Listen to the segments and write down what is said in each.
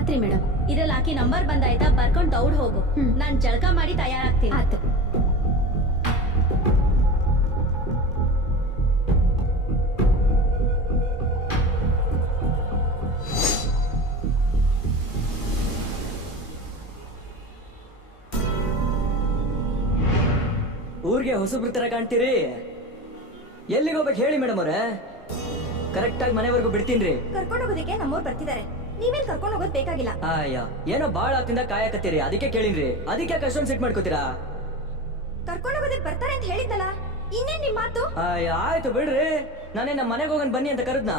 ಆತ್ರಿ ಮೇಡಮ್. ಇದ್ರಲ್ಲಿ ಹಾಕಿ ನಂಬರ್ ಬಂದಾಯ್ತಾ, ಬರ್ಕೊಂಡ್ ದೌಡ್ ಹೋಗು. ನಾನ್ ಜಳಕ ಮಾಡಿ ತಯಾರಾಗ್ತೀನಿ. ಆತು. ಊರಿಗೆ ಹೊಸಬ್ರ ತರ ಕಾಣ್ತೀರಿ. ಎಲ್ಲಿಗೆ ಹೋಗ್ಬೇಕು ಹೇಳಿ ಮೇಡಮ್ ಅವ್ರೆ, ಕರೆಕ್ಟ್ ಆಗಿ ಮನೆವರೆಗೂ ಬಿಡ್ತೀನ್ರಿ. ಕರ್ಕೊಂಡು ಹೋಗೋದಕ್ಕೆ ನಮ್ಮವ್ರು ಬರ್ತಿದ್ದಾರೆ, ನೀವೇನ್ ಕರ್ಕೊಂಡು ಹೋಗೋದ್ ಬೇಕಾಗಿಲ್ಲ. ಅಯ್ಯ, ಏನೋ ಬಾಳ ಹೊತ್ತಿಂದ ಕಾಯಕತ್ತೀರಿ, ಅದಕ್ಕೆ ಕೇಳಿನ್ರಿ. ಅದಕ್ಕೆ ಅಷ್ಟೊಂದು ಸಿಟ್ ಮಾಡ್ಕೋತೀರಾ? ಕರ್ಕೊಂಡು ಹೋಗೋದಕ್ಕೆ ಬರ್ತಾರೆ ಅಂತ ಹೇಳಿದ್ನಲ್ಲ, ಇನ್ನೇನ್ ನಿಮ್ ಮಾತು? ಅಯ್ಯ, ಆಯ್ತು ಬಿಡ್ರಿ. ನಾನೇ ನಮ್ಮ ಮನೆಗೆ ಹೋಗೋಣ ಬನ್ನಿ ಅಂತ ಕರೆದ್ನಾ.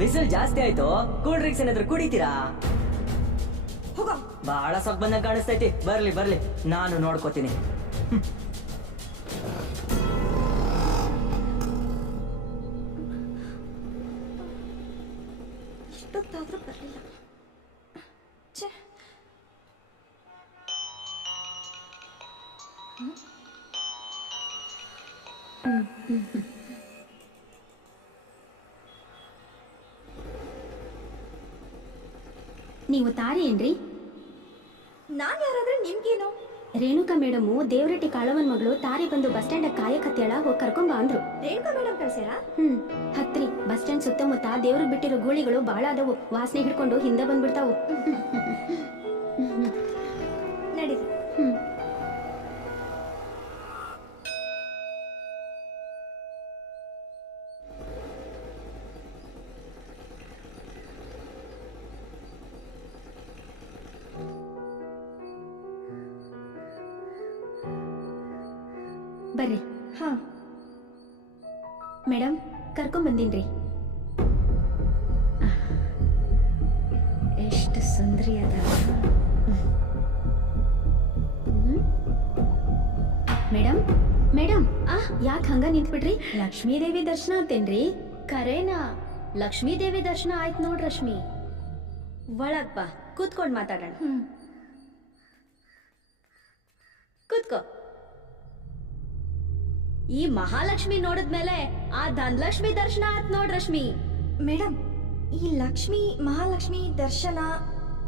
ಬಿಸಿಲು ಜಾಸ್ತಿ ಆಯ್ತು, ಕೂಲ್ ಡ್ರಿಂಕ್ಸ್ ಏನಾದ್ರು ಕುಡಿತೀರಾ? ಹೋಗೋ. ಬಹಳ ಸೊಕ್ ಬಂದಂಗ ಕಾಣಿಸ್ತೈತಿ. ಬರ್ಲಿ ಬರ್ಲಿ, ನಾನು ನೋಡ್ಕೋತೀನಿ. ಇಷ್ಟೊತ್ತಾದ್ರೂ ಬರ್ಲಿಲ್ಲ. ಛೆ. ನೀವು ತಾರಿ ಏನ್ರಿ? ನಾನ್ ಯಾರಾದ್ರೆ ನಿಮ್ಗೇನು? ರೇಣುಕಾ ಮೇಡಮು ದೇವರಟ್ಟಿ ಕಾಳವನ್ ಮಗಳು ತಾರಿ ಬಂದು ಬಸ್ ಸ್ಟ್ಯಾಂಡ್ ಕಾಯಕತ್ಯಾಳ, ಹೋಗಿ ಕರ್ಕೊಂಡ್ ಬಾ ಅಂದ್ರು. ರೇಣುಕಾ ಮೇಡಮ್ ಕಳ್ಸ್ಯಾರಾ? ಹತ್ರಿ. ಬಸ್ ಸ್ಟ್ಯಾಂಡ್ ಸುತ್ತಮುತ್ತ ದೇವ್ರಿಗೆ ಬಿಟ್ಟಿರೋ ಗೂಳಿಗಳು ಬಾಳ ಅದವು, ವಾಸನೆ ಹಿಡ್ಕೊಂಡು ಹಿಂದೆ ಬಂದ್ಬಿಡ್ತಾವು. ನಡೀರಿ. ಬರ್ರಿ. ಹಾ ಮೇಡಮ್, ಕರ್ಕೊಂಡ್ ಬಂದೀನ್ರಿ. ಎಷ್ಟು ಸುಂದರಿ ಅದ. ಮೇಡಮ್ ಮೇಡಮ್, ಯಾಕೆ ಹಂಗ ನಿಂತ್ಬಿಟ್ರಿ? ಲಕ್ಷ್ಮೀ ದೇವಿ ದರ್ಶನ ಅಂತೇನ್ರಿ? ಕರೇನಾ? ಲಕ್ಷ್ಮೀ ದೇವಿ ದರ್ಶನ ಆಯ್ತು ನೋಡ್ ರಶ್ಮಿ. ಒಳಗ್ ಬಾ, ಕೂತ್ಕೊಂಡ್ ಮಾತಾಡೋಣ. ಕೂತ್ಕೋ. ಈ ಮಹಾಲಕ್ಷ್ಮಿ ನೋಡಿದ್ಮೇಲೆ ಆ ಧನಲಕ್ಷ್ಮಿ ದರ್ಶನ ಆಯ್ತು ನೋಡ್ ರಶ್ಮಿ. ಮೇಡಮ್, ಈ ಲಕ್ಷ್ಮಿ ಮಹಾಲಕ್ಷ್ಮಿ ದರ್ಶನ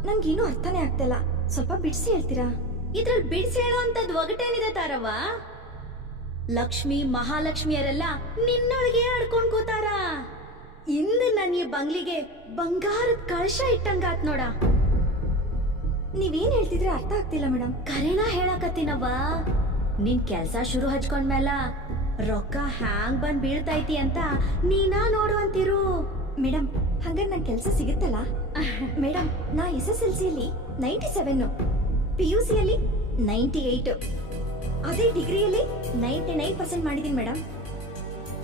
ನನ್ಗೇನು ಅರ್ಥನೇ ಆಗ್ತಿಲ್ಲ, ಸ್ವಲ್ಪ ಬಿಡಿಸಿ ಹೇಳ್ತೀರಾ? ಇದ್ರಲ್ಲಿ ಬಿಡಿಸಿ ಹೇಳೋಂಥದ್ದು ಒಗಟೇನಿದೆ ತಾರವ್ವ? ಲಕ್ಷ್ಮಿ ಮಹಾಲಕ್ಷ್ಮಿಯರೆಲ್ಲ ನಿನ್ನೊಳಗೆ ಆಡ್ಕೊಂಡ್ ಕೂತಾರ. ಇಂದು ನನ್ನ ಈ ಬಂಗ್ಲಿಗೆ ಬಂಗಾರದ ಕಳಶ ಇಟ್ಟಂಗಾತ್ ನೋಡ. ನೀವೇನ್ ಹೇಳ್ತಿದ್ರೆ ಅರ್ಥ ಆಗ್ತಿಲ್ಲ ಮೇಡಮ್. ಕರೆನ ಹೇಳಕತ್ತೀನವ್ವ. ನಿನ್ ಕೆಲ್ಸ ಶುರು ಹಚ್ಕೊಂಡ್ಮೇಲ ರೊಕ್ಕ ಹ್ಯಾಂಗ್ ಬಂದ್ ಬೀಳ್ತೈತಿ ಅಂತ ನೀನಾ ನೋಡುವಂತಿರು. ಮೇಡಮ್, ಹಂಗಾರೆ ನನ್ ಕೆಲ್ಸ ಸಿಗುತ್ತಲ್ಲ? ಮೇಡಮ್, ನಾ SSLCಯಲ್ಲಿ 97, PUCಯಲ್ಲಿ 98, ಅದೇ ಡಿಗ್ರಿಯಲ್ಲಿ 99% ಮಾಡಿದೀನಿ ಮೇಡಮ್.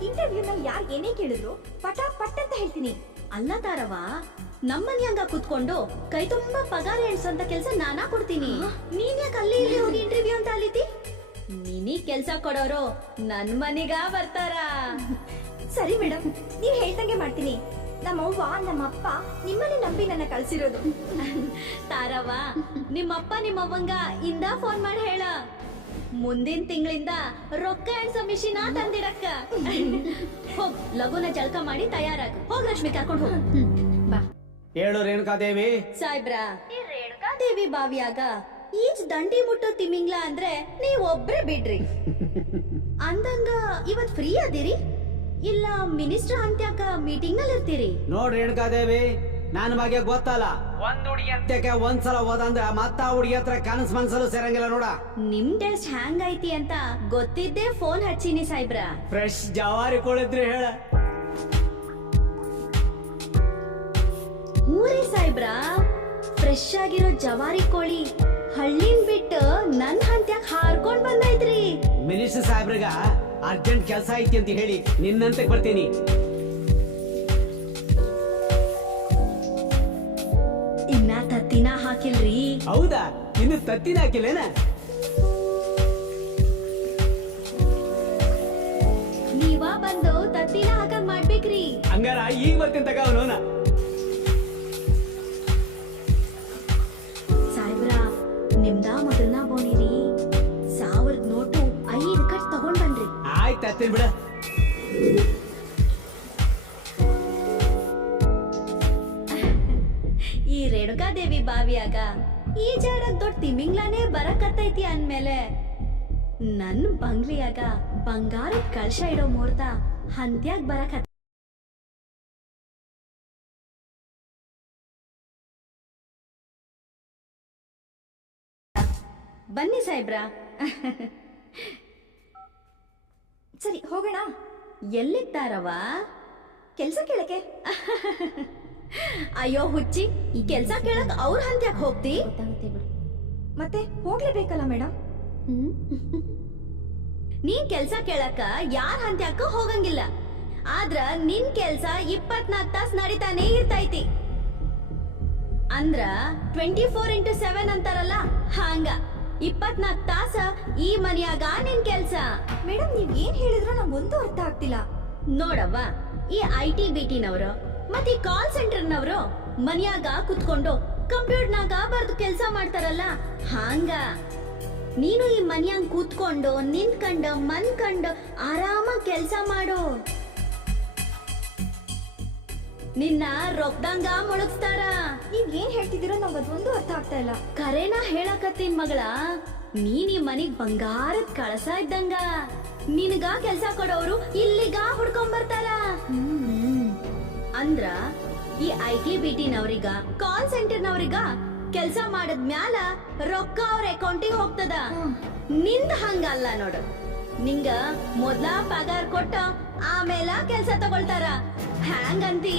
ಇಂಟರ್ವ್ಯೂನಲ್ಲಿ ಯಾರು ಏನೇ ಕೇಳಿದ್ರು ಪಟ ಪಟ್ ಅಂತ ಹೇಳ್ತೀನಿ. ಅಲ್ಲ ತಾರವ್ವ, ನಮ್ಮನ್ಯಂಗ ಕುತ್ಕೊಂಡು ಕೈ ತುಂಬಾ ಪಗಾರ ಎಣ್ಸೋಂತ ಕೆಲ್ಸ ನಾನಾ ಕೊಡ್ತೀನಿ. ನೀನ್ ಯಾಕೆ ಅಲ್ಲಿ ಇಲ್ಲಿ ಹೋಗಿ ಇಂಟರ್ವ್ಯೂ ಅಂತ ಅಲ್ಲಿತಿ? ನಿನಗ್ ಕೆಲ್ಸ ಕೊಡೋರು ನನ್ ಮನಿಗ ಬರ್ತಾರ. ಸರಿ ಮೇಡಮ್, ನೀವ್ ಹೇಳ್ದಂಗೆ ಮಾಡ್ತೀನಿ. ನಮ್ಮವ್ವ ನಮ್ಮಪ್ಪ ನಿಮ್ಮನ್ನೇ ನಂಬಿ ನನ್ನ ಕಳ್ಸಿರೋದು. ತಾರವ್ವ, ನಿಮ್ಮಪ್ಪ ನಿಮ್ಮವ್ವಂಗ ಇಂದ ಫೋನ್ ಮಾಡಿ ಹೇಳ, ಮುಂದಿನ ತಿಂಗಳಿಂದ ರೊಕ್ಕ ಎಣ್ಸೋ ಮಿಷಿನ ತಂದಿಡಕ್ಕ. ಹೋಗ್, ಲಘುನ ಜಳಕ ಮಾಡಿ ತಯಾರಾಗ. ಹೋಗ್ ಲಕ್ಷ್ಮಿ, ಕರ್ಕೊಂಡು ಹೋಗ್. ಬಾ. ಹೇಳು ರೇಣುಕಾದೇವಿ. ಸಾಯ್ಬ್ರ, ಈ ರೇಣುಕಾದೇವಿ ಬಾವಿಯಾಗ ಈಜ್ ದಂಡಿ ಮುಟ್ಟೋ ತಿಮಿಂಗ್ಲ ಅಂದ್ರೆ ನೀವ್ ಒಬ್ರೇ ಬಿಡ್ರಿ. ಅಂದಂಗ ಇವತ್ ಫ್ರೀ ಅದಿರಿ? ಇಲ್ಲ ಮಿನಿಸ್ಟರ್ ಅಂತ್ಯಾಕ ಮೀಟಿಂಗ್ ನಲ್ಲಿ ಇರ್ತೀರಿ? ನೋಡ್ ರೇಣುಕಾದೇವಿ, ನನ್ನ ಬಗ್ಗೆ ಗೊತ್ತಲ್ಲ. ಒಂದ್ ಹುಡುಗಿ ಅಂತ್ಯಕ್ಕೆ ಒಂದ್ಸಲ ಹೋದಂದ್ರೆ ಮತ್ತ ಹುಡುಗಿ ಹತ್ರ ಕನಸ್ ಮನ್ಸಲು ಸೇರಂಗಿಲ್ಲ ನೋಡ. ನಿಮ್ ಟೇಸ್ಟ್ ಹ್ಯಾಂಗ್ ಐತಿ ಅಂತ ಗೊತ್ತಿದ್ದೆ ಫೋನ್ ಹಚ್ಚಿನಿ ಸಾಯ್ಬ್ರ. ಫ್ರೆಶ್ ಜವಾರಿ ಕೊಳಿದ್ರಿ ಹೇಳ. ಮೂರೇ ಸಾಯ್ಬ್ರ, ಫ್ರೆಶ್ ಆಗಿರೋ ಜವಾರಿ ಕೋಳಿ ಹಳ್ಳಿನ್ ಬಿಟ್ಟು ನನ್ ಹಂತ್ಯಾಕ್ ಹಾರ್ಕೊಂಡ್ ಬಂದೈತ್ರಿ. ಮಿನಿಸ್ಟರ್ ಸಾಹೇಬ್ರಿಗ ಅರ್ಜೆಂಟ್ ಕೆಲಸ ಐತಿ ಅಂತ ಹೇಳಿ ನಿನ್ನಂತೆ ಬರ್ತೀನಿ. ಇನ್ನ ತತ್ತಿನ ಹಾಕಿಲ್ರಿ. ಹೌದಾ? ಇನ್ನು ತತ್ತಿನ ಹಾಕಿಲ್ಲೇನ? ನೀವ ಬಂದು ತತ್ತಿನ ಹಾಕಂಗ್ ಮಾಡ್ಬೇಕ್ರಿ. ಹಂಗಾರ ಈಗ ಬರ್ತೀನಿ ತಗ ಅವನೋನ. ಸಾಯ್ಬ್ರ, ನಿಮ್ದ ಮೊದಲ್ನ ಬೋಣಿರಿ. 1000 ನೋಟು 5 ಕಟ್ ತಗೊಂಡ್ ಬನ್ರಿ. ಆಯ್ತು, ಹತ್ತೀನಿ ಬಿಡ. ಈ ರೇಣು ರೇಣುಕಾದೇವಿ ಬಾವಿಯಾಗ ಈಜಾಡಕ್ ದೊಡ್ಡ ತಿಮಿಂಗ್ಲಾನೇ ಬರಕತ್ತೈತಿ ಅಂದ್ಮೇಲೆ ನನ್ ಬಂಗ್ಲಿಯಾಗ ಬಂಗಾರದ ಕಳಶ ಇಡೋ ಮುಹೂರ್ತ ಹಂತ್ಯಾಗ ಬರಕತ್ತ. ಬನ್ನಿ ಸಾಹೇಬ್ರ. ಸರಿ ಹೋಗೋಣ. ಎಲ್ಲಿದ್ದಾರವ? ಕೆಲ್ಸ ಕೇಳಕ್ಕೆ. ಅಯ್ಯೋ ಹುಚ್ಚಿ, ಈ ಕೆಲ್ಸ ಕೇಳಕ್ ಅವ್ರ ಹಂತ್ಯಾಕ್ ಹೋಗ್ತಿ? ಗೊತ್ತಾಗುತ್ತೆ ಬಿಡು. ಮತ್ತೆ ಹೋಗ್ಲೇಬೇಕಲ್ಲ ಮೇಡಮ್. ನೀನ್ ಕೆಲ್ಸ ಕೇಳಕ್ಕ ಯಾರ್ ಹಂತ್ಯಾಕ ಹೋಗಂಗಿಲ್ಲ. ಆದ್ರ ನಿನ್ ಕೆಲ್ಸ 24 ತಾಸ್ ನಡೀತಾನೆ ಇರ್ತೈತಿ. ಅಂದ್ರ 24x7 ಅಂತಾರಲ್ಲ ಹಂಗ 24 ತಾಸ ಈ ಮನ್ಯಾಗ ನಿನ್ ಕೆಲ್ಸ. ಮೇಡಮ್ ನೀವ್ ಏನ್ ಹೇಳಿದ್ರು ನಂಗೊಂದು ಅರ್ಥ ಆಗ್ತಿಲ್ಲ. ನೋಡವ್ವ, ಈ IT BTನವರು ಮತ್ತೆ ಈ ಕಾಲ್ ಸೆಂಟರ್ನವರು ಮನ್ಯಾಗ ಕುತ್ಕೊಂಡು ಕಂಪ್ಯೂಟರ್ನಾಗ ಬರ್ದು ಕೆಲ್ಸ ಮಾಡ್ತಾರಲ್ಲ ಹಂಗ ನೀನು ಈ ಮನ್ಯಾಗ ಕೂತ್ಕೊಂಡು ನಿಂತ್ಕಂಡ ಮನ್ಕಂಡು ಆರಾಮಾಗಿ ಕೆಲ್ಸ ಮಾಡು. ನಿನ್ನ ರೊಕ್ಕದಂಗ ಮುಳುಗ್ಸ್ತಾರ. ನೀವ್ ಏನ್ ಹೇಳ್ತಿದ್ದೀರೋ ನಂಗೆ ಅದೊಂದು ಅರ್ಥ ಆಗ್ತಾ ಇಲ್ಲ. ಕರೇನ ಹೇಳಕತ್ತೀನ್ ಮಗಳ, ನೀನ್ ಈ ಮನಿಗ್ ಬಂಗಾರದ ಕಳಸ ಇದ್ದಂಗ. ನಿನಗ ಕೆಲ್ಸ ಕೊಡೋರು ಇಲ್ಲಿಗ ಹುಡ್ಕೊಂಬರ್ತಾರ. ಅಂದ್ರ ಈ IT BTನವ್ರಿಗ ಕಾಲ್ ಸೆಂಟರ್ನವ್ರಿಗ ಕೆಲ್ಸ ಮಾಡದ್ಮ್ಯಾಲ ರೊಕ್ಕ ಅವ್ರ ಅಕೌಂಟಿಗೆ ಹೋಗ್ತದ. ನಿಂದ ಹಂಗಲ್ಲ ನೋಡು, ನಿಂಗ ಮೊದ್ಲ ಪಗಾರ ಕೊಟ್ಟ ಆಮೇಲ ಕೆಲ್ಸ ತಗೊಳ್ತಾರ. ಹ್ಯಾಂಗಂತಿ?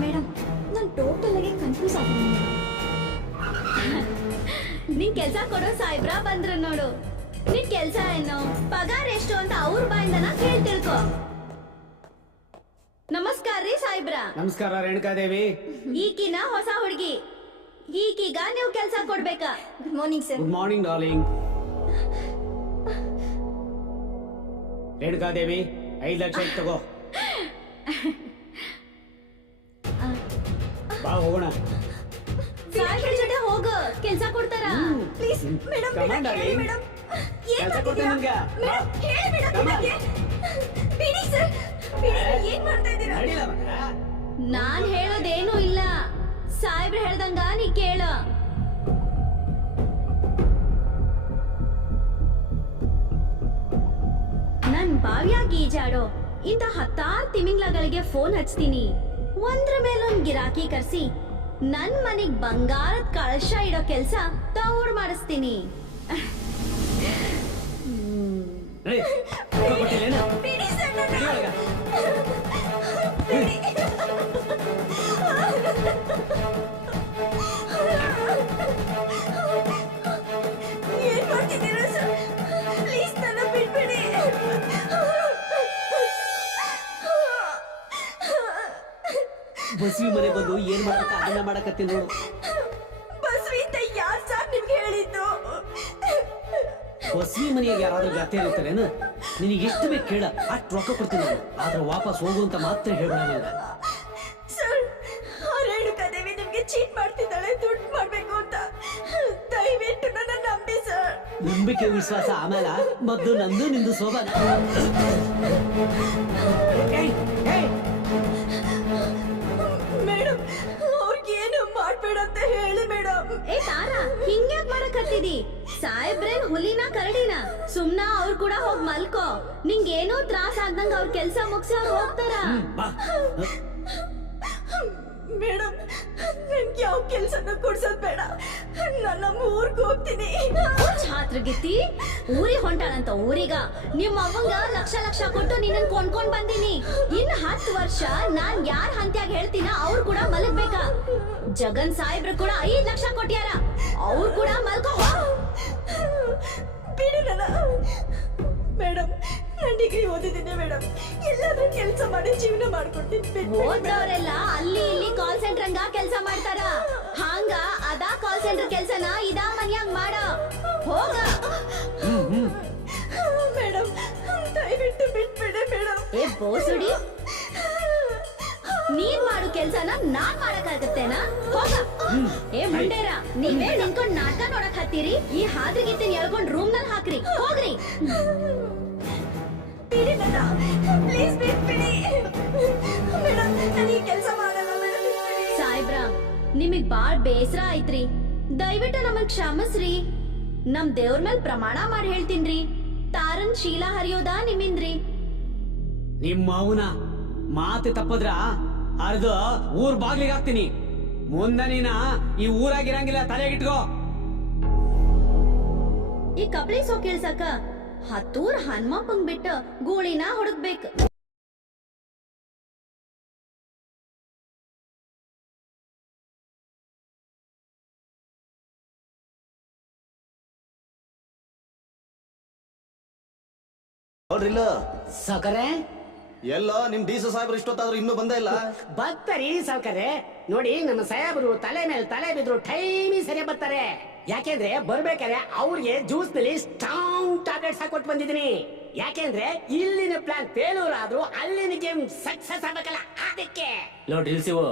ಮೇಡಮ್ ನಾನು ಟೋಟಲ್ ಆಗಿ ಕನ್ಫ್ಯೂಸ್ ಆಗಿದ್ದೀನಿ. ನಿನ್ ಕೆಲ್ಸ ಕೊಡೋ ಸಾಹೇಬ್ರ ಬಂದ್ರ ನೋಡು. ನಿನ್ ಕೆಲ್ಸ ಏನು, ಪಗಾರ ಎಷ್ಟು ಅಂತ ಅವ್ರ ಬಾಯಿಂದನ ಕೇಳ್ ತಿಳ್ಕೊ. ನಮಸ್ಕಾರ ರೀ ಸಾಹೇಬ್ರ. ನಮಸ್ಕಾರ ರೇಣುಕಾದೇವಿ. ಈಕಿನ ಹೊಸ ಹುಡುಗಿ, ಈಕೀಗ ನೀವು ಕೆಲ್ಸ ಕೊಡ್ಬೇಕ. Good morning sir. Good morning darling. Renukadevi 5 lakh ತಗೋ. ಬಾ ಹೋಗೋಣ. ಸಾಹೇಬ್ರ ಜೊತೆ ಹೋಗು, ಕೆಲ್ಸ ಕೊಡ್ತಾರ. Please madam Come on, darling. Madam ಕೆಲ್ಸ ಕೊಡ್ತೀನಿ ನಿನ್ಗೆ. ಬಾ. ಹೇಳಿ ಮೇಡಮ್. Come on. ಬಿಡಿ ಸರ್, ಬಿಡಿ. ಏನ್ ಮಾಡ್ತಾ ಇದ್ದೀರಾ? ನಡೀಲ ಮಗ. ನಾನ್ ಹೇಳೋದೇನು ಇಲ್ಲ, ಸಾಹೇಬ್ರ ಹೇಳ್ದಂಗ ನೀ ಕೇಳ. ನನ್ ಬಾವ್ಯಾಗ ಈಜಾಡೋ ಇಂತ 10 ತಿಮಿಂಗ್ಲಗಳಿಗೆ ಫೋನ್ ಹಚ್ತೀನಿ. ಒಂದ್ರ ಮೇಲೊಂದ್ ಗಿರಾಕಿ ಕರ್ಸಿ ನನ್ ಮನೆಗ್ ಬಂಗಾರದ ಕಳಶ ಇಡೋ ಕೆಲ್ಸ ತೌಡ್ ಮಾಡಿಸ್ತೀನಿ. ನಡಿ. ರೊಕ್ಕ ಕೊಟ್ಟಿಲ್ಲೇನು? ಬಿಡಿ ಸರ್ ನನ್ನ. ನಡಿ ಒಳಗ. ಏನ್ ಮಾಡ್ತಿದ್ದೀರಾ ಸರ್? ಪ್ಲೀಸ್ ನನ್ನ ಬಿಟ್ಬಿಡಿ. ಬಸ್ವಿ ಮನೆ ಬಂದು ಏನ್ ಮಾಡತ್ತ ಅದನ್ನ ಮಾಡಕತ್ತೀನಿ ನೋಡು. ಬಸ್ವಿ ಅಂತ ಯಾರ್ ಸರ್ ನಿಮ್ಗೆ ಹೇಳಿದ್ದು? ಬಸ್ವಿ ಮನೆಯಾಗ ಯಾರಾದ್ರೂ ಜಾತಿ ಇರ್ತಾರೇನು? ನಿನಗೆ ಎಷ್ಟು ಬೇಕು ಕೇಳ, ಅಷ್ಟು ರೊಕ್ಕ ಕೊಡ್ತೀನಿ ನಾನು. ಆದ್ರೆ ವಾಪಸ್ ಹೋಗು ಅಂತ ಮಾತ್ರ ಹೇಳ್ಬೇಡ ನನಗೆ. ಸರ್, ಆ ರೇಣುಕಾದೇವಿ ನಿಮ್ಗೆ ಚೀಟ್ ಮಾಡ್ತಿದ್ದಾಳೆ ದುಡ್ಡು ಮಾಡ್ಬೇಕು ಅಂತ. ದಯವಿಟ್ಟು ನನ್ನ ನಂಬಿ ಸರ್. ನಂಬಿಕೆ ವಿಶ್ವಾಸ ಆಮೇಲೆ ಮೊದಲು ನಂದು ನಿಂದು ಸೋಬಾನ. ಮೇಡಮ್ ಅವ್ರಿಗೇನು ಮಾಡ್ಬೇಡ ಅಂತ ಹೇಳಿ ಮೇಡಮ್. ಏ ತಾರಾ, ಹಿಂಗ್ಯಾಕ್ ಮಾಡಕತ್ತಿದಿ? ಸಾಹೇಬ್ರೇನ್ ಹುಲಿನ ಕರಡಿನ? ಸುಮ್ನ ಅವ್ರು ಕೂಡ ಹೋಗ್ ಮಲ್ಕೋ. ನಿಂಗೇನೋ ತ್ರಾಸ ಆಗ್ದಂಗ ಅವ್ರ ಕೆಲ್ಸ ಮುಗ್ಸಿ ಅವ್ರು ಹೋಗ್ತಾರ. ಬಾ. ಮೇಡಮ್ ನನ್ಗೆ ಯಾವ ಕೆಲ್ಸನೂ ಕೊಡ್ಸೋದ್ ಬೇಡ. ನನ್ನ ಊರ್ಗ್ ಹೋಗ್ತೀನಿ. ಛಾತ್ರಗಿತ್ತಿ ಊರಿಗೆ ಹೊಂಟಾಳಂತ ಊರಿಗ. ನಿಮ್ಮ ಅವ್ವಂಗ ಲಕ್ಷ ಲಕ್ಷ ಕೊಟ್ಟು ನಿನ್ನನ್ ಕೊಂಡ್ಕೊಂಡ್ ಬಂದೀನಿ. ಇನ್ 10 ವರ್ಷ ನಾನ್ ಯಾರ್ ಹಂತ್ಯಾಗ ಹೇಳ್ತೀನ ಅವ್ರು ಕೂಡ ಮಲಗ್ಬೇಕ. ಜಗನ್ ಸಾಹೇಬ್ರು ಕೂಡ 5 ಲಕ್ಷ ಕೊಟ್ಯಾರ, ಅವ್ರು ಕೂಡ ಮಲ್ಕೋ. ಬಿಡಿ ನನ್ನ. ಮೇಡಮ್ ನಾನು ಡಿಗ್ರಿ ಓದಿದ್ದೀನಿ ಮೇಡಮ್. ಎಲ್ಲಾದ್ರೂ ಕೆಲಸ ಮಾಡಿ ಜೀವನ ಮಾಡ್ಕೊಡ್ತೀನಿ. ಓದವ್ರೆಲ್ಲ ಅಲ್ಲಿ ಇಲ್ಲಿ ಕಾಲ್ ಸೆಂಟರ್ ಹಂಗ ಕೆಲ್ಸ ಮಾಡ್ತಾರ. ಹಂಗ ಅದಾ ಕಾಲ್ ಸೆಂಟರ್ ಕೆಲ್ಸನ ಇದಾ ಮನ್ಯಾಗ ಮಾಡ ಹೋಗ. ಮೇಡಮ್ ದಯವಿಟ್ಟು ಬಿಟ್ಬಿಡಿ ಮೇಡಮ್. ಏ ಬೋಸುಡಿ, ನೀನ್ ಮಾಡು ಕೆಲ್ಸನ ನಾನ್ ಮಾಡಕ್ಕಾಗತ್ತೇನಾ? ಹೋಗ. ಏ ಮುಂಡೇರ, ನೀವೇ ನಿಂತ್ಕೊಂಡ್ ನಾಟಕ ನೋಡಕ್ ಹತ್ತೀರಿ? ಈ ಹಾದ್ರಿಗಿತ್ತಿನ ಎಳ್ಕೊಂಡ್ ರೂಮ್ ನಲ್ಲಿ ಹಾಕ್ರಿ, ಹೋಗ್ರಿ. ಬಿಡಿ ನನ್ನ, ಪ್ಲೀಸ್ ಬಿಟ್ಬಿಡಿ ಮೇಡಮ್. ನಾನು ಈ ಕೆಲಸ ಮಾಡಲ್ಲ ಮೇಡಮ್. ಸಾಹೇಬ್ರ, ನಿಮಗ್ ಬಾಳ್ ಬೇಸರ ಆಯ್ತ್ರಿ. ದಯವಿಟ್ಟು ನಮಗ್ ಕ್ಷಮಸ್ರಿ. ನಮ್ ದೇವ್ರ ಮೇಲ್ ಪ್ರಮಾಣ ಮಾಡಿ ಹೇಳ್ತೀನ್ರಿ, ತಾರನ್ ಶೀಲ ಹರಿಯೋದ ನಿಮ್ಮಿಂದ್ರಿ. ನಿಮ್ಮ ಅವನ ಮಾತು ತಪ್ಪದ್ರ ಅರ್ದು ಊರ್ ಬಾಗ್ಲಿಗೆ ಹಾಕ್ತೀನಿ. ಮುಂದೆ ನೀನ ಈ ಊರಾಗಿರಂಗಿಲ್ಲ, ತಲೆಗಿಟ್ಕೋ. ಈ ಕಪ್ಲಿ ಸೋ ಕೇಳ್ಸಕ ಹತ್ತೂರ್ ಹನ್ಮಪ್ಪಂಗ್ ಬಿಟ್ಟು ಗೂಳಿನ ಹುಡುಕ್ಬೇಕು. ನೋಡ್ರಿಲ್ಲ ಸಾವ್ಕಾರೆ ಎಲ್ಲ ನಿಮ್ ಡಿ ಸಿ ಸಾಹೇಬ್ರು ಇಷ್ಟೊತ್ತಾದ್ರೂ ಇನ್ನೂ ಬಂದೇ ಇಲ್ಲ. ಬರ್ತಾರಿ ಸಾವ್ಕಾರೆ. ನೋಡಿ ನಮ್ಮ ಸಾಹೇಬರು ತಲೆ ಮೇಲೆ ತಲೆ ಬಿದ್ರು ಟೈಮಿ ಸರಿ ಬರ್ತಾರೆ. ಯಾಕೆಂದ್ರೆ ಬರ್ಬೇಕಾದ್ರೆ ಅವ್ರಿಗೆ ಜ್ಯೂಸ್ ನಲ್ಲಿ ಸ್ಟ್ರಾಂಗ್ ಟ್ಯಾಬ್ಲೆಟ್ಸ್ ಹಾಕೊಟ್ಟು ಬಂದಿದ್ದೀನಿ. ಯಾಕೆಂದ್ರೆ ಇಲ್ಲಿನ ಪ್ಲಾನ್ ಫೇಲ್ಯೂರ್ ಆದ್ರೂ ಅಲ್ಲಿನ ಗೇಮ್ ಸಕ್ಸಸ್ ಆಗ್ಬೇಕಲ್ಲ, ಅದಕ್ಕೆ. ಲೋ ಡಿಲ್ಸಿವು,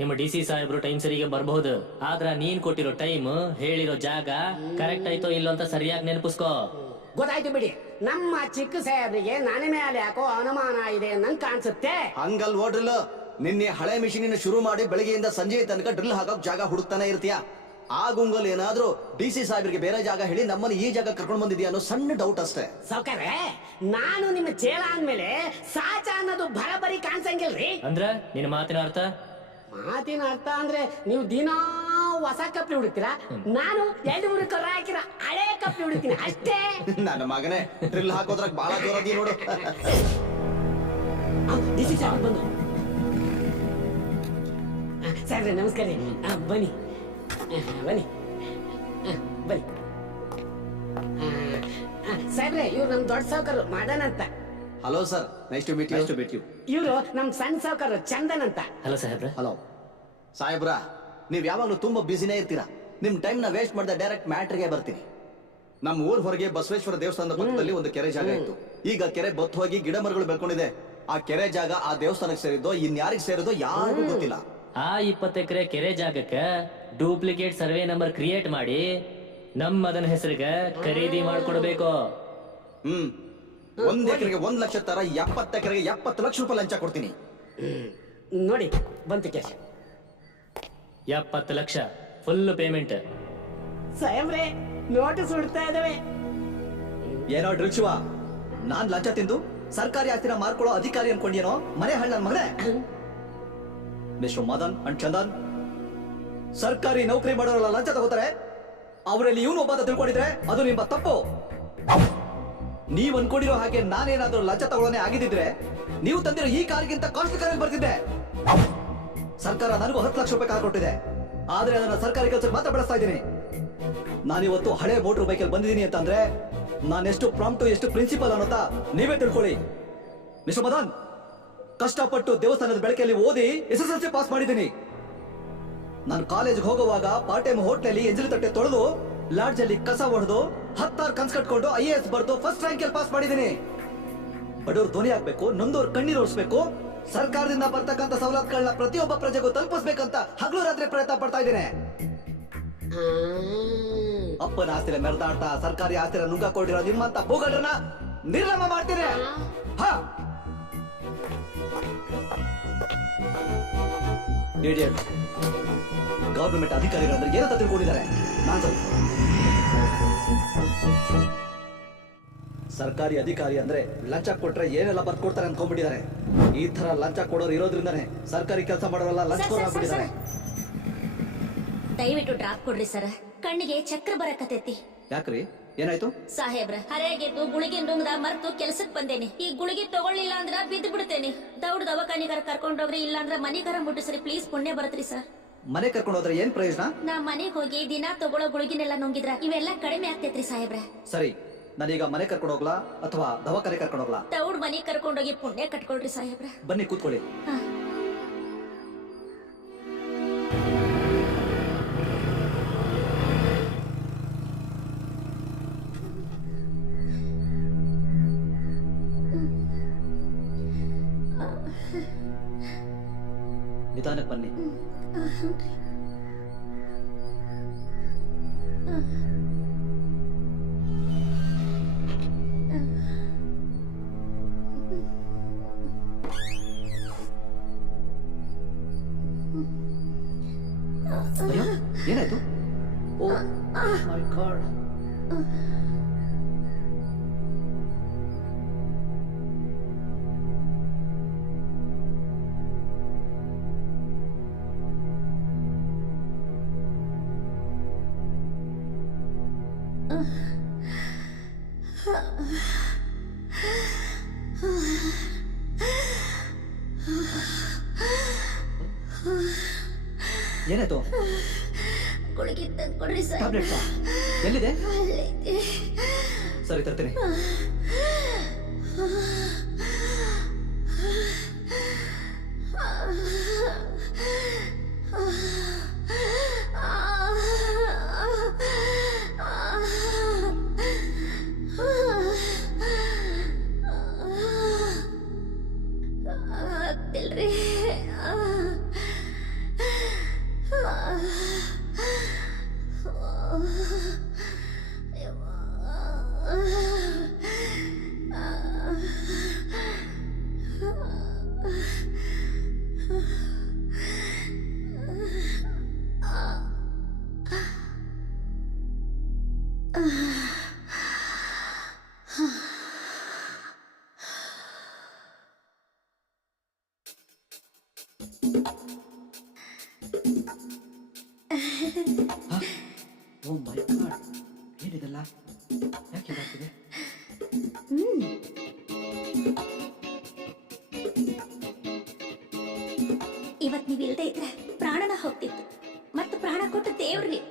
ನಿಮ್ಮ ಡಿ ಸಿ ಸಾಹೇಬ್ರು ಟೈಮ್ ಸರಿಗೆ ಬರಬಹುದು, ಆದ್ರ ನೀನ್ ಕೊಟ್ಟಿರೋ ಟೈಮ್ ಹೇಳಿರೋ ಜಾಗ ಕರೆಕ್ಟ್ ಆಯ್ತೋ ಇಲ್ಲೋ ಅಂತ ಸರಿಯಾಗಿ ನೆನಪಿಸ್ಕೋ. ಗೊತ್ತಾಯ್ತು ಬಿಡಿ. ನಮ್ಮ ಚಿಕ್ಕ ಸಾಹೇಬ್ರಿಗೆ ನನ್ನ ಮೇಲೆ ಯಾಕೋ ಅನುಮಾನ ಇದೆ ನಂಗೆ ಕಾಣಿಸುತ್ತೆ. ಹಂಗಲ್ ಓಡ್ರಿಲ್ಲ, ನಿನ್ನೆ ಹಳೆ ಮಿಷಿನ್ ಶುರು ಮಾಡಿ ಬೆಳಗ್ಗೆಯಿಂದ ಸಂಜೆ ತನಕ ಡ್ರಿಲ್ ಹಾಕಕ್ ಜಾಗ ಹುಡುಕ್ತಾನೆ ಇರ್ತೀಯ. ಆ ಗುಂಗಲ್ ಏನಾದ್ರೂ ಡಿ ಸಿ ಸಾಹೇಬ್ರಿಗೆ ಬೇರೆ ಜಾಗ ಹೇಳಿ ನಮ್ಮನ್ನ ಈ ಜಾಗ ಕರ್ಕೊಂಡು ಬಂದಿದ್ಯಾ ಅನ್ನೋ ಸಣ್ಣ ಡೌಟ್ ಅಷ್ಟೇ. ಸಾವ್ಕಾರೆ, ನಾನು ನಿಮ್ಮ ಚೇಳ ಅಂದ್ಮೇಲೆ ಸಾಚ ಅನ್ನೋದು ಬರಬರಿ ಕಾಣಿಸಂಗಿಲ್ರಿ. ಅಂದ್ರ ನಿನ್ನ ಮಾತಿನ ಅರ್ಥ? ಮಾತಿನ ಅರ್ಥ ಅಂದ್ರೆ ನೀವು ದಿನಾ ಹೊಸ ಕಪ್ಲಿ ಹುಡುಕ್ತೀರಾ, ನಾನು 2-3 ಕರ ಹಾಕಿರ ಹಳೆ ಕಪ್ಲಿ ಹುಡುಕ್ತೀನಿ ಅಷ್ಟೇ. ನನ್ನ ಮಗನೇ, ಡ್ರಿಲ್ ಹಾಕೋದ್ರಾಗ ಬಹಳ ಜೋರದಿ ನೋಡು. ಡಿಸಿ ಸಾಹೇಬ್ ಬಂದು. ಸಾಹೇಬ್ರೆ ನಮಸ್ಕಾರ ರೀ. ಬನ್ನಿ ಬನ್ನಿ ಬನ್ನಿ. ಸಾಹೇಬ್ರೆ, ಇವ್ರು ನಮ್ ದೊಡ್ಡ ಸಾವ್ಕಾರು ಮದನ್ ಅಂತ. Hello sir, nice to meet you. ಇವ್ರು ನಮ್ ಸಣ್ಣ ಸಾವ್ಕಾರು ಚಂದನ್ ಅಂತ. ಹಲೋ ಸಾಹೇಬ್ರ. ಹಲೋ ಸಾಹೇಬ್ರ, ನೀವ್ ಯಾವಾಗ್ಲೂ ತುಂಬಾ ಬಿಸಿನೇ ಇರ್ತೀರಾ. ನಿಮ್ ಟೈಮ್ ನ ವೇಸ್ಟ್ ಮಾಡದೆ ಡೈರೆಕ್ಟ್ ಮ್ಯಾಟ್ರಿಗೆ ಬರ್ತೀನಿ. ನಮ್ಮ ಊರ್ ಹೊರಗೆ ಬಸವೇಶ್ವರ ದೇವಸ್ಥಾನದ ಪಕ್ಕದಲ್ಲಿ ಒಂದು ಕೆರೆ ಜಾಗ ಇತ್ತು. ಈಗ ಕೆರೆ ಬತ್ತು ಹೋಗಿ ಗಿಡ ಮರಗಳು ಬೆಳ್ಕೊಂಡಿದೆ. ಆ ಕೆರೆ ಜಾಗ ಆ ದೇವಸ್ಥಾನಕ್ಕೆ ಸೇರಿದ್ದೋ ಇನ್ಯಾರಿಗೆ ಸೇರಿದೋ ಯಾರಿಗೂ ಗೊತ್ತಿಲ್ಲ. ಆ 20 ಎಕರೆ ಕೆರೆ ಜಾಗಕ್ಕ ಡೂಪ್ಲಿಕೇಟ್ ಸರ್ವೆ ನಂಬರ್ ಕ್ರಿಯೇಟ್ ಮಾಡಿ ನಮ್ ಅದನ್ನ ಹೆಸರಿಗೆ ಖರೀದಿ ಮಾಡ್ಕೊಡ್ಬೇಕು. 1 ಎಕರೆಗೆ 1 ಲಕ್ಷ ತರ 70 ಎಕರೆಗೆ 70 ಲಕ್ಷ ರೂಪಾಯಿ ಲಂಚ ಕೊಡ್ತೀನಿ. ನೋಡಿ ಬಂತು ಕ್ಯಾಶ್. 70 lakh full payment. ಸಾಹೇಬ್ರೆ, ನೋಟಿಸ್ ಹುಡ್ತಾ ಇದಾವೆ. ಏನೋ ಡ್ರಿಲ್ ಶಿವ, ನಾನ್ ಲಂಚ ತಿಂದು ಸರ್ಕಾರಿ ಆಸ್ತಿನ ಮಾರ್ಕೊಳ್ಳೋ ಅಧಿಕಾರಿ ಅನ್ಕೊಂಡೇನೋ ಮನೆ ಹಳ್ಳ ನನ್ ಮಗನೇ. ಮಿಸ್ಟರ್ ಮದನ್ ಅಂಡ್ ಚಂದನ್, ಸರ್ಕಾರಿ ನೌಕರಿ ಮಾಡೋರೆಲ್ಲ ಲಂಚ ತಗೋತಾರೆ. ಅವರಲ್ಲಿ ಇವನು ಒಬ್ಬ ಅಂತ ತಿಳ್ಕೊಂಡಿದ್ರೆ ಅದು ನಿಮ್ಮ ತಪ್ಪು. ನೀವ್ ಅನ್ಕೊಂಡಿರೋ ಹಾಗೆ ನಾನೇನಾದ್ರೂ ಲಂಚ ತಗೊಳ್ಳೋನೆ ಆಗಿದ್ದಿದ್ರೆ ನೀವು ತಂದಿರೋ ಈ ಕಾರ್ಗಿಂತ ಕಾಸ್ಟ್ಲಿ ಕಾರಲ್ಲಿ ಬರ್ತಿದ್ದೆ. ಸರ್ಕಾರ ನನಗೂ 10 ಲಕ್ಷ ರೂಪಾಯಿ ಕಾರ್ ಕೊಟ್ಟಿದೆ, ಆದ್ರೆ ಅದನ್ನ ಸರ್ಕಾರಿ ಕೆಲಸಕ್ಕೆ ಮಾತ್ರ ಬಳಸ್ತಾ ಇದ್ದೀನಿ. ನಾನಿವತ್ತು ಹಳೆ ಮೋಟರ್ ಬೈಕಲ್ಲಿ ಬಂದಿದ್ದೀನಿ ಅಂತಂದ್ರೆ ನಾನೆಷ್ಟು ಪ್ರಾಂಪ್ಟು ಎಷ್ಟು ಪ್ರಿನ್ಸಿಪಲ್ ಅನ್ನೋತಾ ನೀವೇ ತಿಳ್ಕೊಳ್ಳಿ. ಮಿಸ್ಟರ್ ಮದನ್, ಕಷ್ಟಪಟ್ಟು ದೇವಸ್ಥಾನದ ಬೆಳಕಲ್ಲಿ ಓದಿ SSLC ಪಾಸ್ ಮಾಡಿದ್ದೀನಿ. ನಾನು ಕಾಲೇಜ್ಗೆ ಹೋಗುವಾಗ ಪಾರ್ಟ್ ಟೈಮ್ ಹೋಟ್ಲಲ್ಲಿ ಎಂಜಲು ತಟ್ಟೆ ತೊಳೆದು ಲಾಡ್ಜ್ ಅಲ್ಲಿ ಕಸ ಹೊಡೆದು 10 ಕನ್ಸ್ ಕಟ್ಕೊಂಡು IAS ಬರ್ದು ಫಸ್ಟ್ ರ್ಯಾಂಕ್ ಅಲ್ಲಿ ಪಾಸ್ ಮಾಡಿದ್ದೀನಿ. ಬಡವ್ರು ಧ್ವನಿ ಆಗ್ಬೇಕು, ನೊಂದವ್ರು ಕಣ್ಣೀರು ಒರೆಸ್ಬೇಕು, ಸರ್ಕಾರದಿಂದ ಬರ್ತಕ್ಕಂಥ ಸವಲತ್ತುಗಳನ್ನ ಪ್ರತಿಯೊಬ್ಬ ಪ್ರಜೆಗೂ ತಲುಪಿಸ್ಬೇಕಂತ ಹಗಲು ರಾತ್ರಿ ಪ್ರಯತ್ನ ಪಡ್ತಾ ಇದ್ದೀನಿ. ಅಪ್ಪನ ಆಸ್ತಿರ ಮೆರೆದಾಟ, ಸರ್ಕಾರಿ ಆಸ್ತಿರ ನುಗ್ಗಾಕೊಂಡಿರೋ ನಿಮ್ಮಂತ ಭೂಗಳ್ರನ್ನ ನಿರ್ನಾಮ ಮಾಡ್ತೀನಿ. ಗವರ್ನಮೆಂಟ್ ಅಧಿಕಾರಿಗಳಂದ್ರೆ ಏನಂತ ತಿಳ್ಕೊಂಡಿದ್ದಾರೆ? ಸರ್ಕಾರಿ ಅಧಿಕಾರಿ ಅಂದ್ರೆ ಲಂಚ ಕೊಟ್ರೆ ಏನೆಲ್ಲ ಬರ್ಕೊಡ್ತಾರೆ ಅನ್ಕೊಂಡ್ಬಿಟ್ಟಿದ್ದಾರೆ. ಈ ತರ ಲಂಚ ಕೊಡೋರು ಇರೋದ್ರಿಂದಾನೆ ಸರ್ಕಾರಿ ಕೆಲಸ ಮಾಡೋರೆಲ್ಲ ಲಂಚ ಕೊಡಾಕ್ಬಿಟ್ಟಿದ್ದಾರೆ. ದಯವಿಟ್ಟು ಡ್ರಾಪ್ ಕೊಡ್ರಿ ಸರ್, ಕಣ್ಣಿಗೆ ಚಕ್ರ ಬರಕತೈತಿ. ಯಾಕ್ರಿ, ಏನಾಯ್ತು? ಸಾಹೇಬ್ರ, ಹರೆಗೆದ್ದು ಗುಳಿಗೆ ನುಂಗ್ದ ಮರ್ತು ಕೆಲ್ಸಕ್ ಬಂದೇನಿ. ಈ ಗುಳಿಗೆ ತಗೊಳ್ಳಿಲ್ಲ ಅಂದ್ರ ಬಿದ್ದು ಬಿಡ್ತೇನೆ. ದೌಡ್ ದವಾಖಾನಿಗಾರ ಕರ್ಕೊಂಡೋಗ್ರಿ, ಇಲ್ಲ ಅಂದ್ರ ಮನಿಗಾರ ಮುಟ್ಟಿಸ್ರಿ ಪ್ಲೀಸ್, ಪುಣ್ಯ ಬರತ್ರಿ ಸರ್. ಮನೆ ಕರ್ಕೊಂಡು ಹೋದ್ರೆ ಏನ್ ಪ್ರಯೋಜನ? ನಾ ಮನೆಗ್ ಹೋಗಿ ದಿನಾ ತಗೊಳ್ಳೋ ಗುಳಿಗಿನೆಲ್ಲ ನುಂಗಿದ್ರ ಇವೆಲ್ಲ ಕಡಿಮೆ ಆಗ್ತೈತ್ರಿ ಸಾಹೇಬ್ರ. ಸರಿ, ನಾನೀಗ ಮನೆ ಕರ್ಕೊಂಡು ಹೋಗ್ಲಾ ಅಥವಾ ದವಾಖಾನೆ ಕರ್ಕೊಂಡು ಹೋಗ್ಲಾ? ದೌಡ್ ಮನಿ ಕರ್ಕೊಂಡೋಗಿ ಪುಣ್ಯ ಕಟ್ಕೊಳ್ರಿ ಸಾಹೇಬ್ರ. ಬನ್ನಿ ಕೂತ್ಕೊಳ್ಳಿ. ಹಾ. ನಿಧಾನಕ್ಕೆ ಬನ್ನಿ. ಅಯ್ಯೋ ಏನಾಯ್ತು? ಓ ಮೈ ಗಾಡ್. ಏನಾಯ್ತು? ಗುಳಿಗೆ ತಂದ್ಕೊಡ್ರಿ ಸರ್. ಟ್ಯಾಬ್ಲೆಟ್ಸಾ? ಎಲ್ಲಿದೆ? ಸರಿ ತರ್ತೀನಿ. ಆಗ್ತಿಲ್ರಿ. ಓ ಮೈ ಗಾಡ್, ಏನಿದೆಲ್ಲ? ಯಾಕೆ ಹೀಗಾಗ್ತಿದೆ? ಇವತ್ ನೀವ್ ಇಲ್ದೇ ಇದ್ರೆ ಪ್ರಾಣನ ಹೋಗ್ತಿತ್ತು. ಮತ್ತು ಪ್ರಾಣ ಕೊಟ್ಟು ದೇವ್ರಿಗೆ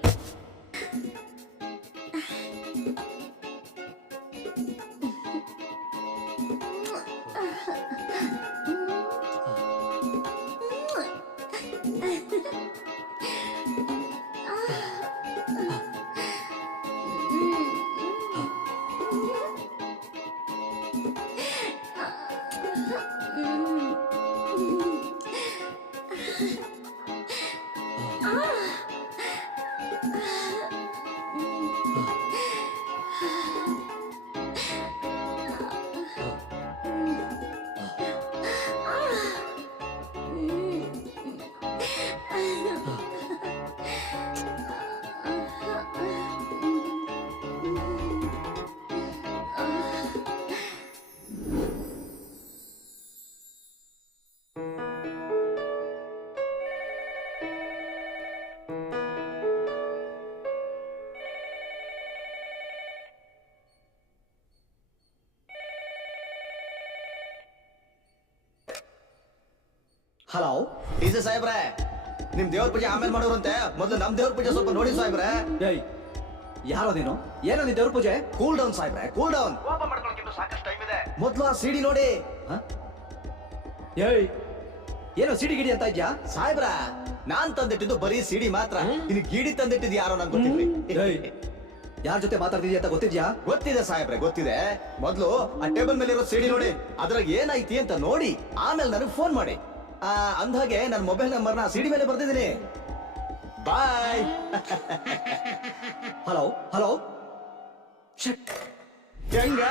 ಹಲೋ ಡಿಸಿ ಸಾಹೇಬ್ರೆ, ನಿಮ್ ದೇವ್ರ ಪೂಜೆ ಆಮೇಲೆ ಮಾಡೋರಂತೆ, ಮೊದಲು ನಮ್ ದೇವ್ರ ಪೂಜೆ ಸ್ವಲ್ಪ ನೋಡಿ ಸಾಹೇಬ್ರೆ. ಏಯ್ ಯಾರೋ ನೀನು? ಏನೋ ನಿನ್ ದೇವ್ರ ಪೂಜೆ? ಕೂಲ್ ಡೌನ್ ಸಾಹೇಬ್ರೆ, ಕೂಲ್ ಡೌನ್. ಕೋಪ ಮಾಡ್ಕೊಳ್ಳೋಕೆ ಸಾಕಷ್ಟು ಟೈಮ್ ಇದೆ. ಮೊದಲು ಆ ಸಿಡಿ ನೋಡಿ. ಏಯ್ ಏನೋ ಸಿಡಿ ಗಿಡಿ ಅಂತ ಇದ್ಯಾ? ಸಾಹೇಬ್ರ ನಾನ್ ತಂದಿಟ್ಟಿದ್ದು ಬರೀ ಸಿಡಿ ಮಾತ್ರ, ಇನ್ನು ಗಿಡಿ ತಂದಿಟ್ಟಿದ್ ಯಾರೋ ನನ್ ಗೊತ್ತಿಲ್ಲ. ಯಾರ ಜೊತೆ ಮಾತಾಡ್ತಿದ್ಯಾ ಅಂತ ಗೊತ್ತಿದ್ಯಾ? ಗೊತ್ತಿದೆ ಸಾಹೇಬ್ರೆ, ಗೊತ್ತಿದೆ. ಮೊದ್ಲು ಆ ಟೇಬಲ್ ಮೇಲೆ ಇರೋ ಸಿಡಿ ನೋಡಿ, ಅದ್ರಾಗ ಏನೈತಿ ಅಂತ ನೋಡಿ ಆಮೇಲೆ ನನಗೆ ಫೋನ್ ಮಾಡಿ. ಅಂದಾಗೆ ನನ್ನ ಮೊಬೈಲ್ ನಂಬರ್ನ ಸಿಡಿ ಮೇಲೆ ಬರ್ತಿದ್ದೀನಿ. ಬಾಯ್. ಹಲೋ ಹಲೋ ಹೆಂಗ?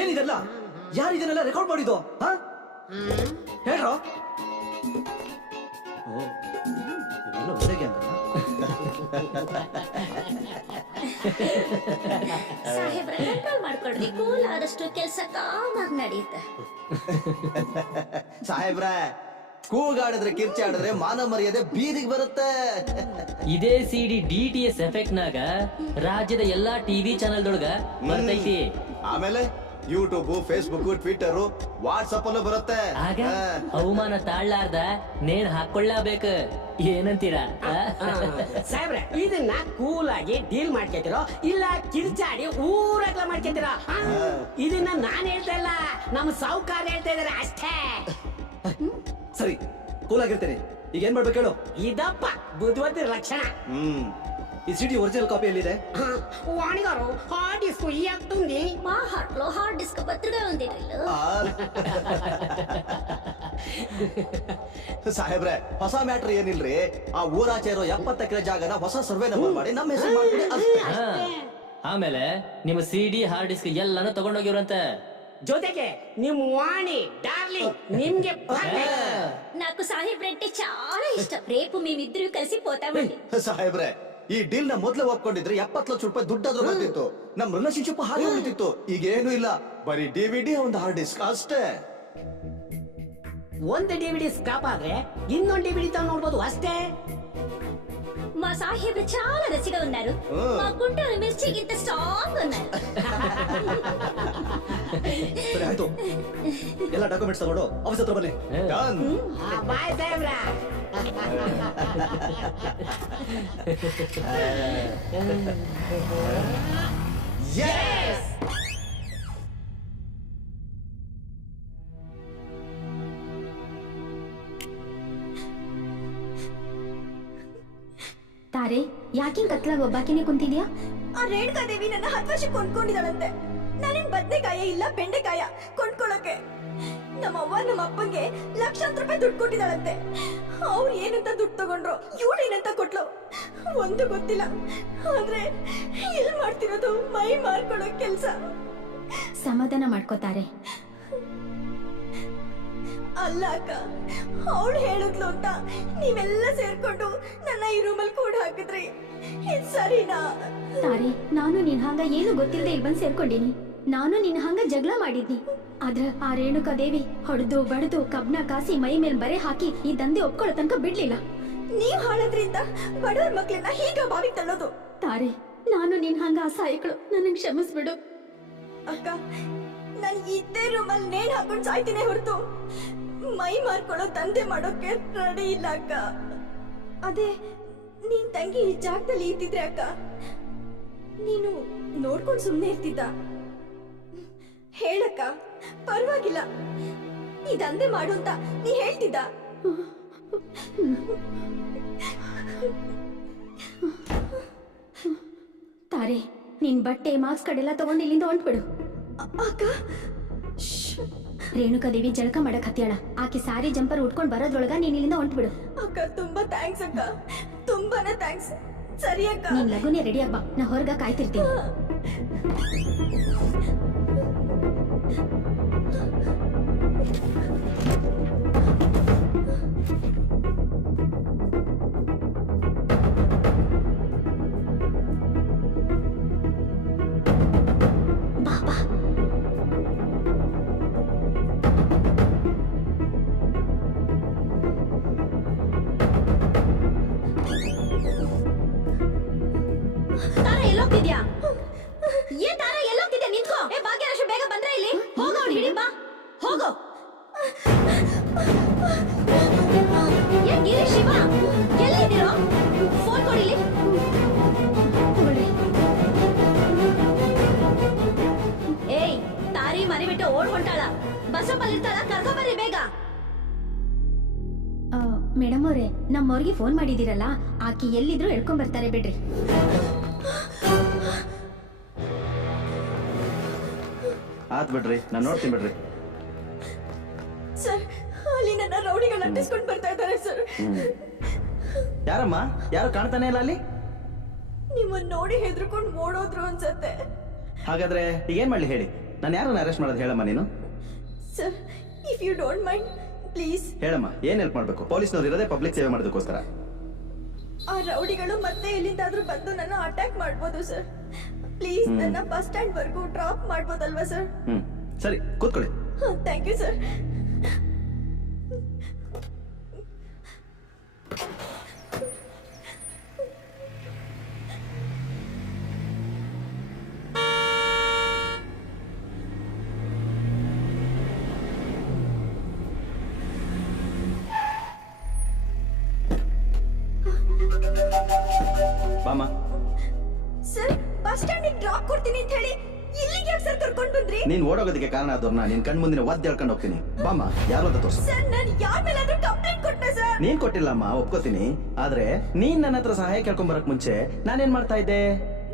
ಏನಿದೆಲ್ಲ? ಯಾರಿದನ್ನೆಲ್ಲ ರೆಕಾರ್ಡ್ ಮಾಡಿದ್ದು? ಹೇಳ್ರೋ. ಸಾಹೇಬ್ರ ಕಂಟ್ರೋಲ್ ಮಾಡ್ಕೊಡ್ರಿ, ಕೂಲ್ ಆದಷ್ಟು ಕೆಲಸ ಕಾಮಾಗಿ ನಡೆಯುತ್ತೆ. ಸಾಹೇಬ್ರ ಕೂಗಾಡಿದ್ರೆ ಕಿರ್ಚಾಡಿದ್ರೆ ಮಾನ ಮರ್ಯಾದೆ ಬೀದಿಗೆ ಬರುತ್ತೆ. ಇದೇ ಸಿಡಿ DTS ಎಫೆಕ್ಟ್ ನಾಗ ರಾಜ್ಯದ ಎಲ್ಲಾ ಟಿವಿ ಚಾನೆಲ್ ದೊಳಗ ಬರ್ತೈತಿ. ಆಮೇಲೆ ಯೂಟ್ಯೂಬ್ ಫೇಸ್ಬುಕ್ ಟ್ವಿಟರ್ ವಾಟ್ಸಪ್ ಅಲ್ಲೂ ಬರುತ್ತೆ ಆಗ ಅವಮಾನ ತಾಳ್ಲಾರ್ದ ನೇಣ್ ಹಾಕೊಳ್ಳಬೇಕು ಏನಂತೀರಾ ಸಾಹೇಬ್ರೆ ಇದನ್ನ ಕೂಲ್ ಆಗಿ ಡೀಲ್ ಮಾಡ್ಕೊತಿರೋ ಇಲ್ಲ ಕಿರ್ಚಾಡಿ ಊರಾಗ್ಲ ಮಾಡ್ಕೊತಿರೋ ಇದನ್ನ ನಾನ್ ಹೇಳ್ತಾ ಇಲ್ಲ ನಮ್ಮ ಸಾಹುಕಾರ ಹೇಳ್ತಾ ಇದಾರೆ ಅಷ್ಟೇ. ಸರಿ ಕೂಲ್ ಆಗಿರ್ತೇನೆ. ಈಗ ಏನ್ ಮಾಡ್ಬೇಕು ಹೇಳು? ಇದಪ್ಪ ಬುದ್ಧಿವಂತರ ಲಕ್ಷಣ. ಈ ಸಿಡಿ ಒರಿಜಿನಲ್ ಕಾಪಿ ಎಲ್ಲಿದೆ? వాణిగారు హార్డ్ డిస్క్ ఇస్తుంది మా హార్ట్ లో హార్డ్ డిస్క్ బతుగా ఉంది ಸಾಹೇಬ್ರೆ ಹೊಸ ಮ್ಯಾಟ್ರ್ ಏನಿಲ್ರಿ, ಆ ಊರಾಚೆ ಇರೋ 70 ಎಕರೆ ಜಾಗನ ಹೊಸ ಸರ್ವೆ ನಂಬರ್ ಮಾಡಿ ನಮ್ಮ ಹೆಸರು ಮಾಡ್ಬಿಡಿ ಅಷ್ಟೇ. ಆಮೇಲೆ ನಿಮ್ಮ ಸಿಡಿ ಹಾರ್ಡ್ ಡಿಸ್ಕ್ ಎಲ್ಲಾನು ತಗೊಂಡೋಗಿವ್ರಂತೆ. ಜೊತೆಗೆ ನಿಮ್ ವಾಣಿ ಡಾರ್ಲಿಂಗ್ ನಿಮ್ಗೆ నాకు సాహిబ్ రెడ్డి చాలా ఇష్టం. రేపు మేమిద్దరు కలిసి పోతామండి. ಸಾಹೇಬ್ರೆ ಈ ಡೀಲ್ ನ ಮೊದ್ಲೇ ಒಪ್ಕೊಂಡಿದ್ರೆ 70 ಲಕ್ಷ ರೂಪಾಯಿ ದುಡ್ಡಾದ್ರೂ ಬರ್ತಿತ್ತು. ನಮ್ ರಿಲೇಶನ್ಶಿಪ್ ಹಾಗೆ ಉಳಿತಿತ್ತು. ಈಗೇನು ಇಲ್ಲ, ಬರೀ ಡಿವಿಡಿ ಒಂದು ಹಾರ್ಡ್ ಡಿಸ್ಕ್ ಅಷ್ಟೇ. ಒಂದು ಡಿವಿಡಿ ಸ್ಕ್ರಾಪ್ ಆದ್ರೆ ಇನ್ನೊಂದು ಡಿವಿಡಿ ತಗೊಂಡು ನೋಡ್ಬೋದು ಅಷ್ಟೇ. మా సాహిబ్ చాలా రసిగా ఉన్నారు. మా గుంటూరు మిర్చి ఇంత స్ట్రాంగ్ ఉన్నారు. ಸರಿ ಆಯ್ತು, ಎಲ್ಲ ಡಾಕ್ಯುಮೆಂಟ್ಸ್ ತಗೊಂಡು ಆಫೀಸ್ ಹತ್ರ ಬನ್ನಿ. ಡನ್. ಬಾಯ್ ಸಾಹೇಬ್ರ. Yes! ತಾರೆ ಯಾಕಿಂಗ್ ಕತ್ಲಾಗ ಒಬ್ಬಾಕಿನೇ ಕುಂತಿದ್ಯಾ? ಆ ರೇಣುಕಾದೇವಿ ನನ್ನ 10 ವರ್ಷ ಕೊಂಡ್ಕೊಂಡಿದ್ದಾಳಂತೆ. ನಾನೇನ್ ಬದ್ನೆಕಾಯ ಇಲ್ಲ ಬೆಂಡೆಕಾಯ ಕೊಂಡ್ಕೊಳಕ್ಕೆ. ನಮ್ಮ ಅವ್ವ ನಮ್ಮ ಅಪ್ಪಂಗೆ ಲಕ್ಷಾಂತರ ರೂಪಾಯಿ ದುಡ್ಡು ಕೊಟ್ಟಿದ್ದಾಳಂತೆ. ಅವ್ರು ಏನಂತ ದುಡ್ಡು ತಗೊಂಡ್ರು, ಇವಳು ಏನಂತ ಕೊಟ್ಲು ಒಂದು ಗೊತ್ತಿಲ್ಲ. ಆದ್ರೆ ಎಲ್ ಮಾಡ್ತಿರೋದು ಮೈ ಮಾರ್ಕೊಳ್ಳೋ ಕೆಲ್ಸ. ಸಮಾಧಾನ ಮಾಡ್ಕೋತಾರೆ. ಅಲ್ಲ ಅಕ್ಕ, ಅವಳು ಹೇಳಿದ್ಲು ಅಂತ ನೀವೆಲ್ಲ ಸೇರ್ಕೊಂಡು ನನ್ನ ಈ ರೂಮಲ್ಲಿ ಕೂಡ ಹಾಕಿದ್ರಿ. ಇದ್ ಸರಿನಾ? ತಾರೆ ನಾನು ನಿನ್ ಹಂಗ ಏನು ಗೊತ್ತಿಲ್ಲದೆ ಇಲ್ಲಿ ಬಂದ್ ಸೇರ್ಕೊಂಡಿನಿ. ನಾನು ನಿನ್ ಹಂಗ ಜಗಳ ಮಾಡಿದ್ನಿ. ಆದ್ರ ಆ ರೇಣುಕಾ ದೇವಿ ಹೊಡೆದು ಬಡದು ಕಬ್ನ ಕಾಸಿ ಮೈ ಮೇಲ್ ಬರೆ ಹಾಕಿ ಈ ದಂಧೆ ಒಪ್ಕೊಳ್ಳೋ ತನಕ ಬಿಡ್ಲಿಲ್ಲ. ನೀವ್ ಹಾಳದ್ರಿಂದ ಬಡವರ ಮಕ್ಳನ್ನ ಹೀಗ ಬಾವಿಗೆ ತಳ್ಳೋದು. ತಾರೆ ನಾನು ನಿನ್ ಹಂಗ ಅಸಹಾಯಕಳು, ನನಗ್ ಕ್ಷಮಿಸ್ಬಿಡು. ಅಕ್ಕ, ನನ್ ಇದ್ದೇ ರೂಮಲ್ಲಿ ನೇಣ್ ಹಾಕೊಂಡ್ ಸಾಯ್ತೀನಿ ಹೊರತು ಮೈ ಮಾರ್ಕೊಳ್ಳೋ ದಂಧೆ ಮಾಡೋಕೆ ರೆಡಿ ಇಲ್ಲ ಅಕ್ಕ. ಅದೇ ನೀನ್ ತಂಗಿ ಈ ಜಾಗದಲ್ಲಿ ಇದ್ದಿದ್ರೆ ಅಕ್ಕ, ನೀನು ನೋಡ್ಕೊಂಡ್ ಸುಮ್ನೆ ಇರ್ತಿದ್ದ. ಹೇಳಕ್ಕ, ಪರವಾಗಿಲ್ಲ, ಈ ದಂಧೆ ಮಾಡು ಅಂತ ನೀ ಹೇಳ್ತಿದ್ದ. ತಾರೆ ನಿನ್ ಬಟ್ಟೆ ಮಾರ್ಕ್ಸ್ ಕಡೆಲ್ಲ ತಗೊಂಡು ಇಲ್ಲಿಂದ ಹೊಂಟ್ಬಿಡು. ಅಕ್ಕ, ರೇಣುಕಾ ದೇವಿ ಜಳಕ ಮಾಡಕ್ ಹತ್ಯಾಳ. ಆಕೆ ಸಾರಿ ಜಂಪರ್ ಉಟ್ಕೊಂಡ್ ಬರೋದ್ರೊಳಗ ನೀನ್ ಇಲ್ಲಿಂದ ಹೊಂಟ್ಬಿಡು. ಅಕ್ಕ ತುಂಬಾ ಥ್ಯಾಂಕ್ಸ್ ಅಕ್ಕ, ತುಂಬಾನೇ ಥ್ಯಾಂಕ್ಸ್. ಸರಿ ಅಕ್ಕ, ನೀನ್ ಲಗುನೇ ರೆಡಿ ಆಗ್ಬಾ, ನಾ ಹೊರಗ ಕಾಯ್ತಿರ್ತೀನಿ. ತಾರ ಎಲ್ಲೋಗ್ತಿದ್ಯಾ? ಏ ತಾರ ಎಲ್ಲೋಗ್ತಿದ್ಯಾ? ನಿಂತ್ಕೋ. ಏ ಭಾಗ್ಯಲಕ್ಷ್ಮಿ ಬೇಗ ಬಂದ್ರೆ ಇಲ್ಲಿ. ಹೋಗೋ ಅವ್ಳು ಹಿಡಿ ಬಾ, ಹೋಗೋ. ಏ ಗಿರೀಶ್ ಶಿವ ಎಲ್ಲಿದ್ದೀರೋ? ಫೋನ್ ಕೊಡಿಲಿ. ಏಯ್ ತಾರಿ ಮನೆ ಬಿಟ್ಟು ಓಡ್ ಹೊಂಟಾಳ. ಬಸ್ಸಲ್ಲಿ ಇರ್ತಾಳ, ಕರ್ಕೊ ಬರ್ರಿ ಬೇಗ. ಮೇಡಮ್ ಅವ್ರೆ, ನಮ್ಮವ್ರಿಗೆ ಫೋನ್ ಮಾಡಿದಿರಲ್ಲ, ಆಕಿ ಎಲ್ಲಿದ್ರು ಹೇಳ್ಕೊಂಡ್ ಬರ್ತಾರೆ ಬಿಡ್ರಿ. ಆತ್ ಬಿಡ್ರಿ, ನಾನು ನೋಡ್ತೀನಿ ಬಿಡ್ರಿ. ಸರ್ ಅಲ್ಲಿ ನನ್ನ ರೌಡಿಗಳು ಅಂಟಿಸ್ಕೊಂಡು ಬರ್ತಾ ಇದ್ದಾರೆ ಸರ್. ಯಾರಮ್ಮ? ಯಾರು ಕಾಣ್ತಾನೆ ಇಲ್ಲ ಅಲ್ಲಿ? ನಿಮ್ಮನ್ನ ನೋಡಿ ಹೆದರ್ಕೊಂಡು ಓಡೋದ್ರು ಅನ್ಸತ್ತೆ. ಹಾಗಾದ್ರೆ ಈಗ ಏನ್ ಮಾಡ್ಲಿ ಹೇಳಿ? ನಾನು ಯಾರನ್ನ ಅರೆಸ್ಟ್ ಮಾಡೋದು ಹೇಳಮ್ಮ ನೀನು? Sir if you don't mind please ಹೇಳಮ್ಮ, ಏನ್ ಹೆಲ್ಪ್ ಮಾಡ್ಬೇಕು? ಪೊಲೀಸ್ನವ್ರು ಇರೋದೇ ಪಬ್ಲಿಕ್ ಸೇವೆ ಮಾಡೋದಕ್ಕೋಸ್ಕರ. ಆ ರೌಡಿಗಳು ಮತ್ತೆ ಎಲ್ಲಿಂದಾದ್ರೂ ಬಂದು ನನ್ನ ಅಟ್ಯಾಕ್ ಮಾಡ್ಬೋದು ಸರ್. ಪ್ಲೀಸ್ ನನ್ನ ಬಸ್ ಸ್ಟ್ಯಾಂಡ್ ವರ್ಗೂ ಡ್ರಾಪ್ ಮಾಡ್ಬೋದಲ್ವಾ ಸರ್? ಸರಿ, ಕೂತ್ಕೊಳ್ಳಿ. Thank you sir. ಡ್ರಾಪ್ ಕೊಡ್ತೀನಿ ಅಂತ ಹೇಳಿ ಇಲ್ಲಿಗೆ ಯಾಕೆ ಸರ್ ಕರ್ಕೊಂಡ್ ಬಂದ್ರಿ? ನೀನ್ ಓಡೋಗೋದಕ್ಕೆ ಕಾರಣ ಆದವ್ರನ್ನ ನಿನ್ ಕಣ್ ಮುಂದಿನ ಒದ್ದು ಹೇಳ್ಕೊಂಡು ಹೋಗ್ತೀನಿ. ಬಾಮ್ಮ, ಯಾರು ಅಂತ ತೋರ್ಸು. ಸರ್ ನಾನು ಯಾರ ಮೇಲಾದ್ರೂ ಕಂಪ್ಲೇಂಟ್ ಕೊಟ್ಟೆ ಸರ್? ನೀನ್ ಕೊಟ್ಟಿಲ್ಲಮ್ಮ, ಒಪ್ಕೋತೀನಿ. ಆದ್ರೆ ನೀನ್ ನನ್ನ ಹತ್ರ ಸಹಾಯ ಕೇಳ್ಕೊಂಡ್ ಬರಕ್ ಮುಂಚೆ ನಾನೇನ್ ಮಾಡ್ತಾ ಇದ್ದೆ?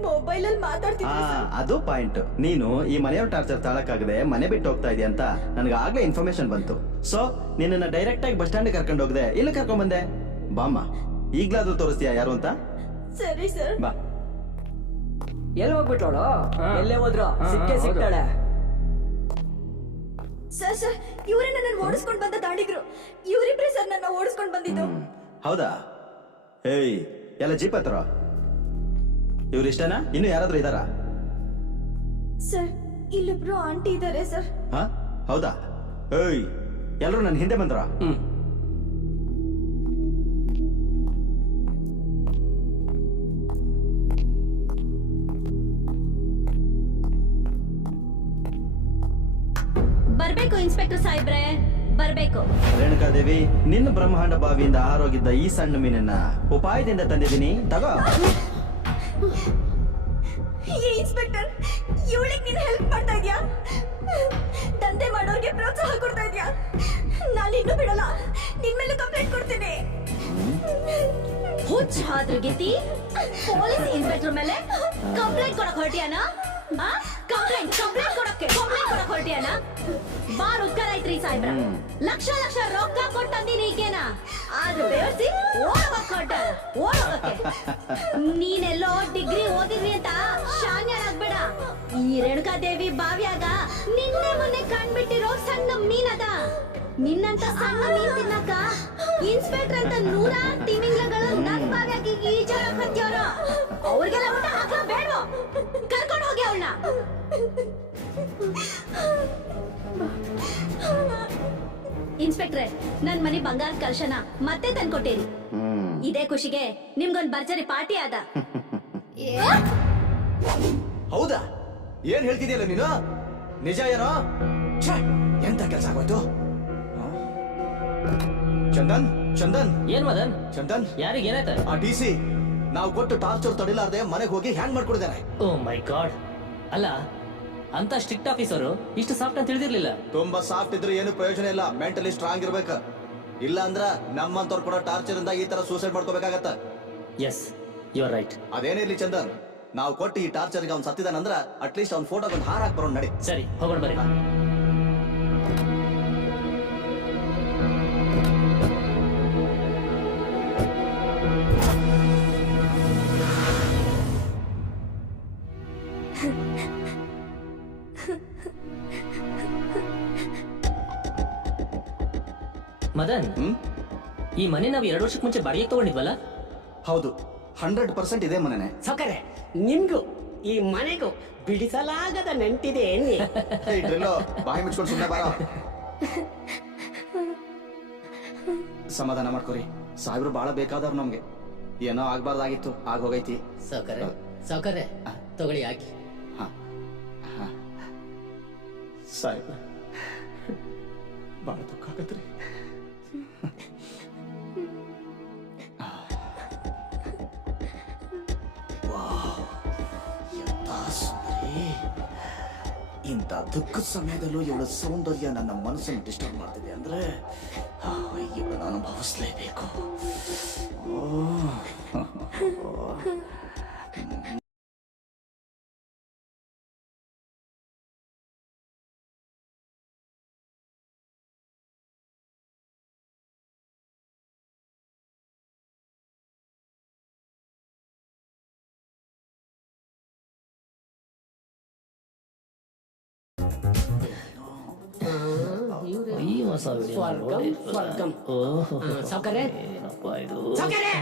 ಮೊಬೈಲ್ ಅಲ್ಲಿ ಮಾತಾಡ್ತಿದ್ದೆ ಸರ್. ಅದು ಪಾಯಿಂಟ್. ನೀನು ಈ ಮನೆಯವ್ರ ಟಾರ್ಚರ್ ತಾಳಕ್ಕಾಗದೆ ಮನೆ ಬಿಟ್ಟು ಹೋಗ್ತಾ ಇದೆಯಾ ಅಂತ ನನಗೆ ಆಗ್ಲೇ ಇನ್ಫಾರ್ಮೇಶನ್ ಬಂತು. ಸೊ ನಿನ್ನ ಡೈರೆಕ್ಟ್ ಆಗಿ ಬಸ್ ಸ್ಟ್ಯಾಂಡ್ ಕರ್ಕೊಂಡು ಹೋಗದೆ ಇಲ್ಲಿ ಕರ್ಕೊಂಡ್ ಬಂದೆ. ಬಾಮ್ಮ, ಈಗ್ಲಾದ್ರೂ ತೋರಿಸ್ತೀಯಾ ಯಾರು ಅಂತ? ಸರಿ ಸರ್. ಬಾ. ಎಲ್ಲಿ ಹೋಗ್ಬಿಟ್ಟೋಳು? ಎಲ್ಲೇ ಹೋದ್ರು ಸಿಕ್ಕೇ ಸಿಗ್ತಾಳೆ. ಸರ್ ಸರ್ ಇವರೇ ನನ್ನ ಓಡಿಸ್ಕೊಂಡ್ ಬಂದ ದಾಡಿಗ್ರು. ಇವರಿಬ್ರೇ ಸರ್ ನನ್ನ ಓಡಿಸ್ಕೊಂಡ್ ಬಂದಿದ್ದು. ಹೌದಾ? ಏಯ್, ಎಲ್ಲ ಜೀಪ್ ಹತ್ರ. ಇವ್ರು ಇಷ್ಟನಾ? ಇನ್ನು ಯಾರಾದ್ರೂ ಇದಾರಾ? ಸರ್ ಇಲ್ಲಿಬ್ರು ಆಂಟಿ ಇದಾರೆ ಸರ್. ಹಾ, ಹೌದಾ? ಏಯ್, ಎಲ್ರು ನನ್ನ ಹಿಂದೆ ಬಂದ್ರ? ಬರ್ಬೇಕು ಇನ್ಸ್ಪೆಕ್ಟರ್ ಸಾಹೇಬ್ರೆ, ಬರ್ಬೇಕು. ರೇಣುಕಾದೇವಿ, ನಿನ್ನ ಬ್ರಹ್ಮಾಂಡ ಬಾವಿಯಿಂದ ಆರೋಗಿದ್ದ ಈ ಸಣ್ಣ ಮೀನನ್ನ ಉಪಾಯದಿಂದ ತಂದಿದ್ದೀನಿ, ತಗೋ. ಈ ಇನ್ಸ್ಪೆಕ್ಟರ್, ಇವಳಿಗೆ ನೀನು ಹೆಲ್ಪ್ ಮಾಡ್ತಾ ಇದ್ಯಾ? ದಂಧೆ ಮಾಡೋರ್ಗೆ ಪ್ರೋತ್ಸಾಹ ಕೊಡ್ತಾ ಇದ್ಯಾ? ನಾನು ಇನ್ನೂ ಬಿಡಲ್ಲ, ನಿನ್ ಮೇಲೂ ಕಂಪ್ಲೇಂಟ್ ಕೊಡ್ತೀನಿ. ಹುಚ್ಚ ಹಾದ್ರಗಿತಿ, ಪೊಲೀಸ್ ಇನ್ಸ್ಪೆಕ್ಟರ್ ಮೇಲೆ ಕಂಪ್ಲೇಂಟ್ ಕೊಡಕ್ ಹೊರಟಿಯಾನ? ಕಂಪ್ಲೇಂಟ್ ಕೊಡಕ್ ಹೊರಟಿಯಾನ? ಬಾರ್ ಉತ್ತರ ಐತ್ರಿ ಸಾಹೇಬ್ರ. ಲಕ್ಷ ಲಕ್ಷ ರೊಕ್ಕ ಕೊಟ್ಟಂದಿನಿ ಈಗೇನ, ಆದ್ರೆ ಬೇವರ್ಸಿ ಓಡೋಗಕ್ಕೆ. ನೀನೆಲ್ಲೋ ಡಿಗ್ರಿ ಓದಿದ್ರಿ ಅಂತ ಶಾನ್ಯಾರಾಗ್ಬೇಡ. ಈ ರೇಣುಕಾದೇವಿ ಬಾವಿಯಾಗ ನಿನ್ನೆ ಮೊನ್ನೆ ಕಂಡ್ಬಿಟ್ಟಿರೋ ಸಣ್ಣ ಮೀನದ. ನಿನ್ನಂತ ಸಣ್ಣ ಮೀನ್ ತಿನ್ನಕ ಇನ್ಸ್ಪೆಕ್ಟರ್ ಅಂತ ನೂರಾರು ತಿಮಿಂಗ್ಲಗಳು ನನ್ ಬಾವಿಯಾಗಿ ಈಜಾಡಕ್ ಹತ್ಯೋರು. ಅವ್ರಿಗೆಲ್ಲ ಊಟ ಹಾಕೋ ಬೇಡವೋ? ಕರ್ಕೊಂಡು ಹೋಗಿ ಅವಳನ್ನ. ಇನ್ಸ್ಪೆಕ್ಟ್ರೆ, ನನ್ ಮನೆ ಬಂಗಾರ ಕಲ್ಶನ ಮತ್ತೆ ತಂದ್ಕೊಟ್ಟೇರಿ. ಇದೇ ಖುಷಿಗೆ ನಿಮ್ಗೊಂದ್ ಭರ್ಜರಿ ಪಾರ್ಟಿ ಆದ. ಹೌದಾ? ಏನ್ ಹೇಳ್ತಿದ್ಯಲ್ಲ ನೀನು? ನಿಜ ಏನೋ? ಎಂತ ಕೆಲಸ ಆಗೋಯ್ತು? ಚಂದನ್, ಚಂದನ್. ಏನ್ ಮದನ್? ಚಂದನ್, ಯಾರಿಗೆ ಏನಾಯ್ತ? ಆ ಡಿಸಿ ನಾವು ಕೊಟ್ಟು ಟಾರ್ಚರ್ ತಡಿಲಾರ್ದೆ ಮನೆಗೆ ಹೋಗಿ ಹ್ಯಾಂಗ್ ಮಾಡ್ಕೊಡಿದಾರೆ. ಓ ಮೈ ಗಾಡ್. ಅಲ್ಲ, ಅಂತ ಸ್ಟ್ರಿಕ್ಟ್ ಆಫೀಸರು ಇಷ್ಟು ಸಾಫ್ಟ್ ಅಂತ ತಿಳಿದಿರ್ಲಿಲ್ಲ. ತುಂಬಾ ಸಾಫ್ಟ್ ಇದ್ರೆ ಏನು ಪ್ರಯೋಜನ ಇಲ್ಲ. ಮೆಂಟಲಿ ಸ್ಟ್ರಾಂಗ್ ಇರ್ಬೇಕ. ಇಲ್ಲ ಅಂದ್ರ ನಮ್ಮಂತವ್ರು ಕೂಡ ಟಾರ್ಚರ್ ಇಂದ ಈ ತರ ಸೂಸೈಡ್ ಮಾಡ್ಕೋಬೇಕಾಗತ್ತ. Yes, you are right. ಅದೇನಿರ್ಲಿ ಚಂದನ್, ನಾವು ಕೊಟ್ಟು ಈ ಟಾರ್ಚರ್ಗೆ ಅವ್ನು ಸತ್ತಿದಾನಂದ್ರ ಅಟ್ಲೀಸ್ಟ್ ಅವ್ನ ಫೋಟೋ ಒಂದು ಹಾರ ಹಾಕಿ ಬರೋಣ ನಡಿ. ಸರಿ, ಹೋಗೋಣ ಬರ್ರಿ. ಮದನ್, ಈ ಮನೆ ನಾವು 2 ವರ್ಷಕ್ಕೆ ಮುಂಚೆ ಬಾಡಿಗೆ ತಗೊಂಡಿದ್ವಲ್ಲ? ಹೌದು, 100% ಇದೇ ಮನೆನೆ. ಸೌಕರ್ಯ, ನಿಮ್ಗೂ ಈ ಮನೆಗೂ ಬಿಡಿಸಲಾಗದ ನಂಟಿದೆ ಎನ್ನಿ. ಬಾಯಿ ಮುಚ್ಕೊಂಡು ಸುಮ್ಮನೆ ಬಾರ. ಸಮಾಧಾನ ಮಾಡ್ಕೊರಿ. ಸಾಹೇಬ್ರು ಬಹಳ ಬೇಕಾದವ್ರು ನಮ್ಗೆ. ಏನೋ ಆಗ್ಬಾರ್ದಾಗಿತ್ತು, ಆಗ ಹೋಗೈತಿ. ಸೌಕರ್ಯ ತಗೊಳ್ಳಿ, ಹಾಕಿ. ಸಾಹೇಬ್ರ, ಬಹಳ ದುಃಖ ಆಗತ್ರಿ. ಇಂಥ ದುಃಖದ ಸಮಯದಲ್ಲೂ ಇವಳ ಸೌಂದರ್ಯ ನನ್ನ ಮನಸ್ಸನ್ನು ಡಿಸ್ಟರ್ಬ್ ಮಾಡ್ತಿದೆ ಅಂದ್ರೆ ಇವಳು ನಾನು ಭಾವಿಸ್ಲೇಬೇಕು. ಸ್ವರ್ಗಂ. ಸೌಕರ್ಯ, ಸೌಕರ್ಯ.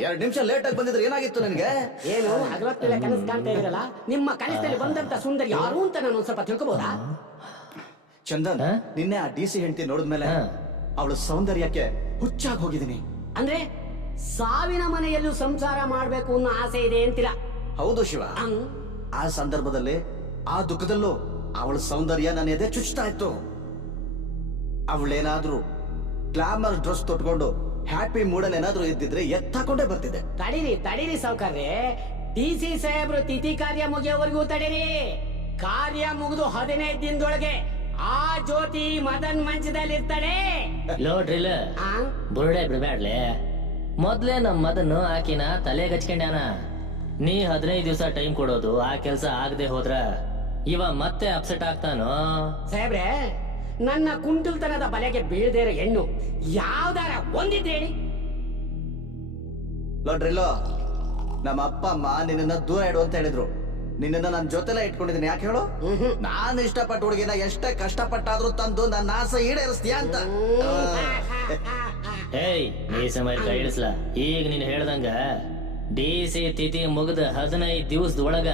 2 ನಿಮಿಷ ಲೇಟ್ ಆಗಿ ಬಂದಿದ್ರೆ ಏನಾಗಿತ್ತು ನನಗೆ? ಏನು ಹಗಲೊತ್ತಲ್ಲಿ ಕನಸು ಕಾಣ್ತಾ ಇರಲ್ಲ? ನಿಮ್ಮ ಕನಸಿನಲ್ಲಿ ಬಂದಂತ ಸುಂದರಿ ಯಾರು ಅಂತ ನಾನು ಒಂದ್ ಸ್ವಲ್ಪ ತಿಳ್ಕೊಬಹುದಾ? ಚಂದನ್, ನಿನ್ನೆ ಆ ಡಿಸಿ ಹೆಂಡತಿ ನೋಡಿದ್ಮೇಲೆ ಅವಳ ಸೌಂದರ್ಯಕ್ಕೆ ಹುಚ್ಚಾಗಿ ಹೋಗಿದ್ದೀನಿ. ಅಂದ್ರೆ ಸಾವಿನ ಮನೆಯಲ್ಲೂ ಸಂಸಾರ ಮಾಡ್ಬೇಕು ಅನ್ನೋ ಆಸೆ ಇದೆ ಅಂತೀರಾ? ಹೌದು ಶಿವ. ಆ ಸಂದರ್ಭದಲ್ಲಿ, ಆ ದುಃಖದಲ್ಲೂ ಅವಳ ಸೌಂದರ್ಯ ನನ್ನ ಎದೆ ಚುಚ್ತಾ ಇತ್ತು. ಅವಳೇನಾದ್ರೂ ಗ್ಲಾಮರ್ ಡ್ರೆಸ್ ತೊಟ್ಕೊಂಡು ಹ್ಯಾಪಿ ಮೂಡಲ್ಲಿ ಏನಾದ್ರೂ ಇದ್ದಿದ್ರೆ ಎತ್ತಾಕೊಂಡೇ ಬರ್ತಿದ್ದೆ. ತಡೀರಿ ಸಾವ್ಕಾರ್ರೆ. DC ಸಾಹೇಬ್ರು ತಿಥಿ ಕಾರ್ಯ ಮುಗಿಯೋವರೆಗೂ ತಡೀರಿ. ಕಾರ್ಯ ಮುಗಿದು 15 ದಿನದೊಳಗೆ ಆ ಜ್ಯೋತಿ ಮದನ್ ಮಂಚದಲ್ಲಿ ಇರ್ತಾಳೆ. ಲೋಡ್ರಿಲ್ಲ ಆ? ಬುರುಡೆ ಬಿಡ್ಬ್ಯಾಡ್ಲೆ. ಮೊದ್ಲೇ ನಮ್ ಮದನ್ ಆಕಿನ ತಲೆ ಹಚ್ಕೊಂಡ್ಯಾನ. ನೀ 15 ದಿವಸ ಟೈಮ್ ಕೊಡೋದು ಆ ಕೆಲ್ಸ ಆಗದೆ ಹೋದ್ರ ಇವ ಮತ್ತೆ ಅಪ್ಸೆಟ್ ಆಗ್ತಾನೋ. ಸಾಹೇಬ್ರೆ, ನನ್ನ ಕುಂಟಲ್ತನದ ಬಲೆಗೆ ಬೀಳದೇ ಇರೋ ಹೆಣ್ಣು ಯಾವ್ದಾರ ಒಂದಿದ್ದು ಹೇಳಿ. ನೋಡ್ರಿಲ್ಲೋ, ನಮ್ಮ ಅಪ್ಪ ಅಮ್ಮ ನಿನ್ನ ದೂರ ಇಡು ಅಂತ ಹೇಳಿದ್ರು. ನಿನ್ನ ನನ್ನ ಜೊತೆಲೆ ಇಟ್ಕೊಂಡಿದ್ದೀನಿ. ಯಾಕೆ ಹೇಳು? ನಾನು ಇಷ್ಟಪಟ್ಟ ಹುಡುಗಿನ ಎಷ್ಟೇ ಕಷ್ಟಪಟ್ಟಾದ್ರೂ ತಂದು ನನ್ನ ಆಸೆ ಈಡೇರಿಸ್ತೀಯ ಅಂತ. ಏಯ್ ನೀ ಸಮಯ ಕೈ ಇಳಿಸ್ಲ. ಈಗ ನೀನ್ ಹೇಳ್ದಂಗ DC ತಿಥಿ ಮುಗ್ದ 15 ದಿವಸದೊಳಗ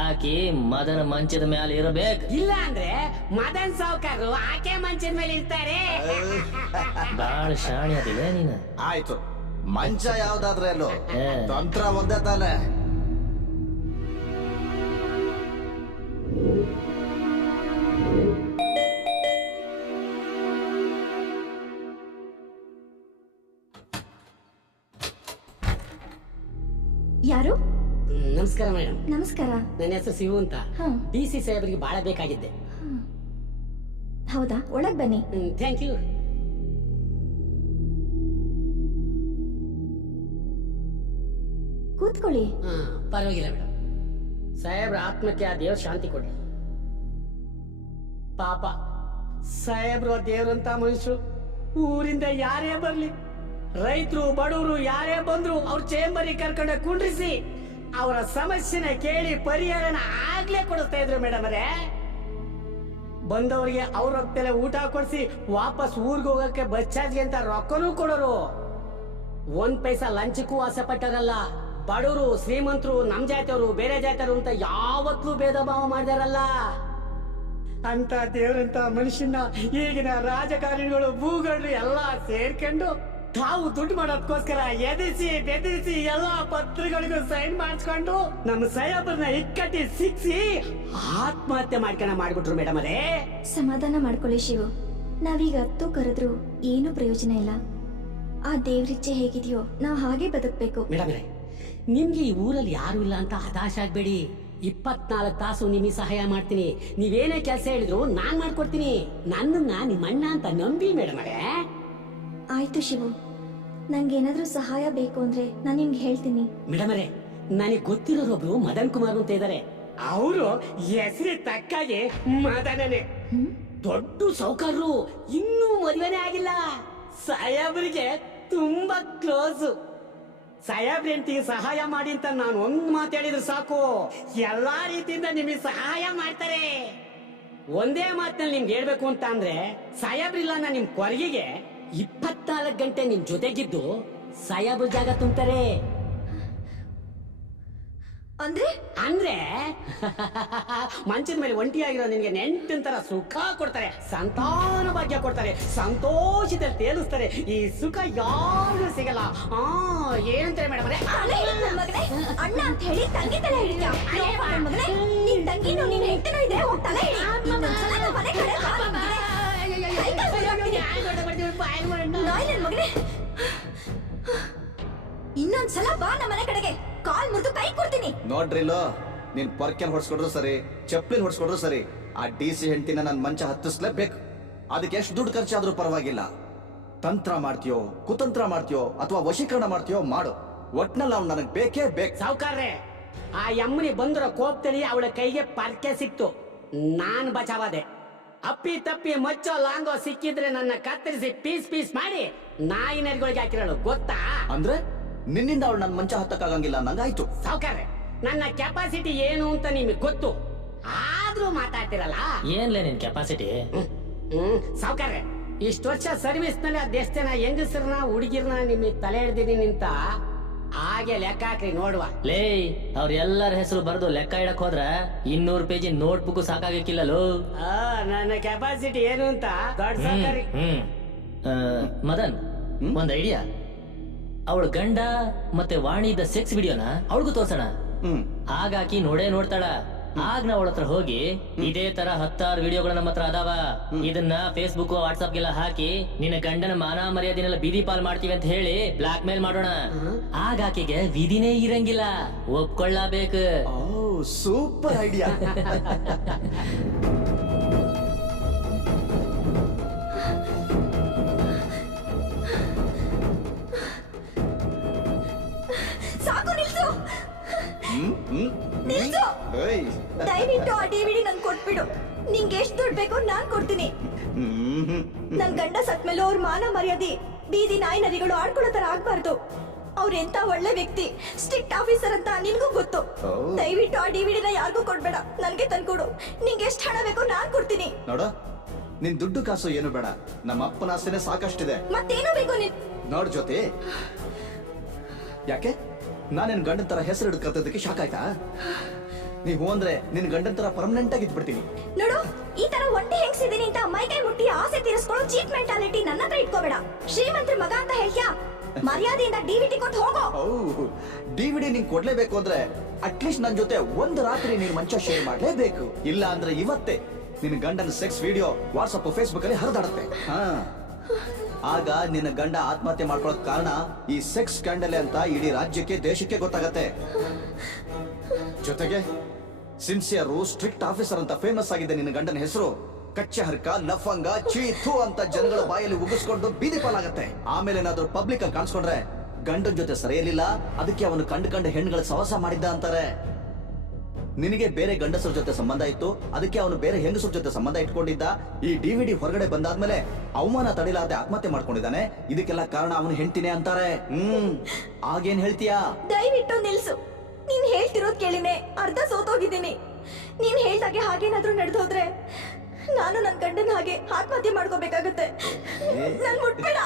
ಆಕಿ ಮದನ ಮಂಚದ ಮ್ಯಾಲ ಇರಬೇಕು. ಇಲ್ಲ ಅಂದ್ರೆ ಮದನ್ ಸಾವ್ಕಾರರು ಆಕೆ ಮಂಚದ ಮೇಲೆ ಇರ್ತಾರೆ. ಬಾಳ ಶಾಣಿ ಅದಿಲ್ಲ ನೀನು. ಆಯ್ತು, ಮಂಚ ಯಾವ್ದಾದ್ರೆ ಅಲ್ಲೋ ಹೇ. ತಂತ್ರ ಒಂದೇ ತಾನೆ. ಯಾರು? ನಮಸ್ಕಾರ ಮೇಡಮ್. ನಮಸ್ಕಾರ. ನನ್ನ ಹೆಸರು ಶಿವು ಅಂತ. ಹಾ. DC ಸಾಹೇಬ್ರಿಗೆ ಬಹಳ ಬೇಕಾಗಿದ್ದೆ. ಹೌದಾ? ಒಳಗ್ ಬನ್ನಿ. Thank you. ಕೂತ್ಕೊಳ್ಳಿ. ಪರವಾಗಿಲ್ಲ ಮೇಡಮ್. ಸಾಹೇಬ್ರ ಆತ್ಮಕ್ಕೆ ಆ ದೇವ್ರ ಶಾಂತಿ ಕೊಡ್ಲಿ. ಪಾಪ ಸಾಹೇಬ್ರು ದೇವ್ರಂತ ಮನುಷ್ಯರು. ಊರಿಂದ ಯಾರೇ ಬರ್ಲಿ, ರೈತರು ಬಡವರು ಯಾರೇ ಬಂದ್ರು ಅವ್ರ ಚೇಂಬರಿಗೆ ಕರ್ಕೊಂಡೆ ಕುಂಡ್ರಿಸಿ ಅವರ ಸಮಸ್ಯೆನ ಕೇಳಿ ಪರಿಹಾರನ ಆಗ್ಲೇ ಕೊಡಿಸ್ತಾ ಇದ್ರು ಮೇಡಮ್ ಅವರೇ. ಬಂದವರಿಗೆ ಅವ್ರ ರೊಕ್ಕದಲ್ಲೇ ಊಟ ಕೊಡಿಸಿ ವಾಪಸ್ ಊರ್ಗೆ ಹೋಗಕ್ಕೆ ಬಸ್ ಚಾರ್ಜ್ಗೆ ಅಂತ ರೊಕ್ಕನೂ ಕೊಡೋರು. 1 ಪೈಸಾ ಲಂಚಕ್ಕೂ ಆಸೆ ಪಟ್ಟಾರಲ್ಲ. ಬಡವರು ಶ್ರೀಮಂತರು, ನಮ್ ಜಾತಿಯವರು ಬೇರೆ ಜಾತಿಯವರು ಅಂತ ಯಾವತ್ತೂ ಭೇದ ಭಾವ ಮಾಡಿದಾರಲ್ಲ. ಅಂತ ದೇವರಂತ ಮನುಷ್ಯನ ಈಗಿನ ರಾಜಕಾರಣಿಗಳು ಭೂಗಳ್ರು ಎಲ್ಲ ಸೇರ್ಕೊಂಡು ತಾವು ದುಡ್ಡು ಮಾಡೋದಕ್ಕೋಸ್ಕರ ಎದಿಸಿ ಬೆದರಿಸಿ ಎಲ್ಲಾ ಪತ್ರಗಳಿಗೂ ಸೈನ್ ಮಾಡಿಸ್ಕೊಂಡು ನಮ್ಮ ಸಾಹೇಬ್ರನ್ನ ಇಕ್ಕಟ್ಟಿ ಸಿಕ್ಸಿ ಆತ್ಮಹತ್ಯೆ ಮಾಡ್ಬಿಟ್ರು ಮೇಡಮ್ ಅವರೇ. ಸಮಾಧಾನ ಮಾಡ್ಕೊಳ್ಳಿ ಶಿವು. ನಾವೀಗ ಹತ್ತು ಕರೆದ್ರು ಏನು ಪ್ರಯೋಜನ ಇಲ್ಲ. ಆ ದೇವ್ರಿಚ್ಛೆ ಹೇಗಿದೆಯೋ ನಾವು ಹಾಗೆ ಬದುಕ್ಬೇಕು. ಮೇಡಮ್ ಅವರೇ, ನಿಮ್ಗೆ ಈ ಊರಲ್ಲಿ ಯಾರು ಇಲ್ಲ ಅಂತ ಹತಾಶ ಆಗ್ಬೇಡಿ. 24 ತಾಸು ನಿಮಗೆ ಸಹಾಯ ಮಾಡ್ತೀನಿ. ನೀವೇನೇ ಕೆಲಸ ಹೇಳಿದ್ರು ನಾನ್ ಮಾಡ್ಕೊಡ್ತೀನಿ. ನನ್ನನ್ನ ನಿಮ್ಮಣ್ಣ ಅಂತ ನಂಬಿ ಮೇಡಮ್ ಅವರೇ. ಆಯ್ತು ಶಿವು, ನಂಗೇನಾದ್ರೂ ಸಹಾಯ ಬೇಕು ಅಂದ್ರೆ ನಾನು ನಿಮ್ಗೆ ಹೇಳ್ತೀನಿ. ಮೇಡಮ್ ಅವರೇ, ನನಗೆ ಗೊತ್ತಿರೋರೊಬ್ರು ಮದನ್ ಕುಮಾರ್ ಅಂತ ಇದ್ದಾರೆ. ಅವರು ಹೆಸರಿ ತಕ್ಕಾಗಿ ಮದನನೇ. ದೊಡ್ಡ ಸೌಕರ್ಯರು, ಇನ್ನೂ ಮದುವೆನೇ ಆಗಿಲ್ಲ. ಸಾಹೇಬ್ರಿಗೆ ತುಂಬಾ ಕ್ಲೋಸ್. ಸಾಹೇಬ್ರ ಹೆಂಡತಿಗೆ ಸಹಾಯ ಮಾಡಿ ಅಂತ ನಾನು ಒಂದ್ ಮಾತು ಹೇಳಿದ್ರೆ ಸಾಕು, ಎಲ್ಲಾ ರೀತಿಯಿಂದ ನಿಮಗೆ ಸಹಾಯ ಮಾಡ್ತಾರೆ. ಒಂದೇ ಮಾತಿನಲ್ಲಿ ನಿಮ್ಗೆ ಹೇಳ್ಬೇಕು ಅಂತ ಅಂದ್ರೆ, ಸಾಹೇಬ್ರಿಲ್ಲ ನಾ ನಿಮ್ ಕೊರಗಿಗೆ 24 ಗಂಟೆ ನಿಮ್ ಜೊತೆಗಿದ್ದು ಸಾಹೇಬ್ರ ಜಾಗ ತುಂಬ್ತಾರೆ. ಅಂದ್ರೆ ಮಂಚದ ಮೇಲೆ ಒಂಟಿಯಾಗಿರೋ ನಿನ್ಗೆ ನೆಂಟಿನ ತರ ಸುಖ ಕೊಡ್ತಾರೆ, ಸಂತಾನ ಭಾಗ್ಯ ಕೊಡ್ತಾರೆ, ಸಂತೋಷದಲ್ಲಿ ತೇಲಿಸ್ತಾರೆ. ಈ ಸುಖ ಯಾರು ಸಿಗಲ್ಲ. ಏನಂತಾರೆ ಮೇಡಮ್ ಅವರೇ? ಅಣ್ಣ ಅಂತ ಹೇಳಿ ತಂಗಿ ತಲೆ ಹಿಡಿದ್ಯಾ? ಮಗನೇ, ನಿನ್ ತಂಗಿನೂ ನಿನ್ ಹೆಂಡತಿನೂ ಇದೆ, ಹೋಗ್ ತಲೆ ಹಿಡಿ. ಇನ್ನೊಂದ್ಸಲ ನಮ್ ಮನೆ ಕಡೆ ಬಾ ಮಗನೇ. ಕೈ ಕಾಲ್ ಮುರ್ದಾಕ್ತೀನಿ. ನಾಯಿ ನನ್ ಮಗನೇ, ಇನ್ನೊಂದ್ಸಲ ಬಾ ನಮ್ಮ ಮನೆ ಕಡೆಗೆ, ಕಾಲ್ ಮುರಿದು ಕೈ ಕೊಡ್ತೀನಿ. ನೋಡ್ರಿಲ್ಲೋ, ನೀನ್ ಪರ್ಕೆನ್ ಹೊಡ್ಸ್ಕೊಡ್ರು ಸರಿ, ಚಪ್ಲಿನ್ ಹೊಡ್ಸ್ಕೊಡ್ರು ಸರಿ, ಆ DC ಹೆಂಡತಿನ ನನ್ ಮಂಚ ಹತ್ತಿಸ್ಲೇಬೇಕು. ಅದಕ್ಕೆ ಎಷ್ಟು ದುಡ್ಡು ಖರ್ಚಾದ್ರೂ ಪರವಾಗಿಲ್ಲ. ತಂತ್ರ ಮಾಡ್ತೀಯೋ, ಕುತಂತ್ರ ಮಾಡ್ತೀಯೋ, ಅಥವಾ ವಶೀಕರಣ ಮಾಡ್ತೀಯೋ ಮಾಡು. ಒಟ್ನಲ್ಲಿ ಅವ್ನು ನನಗ್ ಬೇಕೇ ಬೇಕು. ಸಾವುಕಾರ್ರೆ, ಆ ಯಮ್ಮನಿ ಬಂದ್ರ ಕೋಪದಲ್ಲಿ ಅವಳ ಕೈಗೆ ಪರ್ಕೆ ಸಿಕ್ತು. ನಾನ್ ಬಚಾವಾದೆ. ಅಪ್ಪಿ ತಪ್ಪಿ ಮಚ್ಚೋ ಲಾಂಗೋ ಸಿಕ್ಕಿದ್ರೆ ನನ್ನ ಕತ್ತರಿಸಿ ಪೀಸ್ ಪೀಸ್ ಮಾಡಿ ನಾಯಿ ನರಿಗಳಿಗೆ ಹಾಕಿರೋಳು, ಗೊತ್ತಾ? ಅಂದ್ರೆ ನಿನ್ನಿಂದ ಅವಳು ನನ್ ಮಂಚ ಹತ್ತಕ್ಕಾಗಂಗಿಲ್ಲ ನಂಗಾಯ್ತು. ಸಾವುಕಾರ್ರೆ, ನನ್ನ ಕೆಪಾಸಿಟಿ ಏನು ಅಂತ ನಿಮಗೆ ಗೊತ್ತು, ಆದ್ರೂ ಮಾತಾಡ್ತಿರಲ್ಲ. ಏನ್ಲೇ ನಿನ್ ಕೆಪಾಸಿಟಿ? ಸಾವುಕಾರ್ರೆ, ಇಷ್ಟು ವರ್ಷ ಸರ್ವಿಸ್ ನಲ್ಲಿ ಅದೆಷ್ಟು ಜನ ಹೆಂಗಸರನ್ನ ಹುಡುಗಿರ್ನ ನಿಮಗೆ ತಲೆ ಹಿಡ್ದಿದ್ದೀನಿ ಅಂತ ಹಾಗೆ ಲೆಕ್ಕ ಹಾಕ್ರಿ ನೋಡುವ. ಲೇ, ಅವ್ರೆಲ್ಲರ ಹೆಸರು ಬರೆದು ಲೆಕ್ಕ ಇಡಕ್ ಹೋದ್ರ 200 ಪೇಜಿ ನೋಟ್ ಬುಕ್ ಸಾಕಾಗಕ್ಕಿಲ್ಲೋ. ನನ್ನ ಕೆಪಾಸಿಟಿ ಏನು ಅಂತ ದೊಡ್ಡ ಸಾವುಕಾರಿ. ಮದನ್, ಒಂದ್ ಐಡಿಯಾ. ಅವಳ ಗಂಡ ಮತ್ತೆ ವಾಣಿ ಇದ್ದ ಸೆಕ್ಸ್ ವಿಡಿಯೋನ ಅವಳಿಗೂ ತೋರ್ಸೋಣ. ಆಗಾಕಿ ನೋಡೇ ನೋಡ್ತಾಳ. ಆಗ ನಾವ್ ಅವಳ ಹತ್ರ ಹೋಗಿ ಇದೇ ತರ 10 ವಿಡಿಯೋಗಳು ನಮ್ಮ ಹತ್ರ ಅದಾವ, ಇದನ್ನ ಫೇಸ್ಬುಕ್ ವಾಟ್ಸ್ಆಪ್ ಗೆಲ್ಲ ಹಾಕಿ ನಿನ್ನ ಗಂಡನ ಮಾನ ಮರ್ಯಾದೆನೆಲ್ಲ ಬೀದಿ ಪಾಲ್ ಮಾಡ್ತೀವಿ ಅಂತ ಹೇಳಿ ಬ್ಲಾಕ್ ಮೇಲ್ ಮಾಡೋಣ. ಆಗ ಆಕೆಗೆ ವಿಧಿನೇ ಇರಂಗಿಲ್ಲ, ಒಪ್ಕೊಳ್ಳಬೇಕು. Super idea. ಸಾಕು, ನಿಲ್ಸು ನಿಲ್ಸು. ದಯವಿಟ್ಟು ಆ ಡಿವಿಡಿ ನಂಗೆ ಕೊಟ್ಬಿಡು. ನಿಂಗೆ ಎಷ್ಟು ದುಡ್ಡು ಬೇಕೋ ನಾನ್ ಕೊಡ್ತೀನಿ. ನನ್ ಗಂಡ ಸತ್ಮೇಲೆ ಅವ್ರ ಮಾನ ಮರ್ಯಾದೆ ಬೀದಿ ನಾಯಿ ನರಿಗಳು ಆಡ್ಕೊಳ್ಳೋ ತರ ಆಗ್ಬಾರ್ದು. ಅವ್ರ ಎಂತ ಒಳ್ಳೆ ವ್ಯಕ್ತಿ, ಸ್ಟ್ರಿಕ್ಟ್ ಆಫೀಸರ್ ಅಂತ ನಿನ್ಗೂ ಗೊತ್ತು. ದಯವಿಟ್ಟು ಆ ಡಿವಿಡಿನ ಯಾರಿಗೂ ಕೊಡ್ಬೇಡ, ನನ್ಗೆ ತಂದ್ಕೊಡು. ನಿಂಗೆ ಎಷ್ಟು ಹಣ ಬೇಕೋ ನಾನ್ ಕೊಡ್ತೀನಿ. ನೋಡ, ನಿನ್ ದುಡ್ಡು ಕಾಸು ಏನು ಬೇಡ, ನಮ್ಮ ಅಪ್ಪನ ಆಸ್ತಿನೇ ಸಾಕಷ್ಟಿದೆ. ಮತ್ತೇನು ಬೇಕು ನೀನ್? ನೋಡ್ ಜ್ಯೋತಿ, ಯಾಕೆ ನಾನೇನ್ ಗಂಡನ್ ತರ ಹೆಸರು ಹಿಡಿದು ಕರ್ತದಕ್ಕೆ ಶಾಕ್ ಆಯ್ತಾ? ನೀವು ಅಂದ್ರೆ ನಿನ್ ಗಂಡನ್ ತರ ಪರ್ಮನೆಂಟ್ ಆಗಿ ಇದ್ಬಿಡ್ತೀನಿ. ನೋಡು, ಈ ತರ ಒಂಟಿ ಹೆಂಗ್ಸಿದೀನಿ ಅಂತ ಮೈ ಕೈ ಮುಟ್ಟಿ ಆಸೆ ತೀರಿಸ್ಕೊಳ್ಳೋ ಚೀಪ್ ಮೆಂಟಾಲಿಟಿ ನನ್ನ ಹತ್ರ ಇಟ್ಕೋಬೇಡ. ಶ್ರೀಮಂತರ ಮಗ ಅಂತ ಹೇಳ್ತ್ಯಾ? ಮರ್ಯಾದೆಯಿಂದ ಡಿವಿಡಿ ಕೊಟ್ಟು ಹೋಗೋ. ಡಿವಿಡಿ ನಿಂಗೆ ಕೊಡ್ಲೇಬೇಕು ಅಂದ್ರೆ ಅಟ್ಲೀಸ್ಟ್ ನನ್ ಜೊತೆ ಒಂದು ರಾತ್ರಿ ನೀನ್ ಮಂಚ ಶೇರ್ ಮಾಡ್ಲೇಬೇಕು. ಇಲ್ಲ ಅಂದ್ರೆ ಇವತ್ತೇ ನಿನ್ನ ಗಂಡನ ಸೆಕ್ಸ್ ವಿಡಿಯೋ ವಾಟ್ಸ್ಆಪ್ ಫೇಸ್ಬುಕ್ ಅಲ್ಲಿ ಹರಿದಾಡುತ್ತೆ. ಆಗ ನಿನ್ನ ಗಂಡ ಆತ್ಮಹತ್ಯೆ ಮಾಡ್ಕೊಳ್ಳೋಕ್ ಕಾರಣ ಈ ಸೆಕ್ಸ್ ಸ್ಕ್ಯಾಂಡಲ್ ಅಂತ ಇಡೀ ರಾಜ್ಯಕ್ಕೆ ದೇಶಕ್ಕೆ ಗೊತ್ತಾಗತ್ತೆ. ಜೊತೆಗೆ ಸಿನ್ಸಿಯರು, ಸ್ಟ್ರಿಕ್ಟ್ ಆಫೀಸರ್ ಅಂತ ಫೇಮಸ್ ಆಗಿದೆ ನಿನ್ನ ಗಂಡನ ಹೆಸರು. ಕಚ್ಚೆ ಹರ್ಕ, ಲಫಂಗ, ಚೀತು ಅಂತ ಜನಗಳ ಬಾಯಲ್ಲಿ ಉಗಿಸ್ಕೊಂಡು ಬೀದಿ ಪಾಲಾಗತ್ತೆ. ಆಮೇಲೆ ಏನಾದ್ರೂ ಪಬ್ಲಿಕ್ ಅಲ್ಲಿ ಕಾಣಿಸ್ಕೊಂಡ್ರೆ ಗಂಡನ ಜೊತೆ ಸರಿಯಲಿಲ್ಲ, ಅದಕ್ಕೆ ಅವನು ಕಂಡು ಹೆಣ್ಗಳ ಸವಸ ಮಾಡಿದ್ದ ಅಂತಾರೆ. ನಿನಗೆ ಬೇರೆ ಗಂಡಸರ ಜೊತೆ ಸಂಬಂಧ ಇತ್ತು, ಅದಕ್ಕೆ ಅವನು ಬೇರೆ ಹೆಂಗಸರ ಜೊತೆ ಸಂಬಂಧ ಇಟ್ಕೊಂಡಿದ್ದ. ಈ ಡಿವಿಡಿ ಹೊರಗಡೆ ಬಂದಾದ್ಮೇಲೆ ಅವಮಾನ ತಡಿಲಾದೆ ಆತ್ಮಹತ್ಯೆ ಮಾಡ್ಕೊಂಡಿದ್ದಾನೆ. ಇದಕ್ಕೆಲ್ಲ ಕಾರಣ ಅವನು ಹೆಂಡ್ತಿನೇ ಅಂತಾರೆ. ಆಗೇನ್ ಹೇಳ್ತೀಯಾ? ದಯವಿಟ್ಟು ನಿಲ್ಸು. ನೀನ್ ಹೇಳ್ತಿರೋದ್ ಕೇಳಿನೇ ಅರ್ಧ ಸೋತೋಗಿದ್ದೀನಿ. ನೀನ್ ಹೇಳ್ದಾಗೆ ಹಾಗೇನಾದ್ರೂ ನಡೆದೋದ್ರೆ ನಾನು ನನ್ ಗಂಡನ ಹಾಗೆ ಆತ್ಮಹತ್ಯೆ ಮಾಡ್ಕೋಬೇಕಾಗತ್ತೆ. ನನ್ ಮುಟ್ಬೇಡ.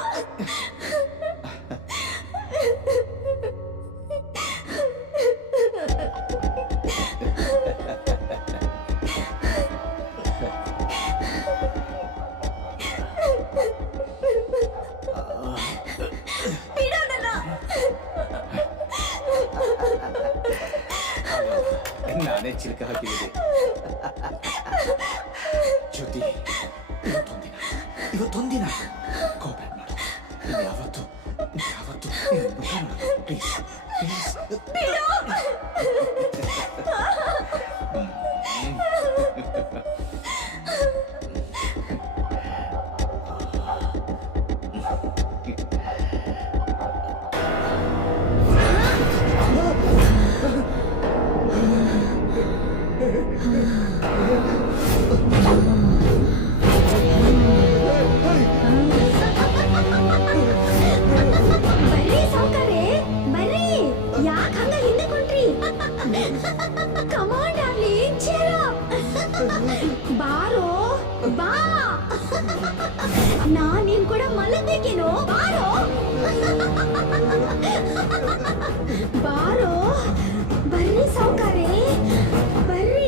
ನಾನೇ ಚಿಲ್ಕ ಹಾಕಿದ್ದೀನಿ. ಜ್ಯೋತಿ, ಇವತ್ತೊಂದಿನ ಕೋಪರೇಟ್ ಮಾಡು. ಯಾವತ್ತು ಪ್ಲೀಸ್ ಪ್ಲೀಸ್. ಬರ್ರಿ ಸಾವ್ಕಾರೆ, ಬರ್ರಿ. ಯಾಕ ಹಂಗ ಹಿಂದೆ ಕೊಂಡ್ರಿ? ಕಮಾಂಡ್ ಆಗ್ಲಿ, ಬಾರೋ ಬಾ. ನಾನ್ ನಿನ್ ಕೂಡ ಮಲಗ್ಬೇಕೇನೋ? ಬಾರೋ ಬಾರೋ, ಬರ್ರಿ ಸಾವ್ಕಾರೆ, ಬರ್ರಿ.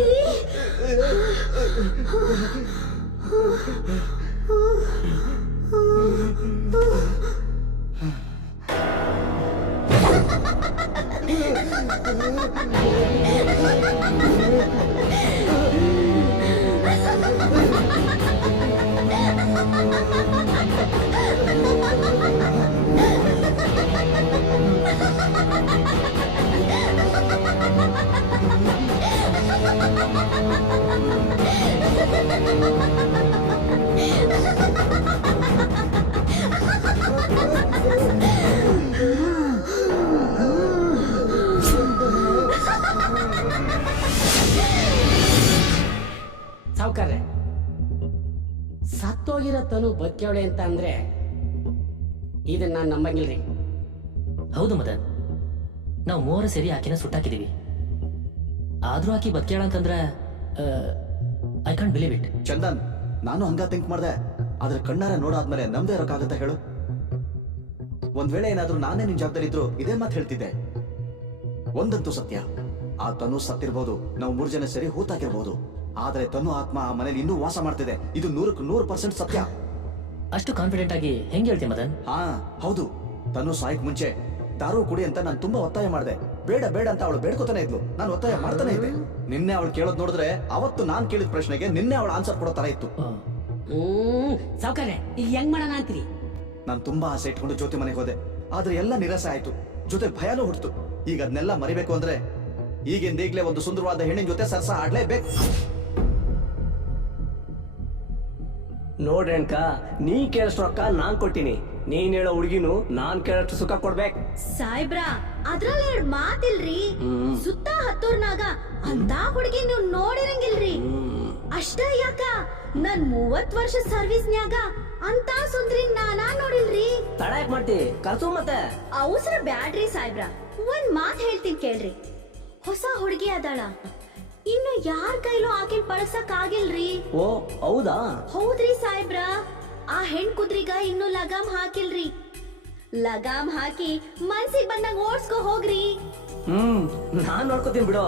ಸಾವ್ಕಾರ್ರೆ, ಸತ್ತೋಗಿರೋ ತನು ಬದುಕ್ಯವಳೆ ಅಂತ ಅಂದ್ರೆ ಇದನ್ನ ನಾನು ನಂಬಂಗಿಲ್ರಿ. ಹೌದು ಮದನ್, ನಾವು ಮೂವರು ಸೇರಿ ಆಕಿನ ಸುಟ್ಟಾಕಿದೀವಿ. ಆದ್ರೂ ಆಕಿ ಬದುಕ್ಯಾಳ ಅಂತಂದ್ರೆ I can't believe it. Chandan, ನಾನು ಹಂಗ ಥಿಂಕ್ ಮಾಡ್ದೆ, ಆದ್ರೆ ಕಣ್ಣಾರ ನೋಡಾದ್ಮೇಲೆ ನಮ್ದೇ ಇರೋಕ್ಕಾಗತ್ತ ಹೇಳು? ಒಂದ್ ವೇಳೆ ಏನಾದ್ರೂ ನಾನೇ ನಿನ್ ಜಾಗದಲ್ಲಿ ಇದ್ರು ಇದೇ ಮಾತು ಹೇಳ್ತಿದ್ದೆ. ಒಂದಂತೂ ಸತ್ಯ, ಆ ತನು ಸತ್ತಿರ್ಬೋದು, ನಾವು 3 ಜನ ಸೇರಿ ಹೂತಾಕಿರ್ಬೋದು, ಆದ್ರೆ ತನು ಆತ್ಮ ಆ ಮನೇಲಿ ಇನ್ನೂ ವಾಸ ಮಾಡ್ತಿದೆ. ಇದು 100% ಸತ್ಯ. ಅಷ್ಟು ಕಾನ್ಫಿಡೆಂಟ್ ಆಗಿ ಹೆಂಗ್ ಹೇಳ್ತೀಯ ಮದನ್? ಹೌದು. ತನು ಸಾಯಕ್ ಮುಂಚೆ ದಾರು ಕುಡಿ ಅಂತ ನಾನು ತುಂಬಾ ಒತ್ತಾಯ ಮಾಡಿದೆ. ಬೇಡ ಬೇಡ ಅಂತ ಅವಳು ಬೇಡ್ಕೋತಾನೆ ಇದ್ಲು. ನಾನು ಒತ್ತಾಯ ಮಾಡ್ತಾನೆ ಇದ್ದೆ. ನಿನ್ನೆ ಅವಳು ಕೇಳೋದ್ ನೋಡಿದ್ರೆ ಅವತ್ತು ನಾನ್ ಕೇಳಿದ ಪ್ರಶ್ನೆಗೆ ನಿನ್ನೆ ಅವಳು ಆನ್ಸರ್ ಕೊಡೋ ತರ ಇತ್ತು. ಸಾವ್ಕಾರ್ರೆ ಈಗ ಹೆಂಗ್ ಮಾಡೋಣ ಅಂತೀರಿ? ನಾನು ತುಂಬಾ ಆಸೆ ಇಟ್ಕೊಂಡು ಜ್ಯೋತಿ ಮನೆಗೆ ಹೋದೆ, ಆದ್ರೆ ಎಲ್ಲ ನಿರಾಸೆ ಆಯ್ತು. ಜೊತೆ ಭಯನೂ ಹುಡ್ತು. ಈಗ ಅದನ್ನೆಲ್ಲ ಮರಿಬೇಕು ಅಂದ್ರೆ ಈಗಿಂದೀಗ್ಲೇ ಒಂದು ಸುಂದರವಾದ ಹೆಣ್ಣಿನ ಜೊತೆ ಸರ್ಸ ಆಡ್ಲೇಬೇಕು. ನೋಡ್ರಿ ಅಣ್ಕ, ನೀ ಕೇಳಷ್ಟು ರೊಕ್ಕ ನಾನ್ ಕೊಟ್ಟಿನಿ, ನೀನ್ ಹೇಳೋ ಹುಡುಗಿನು ನಾನ್ ಕೇಳಷ್ಟು ಸುಖ ಕೊಡ್ಬೇಕು. ಸಾಯ್ಬ್ರಾ ಅದ್ರಲ್ಲಿ 2 ಮಾತಿಲ್ರಿ. ಸುತ್ತ ಹತ್ತೂರ್ನಾಗ ಅಂತ ಹುಡುಗಿ ನೀವು ನೋಡಿರಂಗಿಲ್ರಿ. ಅಷ್ಟ ಯಾಕ ನನ್ 30 ವರ್ಷ ಸರ್ವಿಸ್ನ್ಯಾಗ ಅಂತ ಸುಂದ್ರಿ ನಾನಾ ನೋಡಿಲ್ರಿ. ತಡ ಯಾಕೆ ಮಾಡ್ತಿ, ಕರ್ಸು ಮತ್ತೆ. ಅವಸರ ಬ್ಯಾಡ್ರಿ ಸಾಯ್ಬ್ರಾ, ಒಂದ್ ಮಾತ್ ಹೇಳ್ತೀನಿ ಕೇಳ್ರಿ. ಹೊಸ ಹುಡುಗಿ ಅದಾಳ, ಇನ್ನು ಯಾರ ಕೈಲೂ ಆಕಿನ್ ಬಳಸಕ್ ಆಗಿಲ್ರಿ. ಓ ಹೌದಾ? ಹೌದ್ರಿ ಸಾಯ್ಬ್ರಾ, ಆ ಹೆಣ್ ಕುದ್ರಿಗ ಇನ್ನು ಲಗಾಮ್ ಹಾಕಿಲ್ರಿ. ಲಗಾಮ್ ಹಾಕಿ ಮನ್ಸಿಗೆ ಬಂದಾಗ ಓಡ್ಸ್ಕೊ ಹೋಗ್ರಿ. ನಾನ್ ನೋಡ್ಕೋತೀನಿ ಬಿಡು.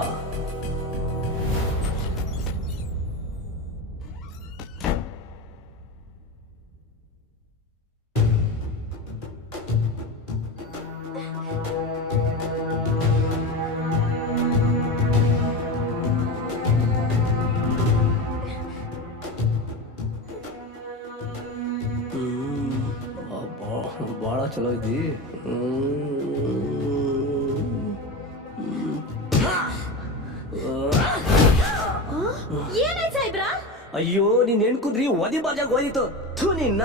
ಬಾಳ ಚಲೋ ಇದ್ದಿ. ಏನಾಯ್ತು ಸಾಯ್ಬ್ರಾ? ಅಯ್ಯೋ ನೀನ್ ಹೆಣ್ಕುದ್ರಿ ಒದಿ ಬಾಜಾಗ ಹೋದಿತ್ತು. ಥೂ ನಿನ್ನ.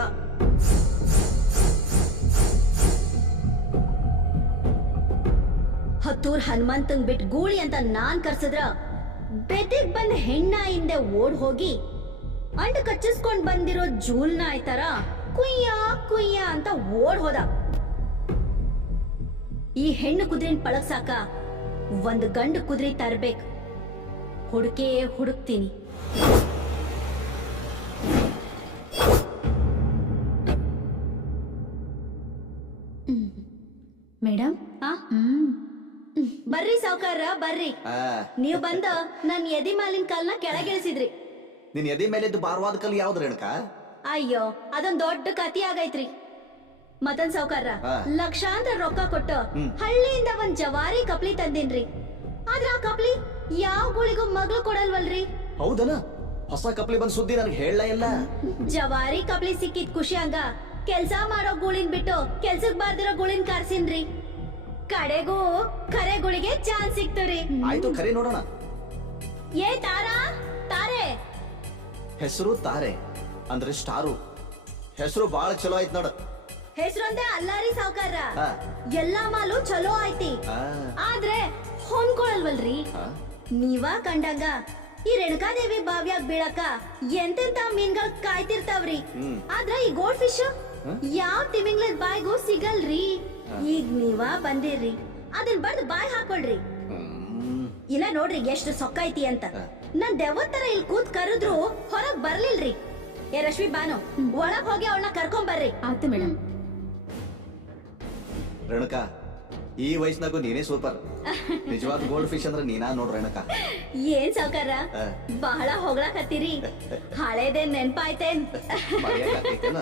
ಹತ್ತೂರ್ ಹನುಮಂತಂಗ್ ಬಿಟ್ ಗೂಳಿ ಅಂತ ನಾನ್ ಕರ್ಸದ್ರ ಬೆದಿಗ್ ಬಂದ ಹೆಣ್ಣ ಹಿಂದೆ ಓಡ್ ಹೋಗಿ ಅಂಡ್ ಕಚ್ಚಿಸ್ಕೊಂಡ್ ಬಂದಿರೋ ಜೂಲ್ನ ಆಯ್ತಾರ ಕುಯ್ಯ ಕುಯ್ಯ ಅಂತ ಓಡ್ ಹೋದ. ಈ ಹೆಣ್ಣು ಕುದ್ರಿನ್ ಪಳಗ್ಸಾಕ ಒಂದ್ ಗಂಡು ಕುದ್ರಿ ತರ್ಬೇಕು. ಹುಡುಕೇ ಹುಡುಕ್ತೀನಿ. ಮೇಡಮ್ ಬರ್ರಿ ಸಾವ್ಕಾರ ಬರ್ರಿ. ನೀವ್ ಬಂದ ನನ್ ಎದಿ ಮಾಲಿನ ಕಲ್ನ ಕೆಳಗಿಳಿಸಿದ್ರಿ. ನಿನ್ ಎದೆ ಮೇಲಿದ್ದು ಭಾರವಾದ ಕಲ್ ಯಾವ್ದು ರೇಣುಕ? ಅಯ್ಯೋ ಅದೊಂದ್ ದೊಡ್ಡ ಕತಿ ಆಗೈತ್ರಿ. ಮತನ್ ಸಾವ್ಕಾರ ಲಕ್ಷಾಂತರ ರೊಕ್ಕ ಕೊಟ್ಟು ಹಳ್ಳಿಯಿಂದ ಒಂದ್ ಜವಾರಿ ಕಪ್ಲಿ ತಂದಿನ್ರಿ. ಆದ್ರ ಆ ಕಪ್ಲಿ ಯಾವ ಗುಳಿಗೂ ಮಗ್ಳು ಕೊಡಲ್ವಲ್ರಿ. ಹೌದನ? ಹೊಸ ಕಪ್ಲಿ ಬಂದ್ ಸುದ್ದಿ ನನಗೆ ಹೇಳಲೇ ಇಲ್ಲ. ಜವಾರಿ ಕಪ್ಲಿ ಸಿಕ್ಕಿದ್ ಖುಷಿ ಹಂಗ ಕೆಲ್ಸ ಮಾಡೋ ಗುಳಿನ್ ಬಿಟ್ಟು ಕೆಲ್ಸಕ್ ಬಾರ್ದಿರೋ ಗುಳಿನ್ ಕಾರ್ಸಿನ್ರಿ. ಕಡೆಗೂ ಖರೆ ಗುಳಿಗೆ ಚಾನ್ಸ್ ಸಿಕ್ತರಿ. ಆಯ್ತು, ಖರೆ ನೋಡೋಣ. ಏ ತಾರಾ, ತಾರೆ ಹೆಸರು ತಾರೆ ಅಂದ್ರೆ ಸ್ಟಾರು. ಹೆಸರು ಬಾಳ ಚಲೋ ಆಯ್ತು ನೋಡ. ಹೆಸರೊಂದೇ ಅಲ್ಲಾರಿ ಸಾವ್ಕಾರ, ಎಲ್ಲಾ ಮಾಲು ಚಲೋ ಐತಿ. ಆದ್ರೆ ಹೊಂದ್ಕೊಳಲ್ವಲ್ರಿ. ನೀವ ಕಂಡಂಗ ಈ ರೇಣುಕಾದೇವಿ ಬಾವ್ಯಾಗ ಬೀಳಕ ಎಂತೆಂತ ಮೀನ್ಗಳು ಕಾಯ್ತಿರ್ತಾವ್ರಿ. ಆದ್ರ ಈ ಗೋಲ್ಡ್ ಫಿಶ್ ಯಾವ ತಿಮಿಂಗ್ಲದ ಬಾಯ್ಗೂ ಸಿಗಲ್ರಿ. ಈಗ ನೀವ ಬಂದಿರ್ರಿ, ಅದನ್ ಬಡ್ದು ಬಾಯ್ ಹಾಕೊಳ್ರಿ. ಇಲ್ಲ ನೋಡ್ರಿ ಎಷ್ಟು ಸೊಕ್ಕ ಐತಿ ಅಂತ. ನನ್ ದೆವ್ವದ ತರ ಇಲ್ಲಿ ಕೂತ್ ಕರೆದ್ರು ಹೊರಗ್ ಬರ್ಲಿಲ್ರಿ. ಏ ರಶ್ಮಿ ಬಾನು, ಒಳಗ್ ಹೋಗಿ ಅವಳನ್ನ ಕರ್ಕೊಂಡ್ ಬರ್ರಿ. ಆಯ್ತು ಮೇಡಮ್. ರೇಣುಕಾ, ಈ ವಯಸ್ಸಿನಾಗೂ ನೀನೇ ಸೂಪರ್. ನಿಜವಾದ ಗೋಲ್ಡ್ ಫಿಶ್ ಅಂದ್ರೆ ನೀನಾ ನೋಡ್ ರೇಣುಕಾ. ಏನ್ ಸಾವ್ಕಾರ ಬಹಳ ಹೊಗಳಕತ್ತೀರಿ? ಹಳೇದೇನ್ ನೆನ್ಪಾಯ್ತೇನ್? ಮರೆಯಕ್ಕಾಗ್ತೈತೇನ?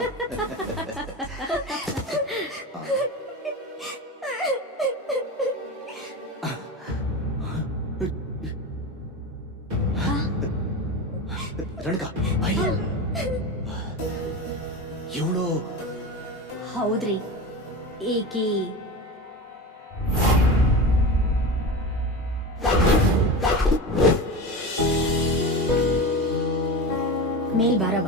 ರೇಣುಕಾ, ಇವಳು ಹೌದ್ರಿ, ಈಕಿ ಮೇಲ್ ಬಾರವ.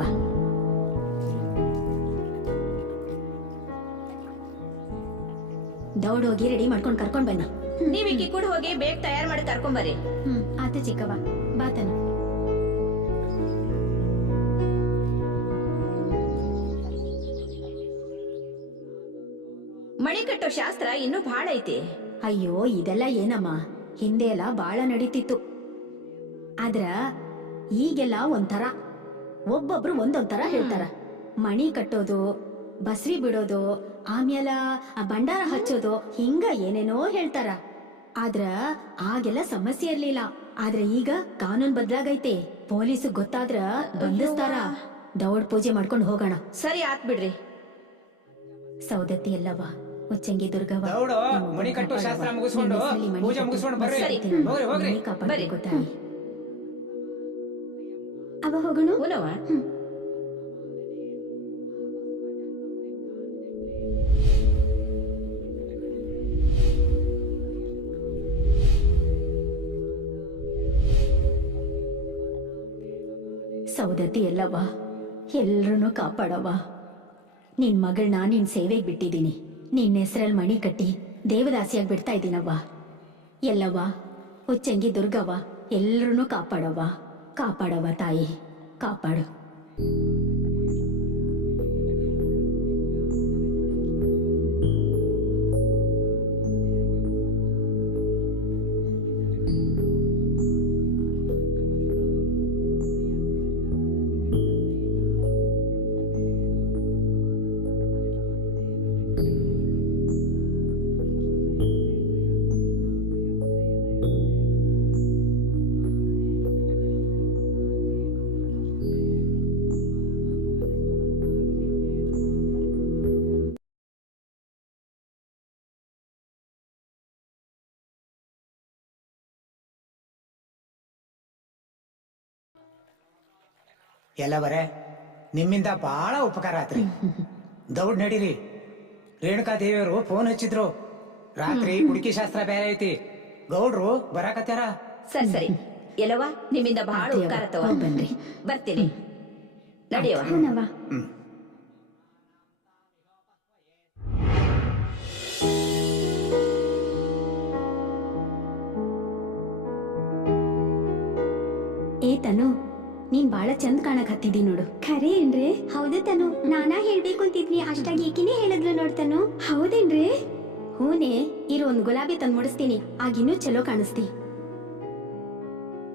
ದೌಡೋಗಿ ರೆಡಿ ಮಾಡ್ಕೊಂಡ್ ಕರ್ಕೊಂಡ್ ಬನ್ನ. ನೀವ್ ಈಕಿ ಕೂಡ ಹೋಗಿ ಬೇಗ ತಯಾರು ಮಾಡಿ ಕರ್ಕೊಂಬರ್ರಿ. ಆತ ಚಿಕ್ಕವ ಬಾತನ. ಮಣಿ ಕಟ್ಟೋ ಶಾಸ್ತ್ರ ಇನ್ನೂ ಬಹಳ ಐತಿ. ಅಯ್ಯೋ ಇದೆಲ್ಲ ಏನಮ್ಮ, ಹಿಂದೆ ಎಲ್ಲ ಬಾಳ ನಡೀತಿತ್ತು. ಆದ್ರ ಈಗೆಲ್ಲ ಒಂಥರ ಒಬ್ಬೊಬ್ರು ಒಂದೊಂಥರ ಹೇಳ್ತಾರ. ಮಣಿ ಕಟ್ಟೋದು, ಬಸ್ರಿ ಬಿಡೋದು, ಆಮೇಲೆ ಭಂಡಾರ ಹಚ್ಚೋದು, ಹಿಂಗ ಏನೇನೋ ಹೇಳ್ತಾರ. ಆದ್ರ ಆಗೆಲ್ಲ ಸಮಸ್ಯೆ ಇರ್ಲಿಲ್ಲ. ಆದ್ರೆ ಈಗ ಕಾನೂನ್ ಬದ್ಲಾಗೈತೆ. ಪೊಲೀಸ್ ಗೊತ್ತಾದ್ರ ಬಂಧಿಸ್ತಾರ. ದೌಡ್ ಪೂಜೆ ಮಾಡ್ಕೊಂಡು ಹೋಗೋಣ. ಸರಿ ಆತ್ ಬಿಡ್ರಿ. ಸೌದತ್ತಿ ಎಲ್ಲವ ಉಚ್ಚಂಗಿ ದುರ್ಗವ್ವ ದೌಡು, ನಮ್ಮವ್ವ ಮಣಿ ಕಟ್ಟು ಕಾಪಾಡವ್ವ. ಶಾಸ್ತ್ರ ಮುಗಿಸ್ಕೊಂಡು, ನಿನ್ನ ಹೆಸರಲ್ಲಿ ಮಣಿ ಪೂಜೆ ಕಟ್ಟು, ಮುಗಿಸ್ಕೊಂಡು ಬರ್ರಿ. ಮಸ್ತ್ ಸರಿ. ಇರ್ತೀನಿ. ಹೋಗ್ರಿ, ಹೋಗ್ರಿ. ಮಣಿ ಕಾಪಾಡ್ಬೇಕು ಬರ್ರಿ. ತಾಯಿ. ಅವ ಹೋಗೋಣ. ಹೂನವ್ವ ಸೌದತ್ತಿ ಎಲ್ಲವ್ವ, ಎಲ್ರನ್ನೂ ಕಾಪಾಡವ್ವ. ನಿನ್ ಮಗಳನ್ನ ನಿನ್ ಸೇವೆಗೆ ಬಿಟ್ಟಿದ್ದೀನಿ. ನಿನ್ನ ಹೆಸರಲ್ಲಿ ಮಣಿ ಕಟ್ಟಿ ದೇವದಾಸಿಯಾಗಿ ಬಿಡ್ತಾ ಇದ್ದೀನವ್ವ. ಎಲ್ಲವ್ವ, ಉಚ್ಚಂಗಿ ದುರ್ಗವ್ವ, ಎಲ್ರನ್ನೂ ಕಾಪಾಡವ್ವ. ಕಾಪಾಡವ್ವ ತಾಯಿ, ಕಾಪಾಡು. ಎಲ್ಲವರೇ ನಿಮ್ಮಿಂದ ಬಹಳ ಉಪಕಾರ ಆತ್ರಿ. ದೌಡ್ ನಡೀರಿ. ರೇಣುಕಾ ದೇವಿಯವರು ಫೋನ್ ಹಚ್ಚಿದ್ರು. ರಾತ್ರಿ ಕುಡುಕಿ ಶಾಸ್ತ್ರ ಬೇರೆ ಐತಿ. ಗೌಡ್ರು ಬರಾಕತ್ಯಾರ. ಸರಿ ಸರಿ ಎಲ್ಲವ್ವ ನಿಮ್ಮಿಂದ ಬಹಳ ಆಯ್ತು ಯವ್ವ, ಉಪಕಾರ ತವ ಹೋಗ್ ಬನ್ರಿ. ಬರ್ತೀನಿ ನಡಿಯವ್ವ. ಹೂನವ್ವ. ಏ ತನು, ನೀನ್ ಬಾಳ ಚಂದ ಕಾಣಕ್ ಹತ್ತಿದಿ ನೋಡು. ಖರೆ ಏನ್ರಿ? ಹೌದು ತನು, ನಾನಾ ಹೇಳ್ಬೇಕು ಅಂತಿದ್ನಿ, ಅಷ್ಟಾಗಿ ಈಕಿನೇ ಹೇಳಿದ್ಲು ನೋಡ್ತನು. ಹೌದೇನ್ರಿ? ಹೂನೇ, ಇರು ಒಂದ್ ಗುಲಾಬಿ ತಂದ್ ಮುಡಿಸ್ತೀನಿ, ಆಗಿನ್ನೂ ಚಲೋ ಕಾಣಿಸ್ತಿ.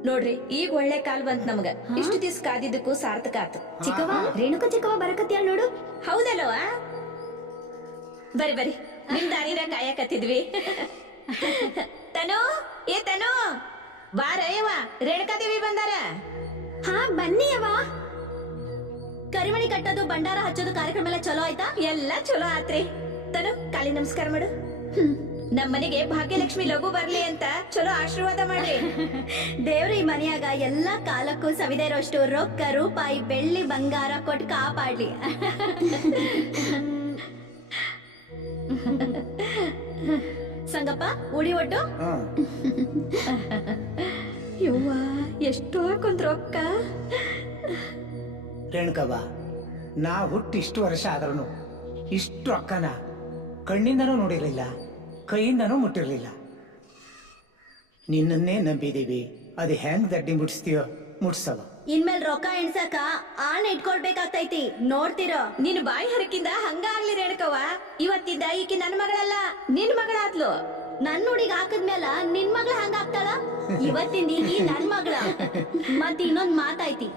ನೋಡ್ರಿ ಈಗ ಒಳ್ಳೆ ಕಾಲ್ ಬಂತ್ ನಮ್ಗ. ಇಷ್ಟು ದಿವ್ಸ ಕಾದಿದ್ದಕ್ಕೂ ಸಾರ್ಥಕ ಆತು. ಚಿಕ್ಕವ್ವ, ರೇಣುಕಾ ಚಿಕ್ಕವ್ವ ಬರಕತ್ಯಾಳ ನೋಡು. ಹೌದಲ್ವಾ? ಬರಿ ಬರಿ, ನಿಮ್ ದಾರಿರ ಕಾಯಕತ್ತಿದ್ವಿ. ತನು, ಏ ತನು ಬಾರ ಯವ್ವ, ರೇಣುಕಾದೇವಿ ಬಂದಾರ. ಹಾ ಬನ್ನಿ ಅವ್ವ. ಕರಿಮಣಿ ಕಟ್ಟೋದು ಭಂಡಾರ ಹಚ್ಚೋದು ಕಾರ್ಯಕ್ರಮ ಎಲ್ಲ ಚಲೋ ಆಯ್ತಾ? ಎಲ್ಲ ಚಲೋ ಆತ್ರಿ. ತನು ಕಾಲಿ ನಮಸ್ಕಾರ ಮಾಡು. ನಮ್ಮನೆಗೆ ಭಾಗ್ಯಲಕ್ಷ್ಮಿ ಲಘು ಬರ್ಲಿ ಅಂತ ಚಲೋ ಆಶೀರ್ವಾದ ಮಾಡ್ರಿ. ದೇವ್ರ ಈ ಮನೆಯಾಗ ಎಲ್ಲಾ ಕಾಲಕ್ಕೂ ಸವಿದೇ ಇರೋಷ್ಟು ರೊಕ್ಕ ರೂಪಾಯಿ ಬೆಳ್ಳಿ ಬಂಗಾರ ಕೊಟ್ಟು ಕಾಪಾಡ್ಲಿ. ಸಂಗಪ್ಪ ಉಡಿ ಒಟ್ಟು. ಯವ್ವ ಎಷ್ಟು ಹಾಕೊಂಡ್ ರೊಕ್ಕ. ರೇಣುಕವ್ವ, ನಾ ಹುಟ್ಟು ಇಷ್ಟು ವರ್ಷ ಆದ್ರೂ ಇಷ್ಟು ರೊಕ್ಕನ ಕಣ್ಣಿಂದನೂ ನೋಡಿರ್ಲಿಲ್ಲ, ಕೈಯಿಂದನೂ ಮುಟ್ಟಿರ್ಲಿಲ್ಲ. ನಿನ್ನನ್ನೇ ನಂಬಿದೀವಿ. ಅದು ಹೆಂಗ್ ದಡ್ಡಿ ಮುಟ್ಸ್ತೀಯೋ ಮುಟ್ಸವ. ಇನ್ಮೇಲ್ ರೊಕ್ಕ ಎಣ್ಸಕ ಆನ್ ಇಟ್ಕೊಳ್ಬೇಕಾಗ್ತೈತಿ, ನೋಡ್ತಿರೋ. ನಿನ್ ಬಾಯಿ ಹರಕಿಂದ ಹಂಗ ಆಗ್ಲಿ ರೇಣುಕವ್ವ. ಇವತ್ತಿದ್ದ ಈಕಿ ನನ್ ಮಗಳಲ್ಲ, ನಿನ್ ಮಗಳಾದ್ಲು. ನನ್ ಹುಡುಗ ಹಾಕದ್ಮೇಲ ನಿನ್ ಮಗಳ ಹಂಗ ಆಗ್ತಾಳ. ಇವತ್ತಿಂದ ಈಗಿ ನನ್ ಮಗಳ. ಮತ್ ಇನ್ನೊಂದ್ ಮಾತಾಯ್ತಿ,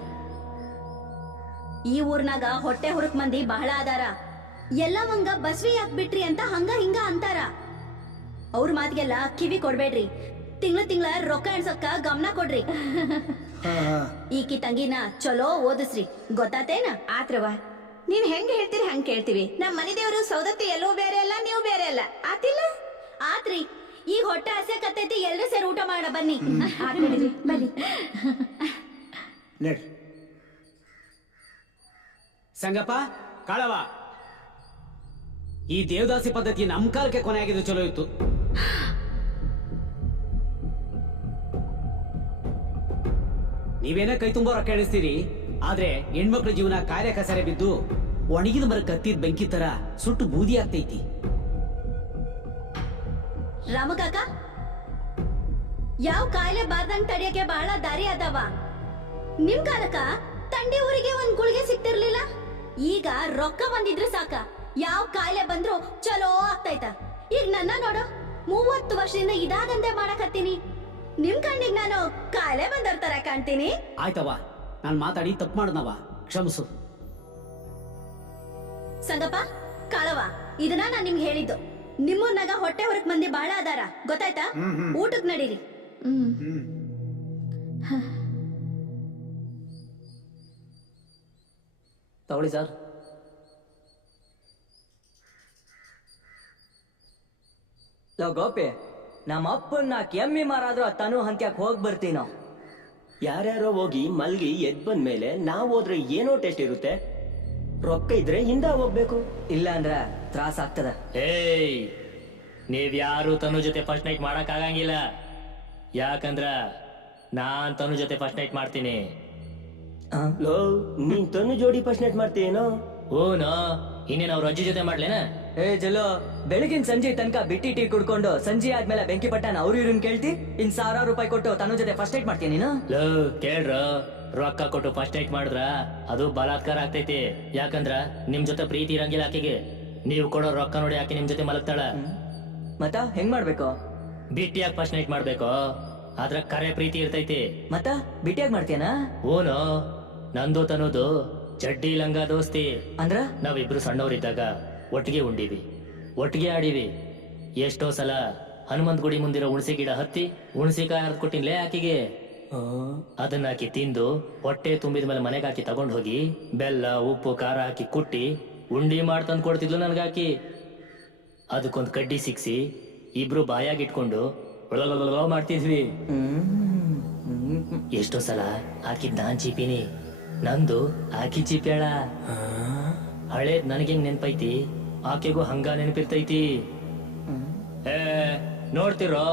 ಈ ಊರ್ನಾಗ ಹೊಟ್ಟೆ ಹುರುಕ್ ಮಂದಿ ಬಹಳ ಅದಾರ. ಎಲ್ಲವಂಗ ಬಸ್ವಿ ಹಾಕ್ಬಿಟ್ರಿ ಅಂತ ಹಂಗ ಹಿಂಗ ಅಂತಾರ. ಅವ್ರ ಮಾತಿಗೆಲ್ಲ ಕಿವಿ ಕೊಡ್ಬೇಡ್ರಿ. ತಿಂಗಳ ರೊಕ್ಕ ಎಣ್ಸಕ್ಕ ಗಮನ ಕೊಡ್ರಿ. ಈಕಿ ತಂಗಿನ ಚಲೋ ಓದಿಸ್ರಿ, ಗೊತ್ತಾತೇನ? ಆತ್ರವ್ವ, ನೀವ್ ಹೆಂಗ್ ಹೇಳ್ತೀರಿ ಹಂಗ್ ಕೇಳ್ತೀವಿ. ನಮ್ ಮನೆ ದೇವ್ರು ಸೌದತ್ತಿ ಎಲ್ಲೂ ಬೇರೆ ಅಲ್ಲ, ನೀವು ಬೇರೆ ಅಲ್ಲ. ಆತಿಲ್ಲ? ಆತ್ರಿ, ಈಗ ಹೊಟ್ಟೆ ಹಸೆ ಕತ್ತೈತಿ, ಎಲ್ರೂ ಸೇರಿ ಊಟ ಮಾಡ ಬನ್ನಿ. ಆತ್ ನಡೀರಿ, ಬನ್ನಿ. ನಡ್ರಿ. ಸಂಗಪ್ಪ, ಕಾಳವ, ಈ ದೇವದಾಸಿ ಪದ್ಧತಿ ನಮ್ ಕಾಲಕ್ಕೆ ಕೊನೆ ಆಗಿದ್ದು ಚಲೋ ಇತ್ತು. ನೀವೇನೇ ಕೈ ತುಂಬಾ ರೊಕ್ಕ ಎಣಿಸ್ತೀರಿ, ಆದ್ರೆ ಹೆಣ್ಮಕ್ಳ ಜೀವನ ಕಾರ್ಯ ಕಸರೆ ಬಿದ್ದು ಒಣಗಿದ ಮರ ಕತ್ತಿದ ಬೆಂಕಿ ತರ ಸುಟ್ಟು ಬೂದಿ ಆಗ್ತೈತಿ. ರಾಮಕಾಕ, ಯಾವ ಕಾಯಿಲೆ ಬಾರ್ದಂಗ್ ತಡಿಯಕ್ಕೆ ಬಹಳ ದಾರಿ ಅದಾವ. ನಿಮ್ ಕಾಲಕ್ಕ ತಂಡಿ ಊರಿಗೆ ಒಂದ್ ಗುಳಿಗೆ ಸಿಕ್ತಿರ್ಲಿಲ್ಲ. ಈಗ ರೊಕ್ಕ ಬಂದಿದ್ರೆ ಸಾಕ, ಯಾವ ಕಾಯಿಲೆ ಬಂದ್ರು ಚಲೋ ಆಗ್ತೈತ. ಈಗ ನನ್ನ ನೋಡು, 30 ವರ್ಷದಿಂದ ಇದಾದಂತೆ ಮಾಡಕತ್ತೀನಿ. ನಿಮ್ ಕಣ್ಣಿಗೆ ನಾನು ಕಾಯಿಲೆ ಬಂದವ್ರ ತರ ಕಾಣ್ತೀನಿ. ಆಯ್ತವ, ನಾನ್ ಮಾತಾಡಿ ತಪ್ಪು ಮಾಡ್ದವ, ಕ್ಷಮಿಸು. ಸಂಗಪ್ಪ, ಕಾಳವ, ಇದನ್ನ ನಾನ್ ನಿಮ್ಗೆ ಹೇಳಿದ್ದು. ನಿಮ್ಮೂರ್ನಾಗ ಹೊಟ್ಟೆ ಹೊರಕ್ ಮಂದಿ ಬಹಳ ಅದಾರ, ಗೊತ್ತಾಯ್ತಾ? ಊಟಕ್ ನಡೀರಿ. ತಗೊಳ್ಳಿ ಸರ್. ಲೋ ಗೋಪಿ, ನಮ್ಮ ಅಪ್ಪನ್ನ ಕೆಮ್ಮಿ ಮಾರಾದ್ರೂ ತನು ಹಂತ್ಯಕ್ ಹೋಗ್ ಬರ್ತೀನೋ. ಯಾರ್ಯಾರೋ ಹೋಗಿ ಮಲ್ಗಿ ಎದ್ ಬಂದ್ಮೇಲೆ ನಾವ್ ಹೋದ್ರೆ ಏನೋ ಟೆಸ್ಟ್ ಇರುತ್ತೆ. ರೊಕ್ಕ ಇದ್ರೆ ಹಿಂದ ಹೋಗ್ಬೇಕು. ಇಲ್ಲ ಅಂದ್ರ ತ್ರಾಸ ಆಗ್ತದ. ಏಯ್, ನೀವ್ಯಾರು ತನು ಜೊತೆ ಫಸ್ಟ್ ನೈಟ್ ಮಾಡಕ್ ಆಗಂಗಿಲ್ಲ. ಯಾಕಂದ್ರ ನಾನ್ ತನು ಜೊತೆ ಫಸ್ಟ್ ನೈಟ್ ಮಾಡ್ತೀನಿ. ಲೋ, ನೀನ್ ತನು ಜೋಡಿ ಫಸ್ಟ್ ನೈಟ್ ಮಾಡ್ತೀಯೇನೋ? ಓನೋ, ಇನ್ನೇನ್ ಅವ್ರ ಅಜ್ಜಿ ಜೊತೆ ಮಾಡ್ಲೇನ? ಏ ಜಲೋ, ಬೆಳಗಿನ ಸಂಜೆ ತನಕ ಬಿಟ್ಟಿ ಟೀ ಕುಡ್ಕೊಂಡು ಸಂಜೆ ಆದ್ಮೇಲೆ ಬೆಂಕಿ ಪಟ್ಟನ ಅವ್ರು ಇವ್ರನ್ನ ಕೇಳ್ತಿ, ಇನ್ 1000 ರೂಪಾಯಿ ಕೊಟ್ಟು ತನು ಜೊತೆ ಫಸ್ಟ್ ನೈಟ್ ಮಾಡ್ತೀನಿ ನೀನು? ಲೋ ಕೇಳ್ರ, ರೊಕ್ಕ ಕೊಟ್ಟು ಫಸ್ಟ್ ನೈಟ್ ಮಾಡಿದ್ರ ಅದು ಬಲಾತ್ಕಾರ ಆಗ್ತೈತಿ. ಯಾಕಂದ್ರ ನಿಮ್ ಜೊತೆ ಪ್ರೀತಿ ಇರಂಗಿಲ್ಲ ಆಕೆಗೆ. ನೀವು ಕೊಡೋ ರೊಕ್ಕ ನೋಡಿ ಆಕೆ ನಿಮ್ ಜೊತೆ ಮಲಗ್ತಾಳ. ಮತ್ತ ಹೆಂಗ್ ಮಾಡ್ಬೇಕು? ಬಿಟ್ಟಿಯಾಗಿ ಫಸ್ಟ್ ನೈಟ್ ಮಾಡ್ಬೇಕು. ಅದ್ರ ಕರೆ ಪ್ರೀತಿ ಇರ್ತೈತಿ. ಮತ್ತ ಬಿಟ್ಟಿಯಾಗಿ ಮಾಡ್ತೀಯನಾ? ಓನೋ, ನಂದು ತನ್ನೋದು ಚಡ್ಡಿ ಲಂಗ ದೋಸ್ತಿ. ಅಂದ್ರ ನಾವಿಬ್ರು ಸಣ್ಣವರಿದ್ದಾಗ ಒಟ್ಟಿಗೆ ಉಂಡಿವಿ, ಒಟ್ಟಿಗೆ ಆಡಿವಿ. ಎಷ್ಟೋ ಸಲ ಹನುಮಂತ್ ಗುಡಿ ಮುಂದಿರೋ ಹುಣಸಿ ಗಿಡ ಹತ್ತಿ ಹುಣಸಿಕಾಯಿ ಹರಿದು ಕೊಟ್ಟಿನ್ಲೇ ಆಕಿಗೆ. ಅದನ್ನ ಆಕಿ ತಿಂದು ಹೊಟ್ಟೆ ತುಂಬಿದ ಮೇಲೆ ಮನೆಗೆ ಹಾಕಿ ತಗೊಂಡ್ ಹೋಗಿ ಬೆಲ್ಲ ಉಪ್ಪು ಖಾರ ಹಾಕಿ ಕುಟ್ಟಿ ಉಂಡಿ ಮಾಡ್ತಂದ್ ಕೊಡ್ತಿದ್ಲು ನನ್ಗಾಕಿ. ಅದಕ್ಕೊಂದ್ ಕಡ್ಡಿ ಸಿಕ್ಸಿ ಇಬ್ರು ಬಾಯಾಗಿಟ್ಕೊಂಡು ಮಾಡ್ತಿದ್ವಿ. ಎಷ್ಟೋ ಸಲ ಆಕಿದ್ ನಾನ್ ಚೀಪಿನಿ, ನಂದು ಆಕಿ ಚೀಪ್ಯಾಳ. ಹಳೇದ್ ನನಗೆಂಗ್ ನೆನ್ಪೈತಿ, ಆಕೆಗೂ ಹಂಗ ನೆನಪಿರ್ತೈತಿ. ನೋಡ್ತಿರೋ,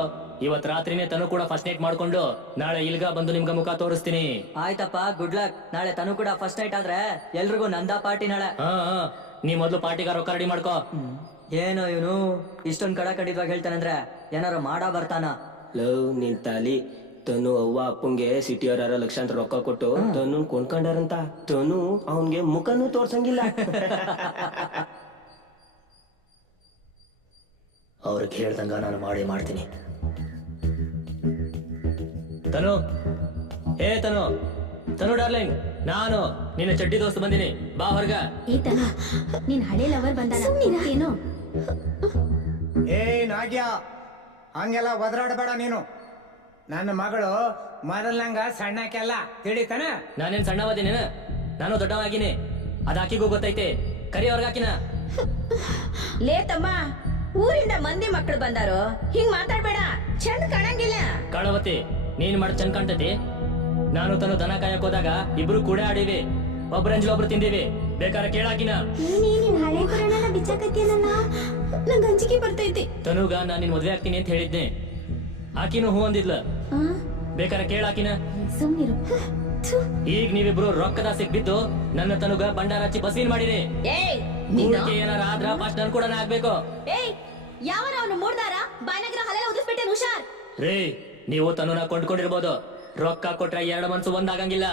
ಇವತ್ ರಾತ್ರಿನೇ ತನು ಕೂಡ ಫಸ್ಟ್ ನೈಟ್ ಮಾಡ್ಕೊಂಡು ನಾಳೆ ಇಲ್ಗ ಬಂದು ನಿಮ್ಗ ಮುಖ ತೋರಿಸ್ತೀನಿ. ಆಯ್ತಪ್ಪ, ಗುಡ್ ಲಕ್. ನಾಳೆ ತನು ಕೂಡ ಫಸ್ಟ್ ನೈಟ್ ಆದ್ರೆ ಎಲ್ರಿಗೂ ನಂದಾ ಪಾರ್ಟಿ ನಾಳೆ. ನೀ ಮೊದ್ಲು ಪಾರ್ಟಿಗಾರ ರೊಕ್ಕ ರೆಡಿ ಮಾಡ್ಕೋ. ಏನೋ ಇವನು ಇಷ್ಟೊಂದ್ ಕಡ ಕಡಿದ್ವಾಗ ಹೇಳ್ತಾನಂದ್ರೆ ಏನಾರು ಮಾಡಾ ಬರ್ತಾನ. ಲವ್, ನಿನ್ ತಾಲಿ ತನು ಅವ್ವ ಅಪ್ಪಂಗೆ ಸಿಟಿಯವರ ಲಕ್ಷಾಂತರ ರೊಕ್ಕ ಕೊಟ್ಟು ತನು ಕೊಂಡ್ಕೊಂಡಾರಂತ. ತನು ಅವನ್ಗೆ ಮುಖನೂ ತೋರ್ಸಂಗಿಲ್ಲ. ಅವ್ರಿಗೆ ಹೇಳ್ದಂಗ ನಾನು ಮಾಡ್ತೀನಿ. ತನು, ಏ ತನು, ತನು ಡಾರ್ಲಿಂಗ್, ನಾನು ನಿನ್ನ ಚಡ್ಡಿ ದೋಸ್ತ ಬಂದಿನಿ, ಬಾ ಹೊರಗ. ಏ ತನು, ನಿನ್ ಹಳೆ ಲವರ್ ಬಂದಾನ ಏನೋ? ಏ ನಾಗ್ಯ, ಹಂಗೆಲ್ಲ ಒದರಾಡಬೇಡ ನೀನು. ನನ್ನ ಮಗಳು ಮೊದಲ್ನಂಗ ಸಣ್ಣಕ್ಕೆಲ್ಲ ತಿಳಿತಾನ. ನಾನೇನ್ ಸಣ್ಣವದಿನೇನ? ನಾನು ದೊಡ್ಡವಾಗಿನಿ. ಅದ್ ಆಕಿಗೂ ಗೊತ್ತೈತೆ. ಕರಿ ಅವ್ರಿಗಾಕಿನ. ಲೇ ತಮ್ಮ, ಊರಿಂದ ಮಂದಿ ಮಕ್ಕಳು ಬಂದಾರೋ, ಹಿಂಗ್ ಮಾತಾಡ್ಬೇಡ, ಚಂದ ಕಾಣಂಗಿಲ್ಲ. ಕಾಳವತಿ, ನೀನ್ ಮಾಡ್ ಚಂದ ಕಾಣ್ತೈತಿ. ನಾನು ತನು ದನ ಕಾಯಕ್ ಹೋದಾಗ ಇಬ್ರು ಕೂಡ ಆಡಿವಿ, ಒಬ್ರಂಜಲ್ ಒಬ್ರು ತಿಂದಿವಿ. ಬೇಕಾದ್ರೆ ಕೇಳಾಕಿನ. ನೀನ್ ಹಳೆ ಪುರಾಣನ ಬಿಚ್ಚಾಕತ್ತೀಯನಲ್ಲ, ನಂಗ್ ಅಂಜಿಕೆ ಬರ್ತೈತಿ. ತನುಗ ನಾನ್ ನಿನ್ ಮದ್ವೆ ಆಗ್ತೀನಿ ಅಂತ ಹೇಳಿದ್ನೆ. ಆಕಿನೂ ಹೂ ಅಂದಿದ್ಲ. ಬೇಕಾದ್ರೆ ಕೇಳಾಕಿನ. ಸುಮ್ನಿರು. ಈಗ ನೀವಿಬ್ರು ರೊಕ್ಕದ ಸಿಕ್ಬಿದ್ದು ನನ್ನ ತನುಗ ಬಂಡಾರ ಹಚ್ಚಿ ಬಸೀನ್ ಮಾಡಿರಿ. ಏನಾರ ಆದ್ರ ಫಸ್ಟ್ ನನ್ ಕೂಡ ಆಗ್ಬೇಕು. ಏಯ್, ಯಾವನ ಅವನು ಮೂಡ್ದಾರ ಬಾಯ್ನಾಗಿರೋ ಹಲೆಲ್ಲ ಉದಿಸ್ಬಿಟ್ಟೆ, ಹುಷಾರ್. ರೇ, ನೀವು ತನುನ ಕೊಂಡ್ಕೊಂಡಿರ್ಬೋದು, ರೊಕ್ಕ ಕೊಟ್ರೆ 2 ಮನ್ಸು ಒಂದಾಗಂಗಿಲ್ಲ.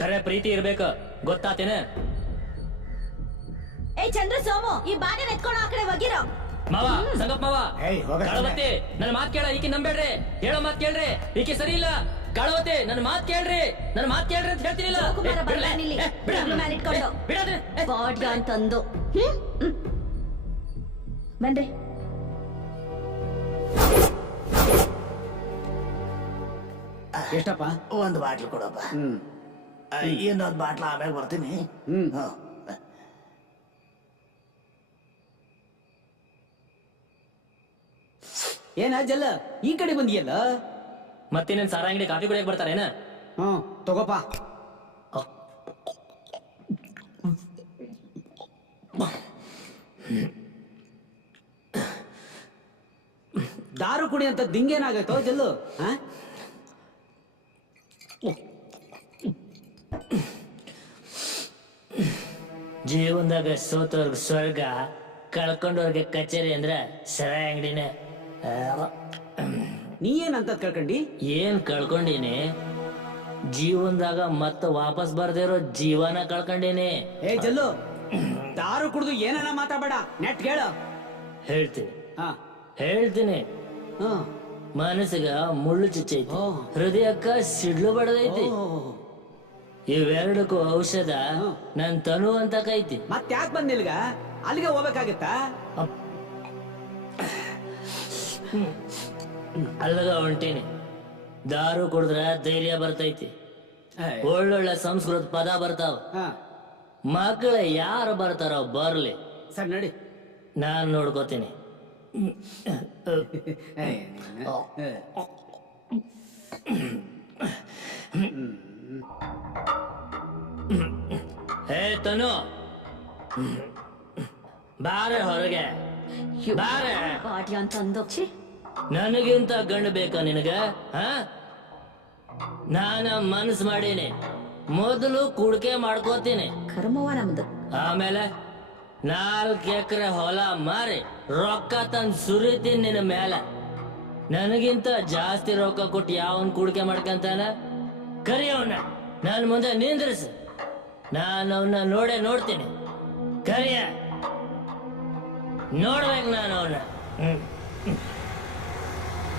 ಕರೆ ಪ್ರೀತಿ ಇರ್ಬೇಕು, ಗೊತ್ತಾತೇನ? ಏಯ್ ಚಂದ್ರ ಸೋಮು, ಈ ಬಾಗಿನ ಎತ್ಕೊಂಡು ಆ ಕಡೆ ಒಗಿರೋ. ಮಾವ, ಸಂಗಪ್ಪ ಮಾವ, ಕಾಳವತಿ ನನ್ನ ಮಾತ್ ಕೇಳ. ಈಕಿ ನಂಬೇಡ್ರಿ, ಹೇಳೋ ಮಾತ್ ಕೇಳ್ರಿ. ಈಕಿ ಸರಿ ಇಲ್ಲ. ಕಾಳವತಿ, ನನ್ನ ಮಾತ್ ಕೇಳ್ರಿ, ನನ್ನ ಮಾತ್ ಕೇಳ್ರಿ ಅಂತ ಹೇಳ್ತೀನಿಲ್ಲ. ಅಂತಂದು ಬನ್ರಿ. ಎಷ್ಟಪ್ಪ? ಒಂದು ಬಾಟ್ಲು ಕೊಡಪ್ಪ. ಇನ್ನೊಂದು ಬಾಟ್ಲ ಆಮ್ಯಾಗ ಬರ್ತೀನಿ. ಏನ ಜಲ್ಲ, ಈ ಕಡೆ ಬಂದಿಯಲ್ಲ? ಮತ್ತೆ ನನ್ ಸಾರ ಅಂಗಡಿ ಕಾಫಿ ಕುಡಿಯಕ್ ಬರ್ತಾರೇನ? ತಗೋಪ. ದಾರು ಕುಡಿ ಅಂತ ದಿಂಗೇನಾಗೈತೋ ಜಲ್ಲು? ಜೀವನದಾಗ ಸೋತವ್ರಿಗೆ ಸ್ವರ್ಗ, ಕಳ್ಕೊಂಡವ್ರಿಗೆ ಕಚೇರಿ ಅಂದ್ರ ಸರ ಅಂಗಡಿನೇ. ನೀ ಏನಂತ ಕಳ್ಕೊಂಡಿ? ಏನ್ ಕಳ್ಕೊಂಡೀನಿ? ಜೀವನದಾಗ ಮತ್ತ ವಾಪಸ್ ಬರ್ದೇ ಇರೋ ಜೀವನ ಕಳ್ಕೊಂಡೀನಿ. ಏ ಜಲ್ಲು, ದಾರು ಕುಡ್ದು ಏನಾನ ಮಾತಾಡಬೇಡ, ನೆಟ್ ಕೇಳ. ಹೇಳ್ತೀನಿ. ಮನಸ್ಸಿಗ ಮುಳ್ಳು ಚುಚ್ಚೈತಿ, ಹೃದಯಕ್ಕ ಸಿಡ್ಲು ಬಡದೈತಿ. ಇವೆರಡಕ್ಕೂ ಔಷಧ ನನ್ ತನು ಅಂತ ಕೈತಿ. ಮತ್ ಯಾಕೆ ಬಂದಿಲ್ಗ? ಅಲ್ಲಿಗೆ ಹೋಗ್ಬೇಕಾಗತ್ತಾ? ಅಲ್ಲಗ ಹೊಂಟೀನಿ. ದಾರು ಕುಡಿದ್ರ ಧೈರ್ಯ ಬರ್ತೈತಿ, ಒಳ್ಳೊಳ್ಳೆ ಸಂಸ್ಕೃತ ಪದ ಬರ್ತಾವ. ಮಕ್ಕಳ ಯಾರು ಬರ್ತಾರೋ ಬರ್ಲಿ, ಸರ್ ನಡಿ, ನಾನ್ ನೋಡ್ಕೋತೀನಿ. ಹೇ ತನು, ಬಾರೆ ಹೊರಗೆ ಬಾರೆ. ಪಾಟಿ ಅಂತ ಅಂದೋಕ್ಷಿ ನನಗಿಂತ ಗಂಡು ಬೇಕಾ ನಿನಗ? ನಾನ ಮನಸ್ ಮಾಡೀನಿ, ಮೊದಲು ಕುಡ್ಕೆ ಮಾಡ್ಕೋತೀನಿ, ಕರ್ಮವ ನಮ್ದು. ಆಮೇಲೆ 4 ಎಕರೆ ಹೊಲ ಮಾರಿ ರೊಕ್ಕ ತಂದ್ ಸುರಿತೀನಿ ನಿನ್ನ ಮೇಲೆ. ನನಗಿಂತ ಜಾಸ್ತಿ ರೊಕ್ಕ ಕೊಟ್ಟು ಯಾವನ್ ಕುಡ್ಕೆ ಮಾಡ್ಕಂತಾನ? ಕರಿಯವನ್ನ ನನ್ನ ಮುಂದೆ ನಿಂದ್ರಿಸು, ನಾನು ಅವನ್ನ ನೋಡ್ತೀನಿ. ಕರಿಯ, ನೋಡ್ಬೇಕು ನಾನು ಅವನ್ನ.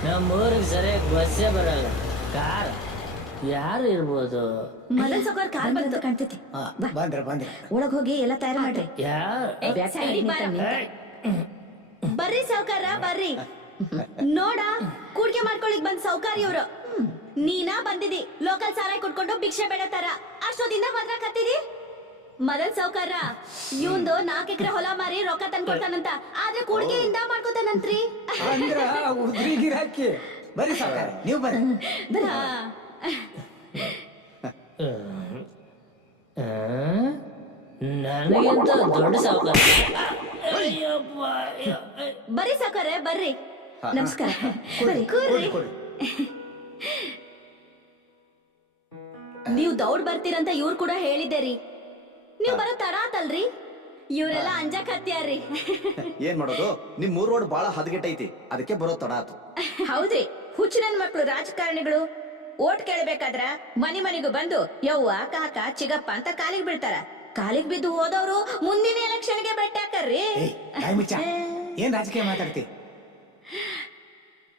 ನಮ್ಮೂರಿಗೆ ಸರಿಯಾಗಿ ಬಸ್ಸೇ ಬರಲ್ಲ, ಕಾರ್ ಯಾರು ಇರ್ಬೋದು? ಮದನ್ ಸೌಕರ್ ಕಾರ್ ಬಂದು ಕಾಣ್ತೈತಿ. ಬಂದ್ರೆ ಒಳಗ್ ಹೋಗಿ ಎಲ್ಲ ತಯಾರು ಮಾಡ್ರಿ. ಬರ್ರಿ ಸಾವ್ಕಾರ ಬರ್ರಿ. ನೋಡ ಕೂಡ್ಕೆ ಮಾಡ್ಕೊಳಿಕ್ ಬಂದ್ ಸೌಕಾರಿ ಇವ್ರು. ನೀನಾ ಬಂದಿದಿ ಲೋಕಲ್ ಸಾರಾಯಿ ಕುಡ್ಕೊಂಡು ಭಿಕ್ಷೆ ಬೇಡತಾರ, ಅಷ್ಟೊತ್ತಿಂದ ಮಾತ್ರ ಕತ್ತಿದಿ. ಮದನ್ ಸೌಕಾರ ಇವಂದು 4 ಎಕರೆ ಹೊಲ ಮಾರಿ ರೊಕ್ಕ ತಂದ್ಕೊಡ್ತಾನಂತ, ಆದ್ರೆ ಕೂಡ್ಕೆಯಿಂದ ಮಾಡ್ಕೋತಾನಂತ್ರಿ. ಅಂದ್ರ ಉದ್ರಿ ಗಿರಾಕಿ. ಬರ್ರಿ ಸಾವ್ಕಾರ, ನೀವು ಬರ್ರಿ. ನನಗಿಂತ ದೊಡ್ಡ ಸಾವುಕಾರ. ಬರ್ರಿ ಸಾವ್ಕಾರ ಬರ್ರಿ. ನಮಸ್ಕಾರ. ಕೂರ್ರಿ. ನೀವ್ ದೌಡ್ ಬರ್ತೀರಂತ ಇವ್ರು ಕೂಡ ಹೇಳಿದ್ದೆ ರೀ. ನೀವ್ ಬರೋ ತಡ ಆತಲ್ರಿ, ಇವ್ರೆಲ್ಲ ಅಂಜಾಕ್ ಹತ್ಯಾರ್ರಿ. ಏನ್ ಮಾಡೋದು, ನಿಮ್ 3 ರೋಡ್ ಬಾಳ ಹದಗೆಟ್ಟೈತಿ, ಅದಕ್ಕೆ ಬರೋ ತಡ ಆತು. ಹೌದ್ರಿ, ಹುಚ್ಚು ನನ್ ಮಕ್ಳು ರಾಜಕಾರಣಿಗಳು ಓಟ್ ಕೇಳಬೇಕಾದ್ರ ಮನಿಗೂ ಬಂದು ಯವ್ವ ಕಾಕ ಚಿಗಪ್ಪ ಅಂತ ಕಾಲಿಗೆ ಬೀಳ್ತಾರ. ಕಾಲಿಗೆ ಬಿದ್ದು ಹೋದವ್ರು ಮುಂದಿನ ಎಲೆಕ್ಷನ್ಗೆ ಬೆಟ್ಟ ಹಾಕರ್ರಿ. ಏನ್ ರಾಜಕೀಯ ಮಾತಾಡ್ತಿ?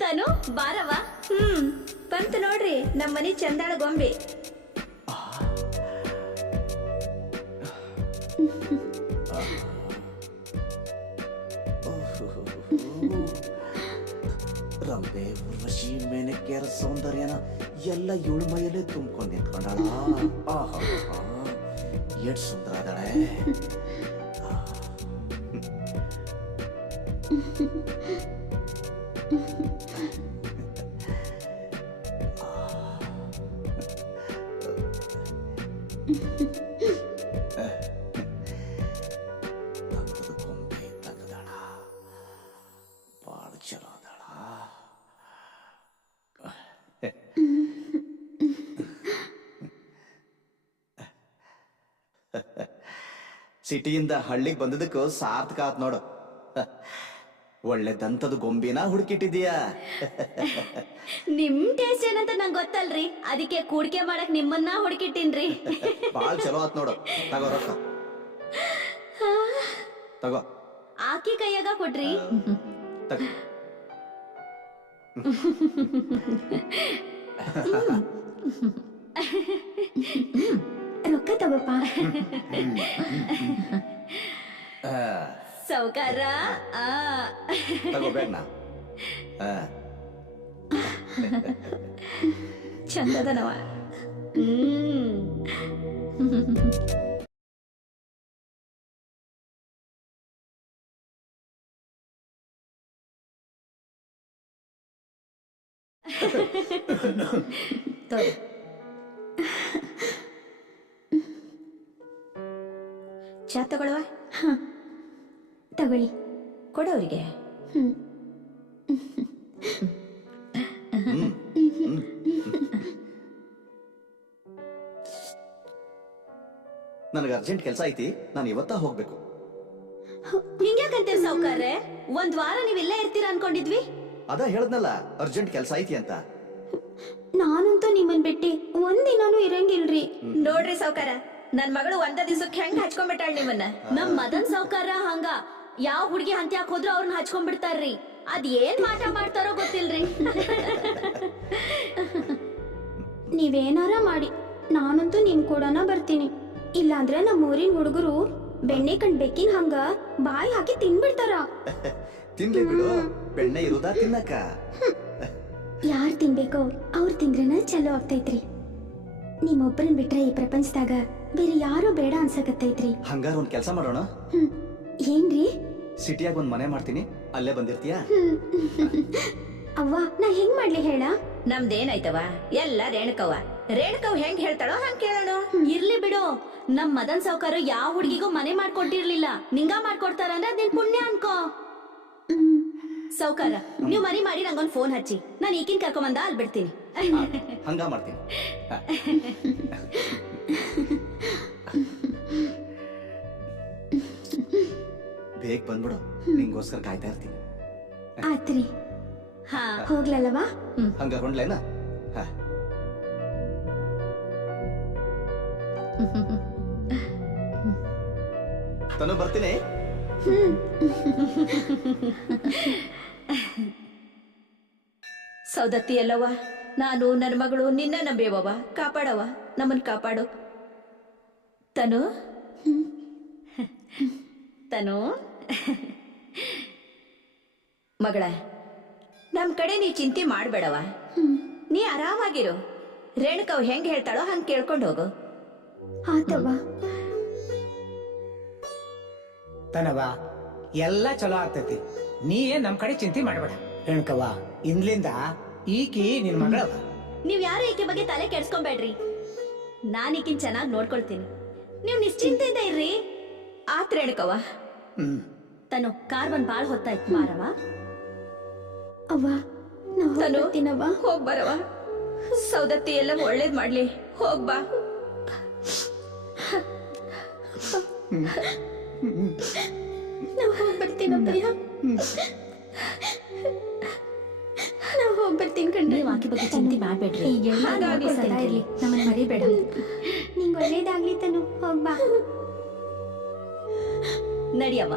ತನು ಬಾರವ. ಬಂತು ನೋಡ್ರಿ ನಮ್ ಮನಿ ಚಂದಾಳ ಗೊಂಬೆ. ರಂಬೆ ಉರ್ವಶಿ ಮೇನಕೆಯರ ಸೌಂದರ್ಯನ ಎಲ್ಲ ಇವಳು ಮೈಯಲ್ಲೇ ತುಂಬ್ಕೊಂಡು ನಿಂತ್ಕೊಂಡಾಳ. ಎಷ್ಟ್ ಸುಂದರ ಅದಳೆ. ತಗದ ಗೊಂಬೆ ತಗದಾಳ, ಬಾಳ ಚಲೋ ಅದಾಳ. ಸಿಟಿಯಿಂದ ಹಳ್ಳಿಗೆ ಬಂದದಕ್ಕೂ ಸಾರ್ಥಕ ಆತ್ ನೋಡು. ಒಳ್ಳೆ ದಂತದ ಗೊಂಬಿನ ಹುಡುಕಿಟ್ಟಿದೀಯಾ. ನಿಮ್ ಟೇಸ್ಟ್ ಏನಂತ ನಂಗೆ ಗೊತ್ತಲ್ರಿ, ಅದಕ್ಕೆ ಕೂಡ್ಕೆ ಮಾಡಕ್ ನಿಮ್ಮನ್ನ ಹುಡುಕಿಟ್ಟಿನ್ರಿ. ಬಾಳ್ ಚಲೋ ಆತ್ ನೋಡು. ತಗೋ ರೊಕ್ಕ ತಗೋ. ಆಕಿ ಕೈಯಾಗ ಕೊಡ್ರಿ. ತಗೋ. ರೊಕ್ಕ ತಗೋಪ್ಪ. ಸೌಕಾರ ತಗೋ ಬೇಡ. ಚಂದದನವ. ಚಾ ತಗೊಳ್ಳುವ. ತಗೊಳ್ಳಿ. ಕೊಡೋರಿಗೆ. ನನಗೆ ಅರ್ಜೆಂಟ್ ಕೆಲಸ ಐತಿ, ನಾನು ಇವತ್ತ ಹೋಗ್ಬೇಕು. ಹಿಂಗ್ಯಾಕಂತೀರಿ ಸಾವ್ಕಾರ್ರೆ? 1 ವಾರ ನೀವ್ ಇಲ್ಲೇ ಇರ್ತೀರಾ ಅನ್ಕೊಂಡಿದ್ವಿ. ಅದ ಹೇಳದ್ನಲ್ಲ, ಅರ್ಜೆಂಟ್ ಕೆಲಸ ಐತಿ ಅಂತ. ನಾನಂತೂ ನಿಮ್ಮನ್ ಬಿಟ್ಟಿ ಒಂದಿನಾನು ಇರಂಗಿಲ್ರಿ. ನೋಡ್ರಿ ಸಾವ್ಕಾರ, ನನ್ ಮಗಳು ಒಂದ ದಿವ್ಸಕ್ಕೆ ಹೆಂಗ್ ಹಚ್ಕೊಂಡ್ಬಿಟ್ಟಾಳ ನಿಮ್ಮನ್ನ. ನಮ್ ಮದನ್ ಸಾವ್ಕಾರ ಹಂಗ ಯಾವ ಹುಡುಗಿ ಹಂತ್ಯಾಕ್ ಹೋದ್ರು ಅವ್ರನ್ನ ಹಚ್ಕೊಂಡ್ಬಿಡ್ತಾರ್ರಿ. ಅದ್ ಏನ್ ಮಾಟ ಮಾಡ್ತಾರೋ ಗೊತ್ತಿಲ್ರಿ. ನೀವೇನಾರ ಮಾಡಿ ನಾನಂತೂ ನಿಮ್ ಕೂಡನ ಬರ್ತೀನಿ. ಇಲ್ಲಾಂದ್ರೆ ನಮ್ಮ ಊರಿನ ಹುಡುಗರು ಬೆಣ್ಣೆ ಕಂಡ್ ಬೆಕ್ಕಿನ ಹಂಗ ಬಾಯಿ ಹಾಕಿ ತಿನ್ಬಿಡ್ತಾರ. ತಿನ್ಲಿ ಬಿಡು, ಬೆಣ್ಣೆ ಇರುದಾ ತಿನ್ನಕ. ಯಾರ್ ತಿನ್ಬೇಕೋ ಅವ್ರು ತಿಂದ್ರನ ಚಲೋ ಆಗ್ತೈತ್ರಿ. ನಿಮ್ಮೊಬ್ಬರನ್ ಬಿಟ್ರೆ ಈ ಪ್ರಪಂಚದಾಗ ಬೇರೆ ಯಾರು ಬೇಡ ಅನ್ಸಕತ್ತೈತ್ರಿ. ಹಂಗಾರ ಒಂದ್ ಕೆಲಸ ಮಾಡೋಣ. ಏನ್ರಿ? ಸಿಟಿಯಾಗ ಒಂದ್ ಮನೆ ಮಾಡ್ತೀನಿ, ಅಲ್ಲೇ ಬಂದಿರ್ತೀಯಾ? ಅವ್ವ ನಾ ಹೆಂಗ್ ಮಾಡ್ಲಿ ಹೇಳ? ನಮ್ದೇನಾಯ್ತವ ಎಲ್ಲ ರೇಣುಕವ್ವ. ರೇಣುಕವ್ ಹೆಂಗ್ ಹೇಳ್ತಾಳೋ ಹಂಗ್ ಕೇಳೋಣ. ಇರ್ಲಿ ಬಿಡು, ನಮ್ ಮದನ್ ಸಾವ್ಕಾರ ಯಾವ ಹುಡುಗಿಗೂ ಮನೆ ಮಾಡ್ಕೊಟ್ಟಿರ್ಲಿಲ್ಲ. ನಿಂಗ ಮಾಡ್ಕೊಡ್ತಾರ ಅಂದ್ರೆ ನಿನ್ ಪುಣ್ಯ ಅನ್ಕೋ. ಸಾವ್ಕಾರ, ನೀವ್ ಮನೆ ಮಾಡಿ ನಂಗೊಂದ್ ಫೋನ್ ಹಚ್ಚಿ, ನಾನ್ ಈಕಿನ್ ಕರ್ಕೊಂಬಂದ ಅಲ್ಲಿ ಬಿಡ್ತೀನಿ. ಹಂಗ ಮಾಡ್ತೀನಿ. ಬೇಗ ಬಂದ್ಬಿಡು, ನಿಂಗೋಸ್ಕರ ಕಾಯ್ತಾ ಇರ್ತೀನಿ. ಆತ್ರಿ. ಹಾ ಹೋಗ್ಲಲ್ಲವಾ? ಹಂಗ ಹೊಂಡ್ಲೇನಾ? ತನು ಬರ್ತೀನಿ. ಸೌದತ್ತಿ ಅಲ್ಲವ, ನಾನು ನನ್ನ ಮಗಳು ನಿನ್ನ ನಂಬೇವವ. ಕಾಪಾಡವ, ನಮ್ಮನ್ ಕಾಪಾಡು. ತನು ತನು ಮಗಳ, ನಮ್ ಕಡೆ ನೀ ಚಿಂತೆ ಮಾಡ್ಬೇಡವ. ನೀ ಆರಾಮಾಗಿರು. ರೇಣುಕವ್ ಹೆಂಗ್ ಹೇಳ್ತಾಳೋ ಹಂಗ್ ಕೇಳ್ಕೊಂಡು ಹೋಗು. ಆತವ್ವ. ತನವ ಎಲ್ಲ ಚಲೋ ಆಗ್ತೈತಿ. ನೀ ನಮ್ ಕಡೆ ಚಿಂತೆ ಮಾಡ್ಬೇಡ. ರೇಣುಕವ್ವ, ಇಂದ್ಲಿಂದ ಈಕಿ ನಿನ್ ಮಗಳವ. ನೀವ್ ಯಾರು ಈಕೆ ಬಗ್ಗೆ ತಲೆ ಕೆಡ್ಸ್ಕೊಂಬೇಡ್ರಿ. ನಾನ್ ಈಕಿನ್ ಚೆನ್ನಾಗ್ ನೋಡ್ಕೊಳ್ತೀನಿ. ನೀವ್ ನಿಶ್ಚಿಂತೆಯಿಂದ ಇರ್ರಿ. ಆತ್ ರೇಣುಕವ್ವ. ತನು ಕಾರ್ ಬಂದ್ ಬಾಳ್ ಹೊತ್ತಾಯ್ತು, ಬಾರವ. ಅವ್ವ ನಾ ತನು ಹೋಗ್ತೀನವ್ವ. ಹೋಗ್ ಬರವ. ಸೌದತ್ತಿ ಎಲ್ಲ ಒಳ್ಳೇದ್ ಮಾಡ್ಲಿ. ಹೋಗ್ಬಾ. ನಾ ಹೋಗ್ಬರ್ತೀನಪ್ಪಯ್ಯ. ನಾ ಹೋಗ್ಬರ್ತೀನಿ ಕಣ್ರಿ. ನೀವ್ ಆಕೆ ಬಗ್ಗೆ ಚಿಂತೆ ಮಾಡ್ಬೇಡ್ರಿ. ಈಗೆಲ್ಲ ಸದಾ ಇರ್ಲಿ, ನಮ್ಮನ್ನ ಮರಿಬೇಡ. ನಿಂಗ್ ಒಳ್ಳೇದಾಗ್ಲಿ ತನು, ಹೋಗ್ಬಾ. ನಡಿಯವ್ವ.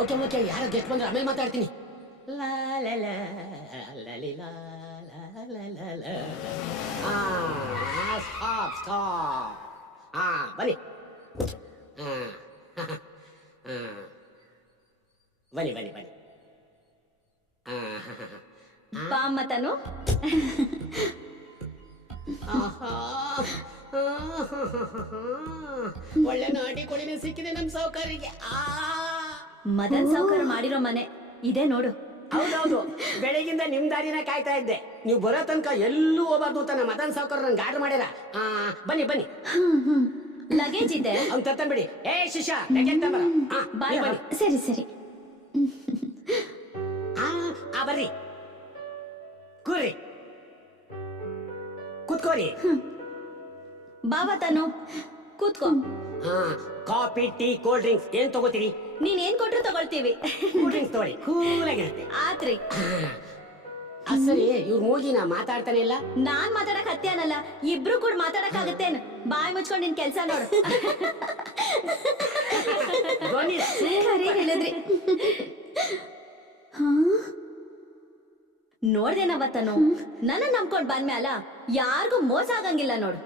ಓಕೆ ಓಕೆ, ಯಾರೋ ಗೆಸ್ಟ್ ಬಂದ್ರೆ ಆಮೇಲೆ ಮಾತಾಡ್ತೀನಿ. Stop stop. ಬನ್ನಿ. ಬನ್ನಿ ಬನ್ನಿ ಬನ್ನಿ. ಬಾ ಅಮ್ಮ ತನು. ಒಳ್ಳೆ ನಾಟಿ ಕೊಳಿನೇ ಸಿಕ್ಕಿದೆ ನಮ್ ಸಾವುಕಾರಿಗೆ. ಮದನ್ ಸಾವ್ಕಾರ ಮಾಡಿರೋ ಮನೆ ಇದೆ ನೋಡು. ಹೌದೌದು, ಬೆಳಗಿಂದ ನಿಮ್ ದಾರಿನ ಕಾಯ್ತಾ ಇದ್ದೆ. ನೀವು ಬರೋ ತನಕ ಎಲ್ಲೂ ಹೋಗ್ಬಾರ್ದು ಅಂತ ನಮ್ಮ ಮದನ್ ಸಾವ್ಕಾರ ನನ್ಗೆ ಆರ್ಡರ್ ಮಾಡ್ಯಾರ. ಬನ್ನಿ ಬನ್ನಿ. ಲಗೇಜ್ ಇದೆ, ಅವ್ನ್ ತತ್ತಂಬಿಡಿ. ಏ ಶಿಷ್ಯ, ಲಗೇಜ್ ತಂಬರ. ಬಾರವ್ವ. ಬನ್ನಿ. ಸರಿ ಸರಿ. ಬರ್ರಿ, ಕೂರ್ರಿ, ಕೂತ್ಕೋರಿ. ಬಾವ ತನು, ಕೂತ್ಕೋ. ಕಾಫಿ, ಟೀ, ಕೋಲ್ಡ್ ಡ್ರಿಂಕ್ಸ್ ಏನ್ ತಗೋತೀರಿ? ನೀನ್ ಏನ್ ಕೊಟ್ರು ತಗೊಳ್ತೀವಿ. ಕೂಲ್ ಡ್ರಿಂಕ್ಸ್ ತಗೊಳ್ಳಿ, ಕೂಲಾಗಿರುತ್ತೆ. ಆತ್ರಿ. ಸರಿ, ಇವ್ರ ಮೂಗಿ ನಾ ಮಾತಾಡ್ತಾನೆ ಇಲ್ಲ. ನಾನ್ ಮಾತಾಡಕ್ ಹತ್ಯಾನಲ್ಲ, ಇಬ್ರು ಕೂಡ ಮಾತಾಡಕ್ ಆಗತ್ತೇನ್? ಬಾಯ್ ಮುಚ್ಕೊಂಡ್ ನಿನ್ ಕೆಲ್ಸ ನೋಡು. ಖರೆ ಹೇಳಿದ್ರಿ. ನೋಡ್ದೇನವ್ವ ತನು, ನನ್ನ ನಂಬ್ಕೊಂಡ್ ಬಂದ್ಮ್ಯಾಲ ಯಾರಿಗೂ ಮೋಸ ಆಗಂಗಿಲ್ಲ ನೋಡು.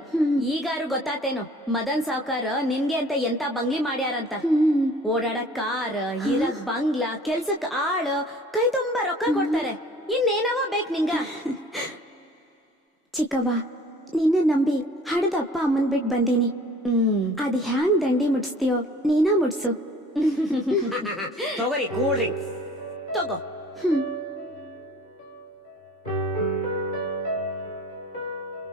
ಈಗಾರು ಗೊತ್ತಾತೇನೋ ಮದನ್ ಸಾವ್ಕಾರ ನಿನ್ಗೆ ಅಂತ ಎಂತ ಬಂಗ್ಲಿ ಮಾಡ್ಯಾರಂತ. ಓಡಾಡಕ್ ಕಾರ್, ಇರಕ್ ಬಂಗ್ಲಾ, ಕೆಲ್ಸಕ್ ಆಳ್, ಕೈ ತುಂಬಾ ರೊಕ್ಕ ಕೊಡ್ತಾರೆ. ಇನ್ನೇನವ ಬೇಕ್ ನಿಂಗ? ಚಿಕ್ಕವ್ವ, ನಿನ್ನ ನಂಬಿ ಹಡದ ಅಪ್ಪ ಅಮ್ಮನ್ ಬಿಟ್ ಬಂದೀನಿ. ಅದ್ ಹ್ಯಾಂಗ್ ದಂಡಿ ಮುಟ್ಸ್ತೀಯೋ ನೀನಾ ಮುಟ್ಸು. ತಗೋರಿ ಕೂಲ್ ಡ್ರಿಂಕ್ಸ್. ತಗೋ.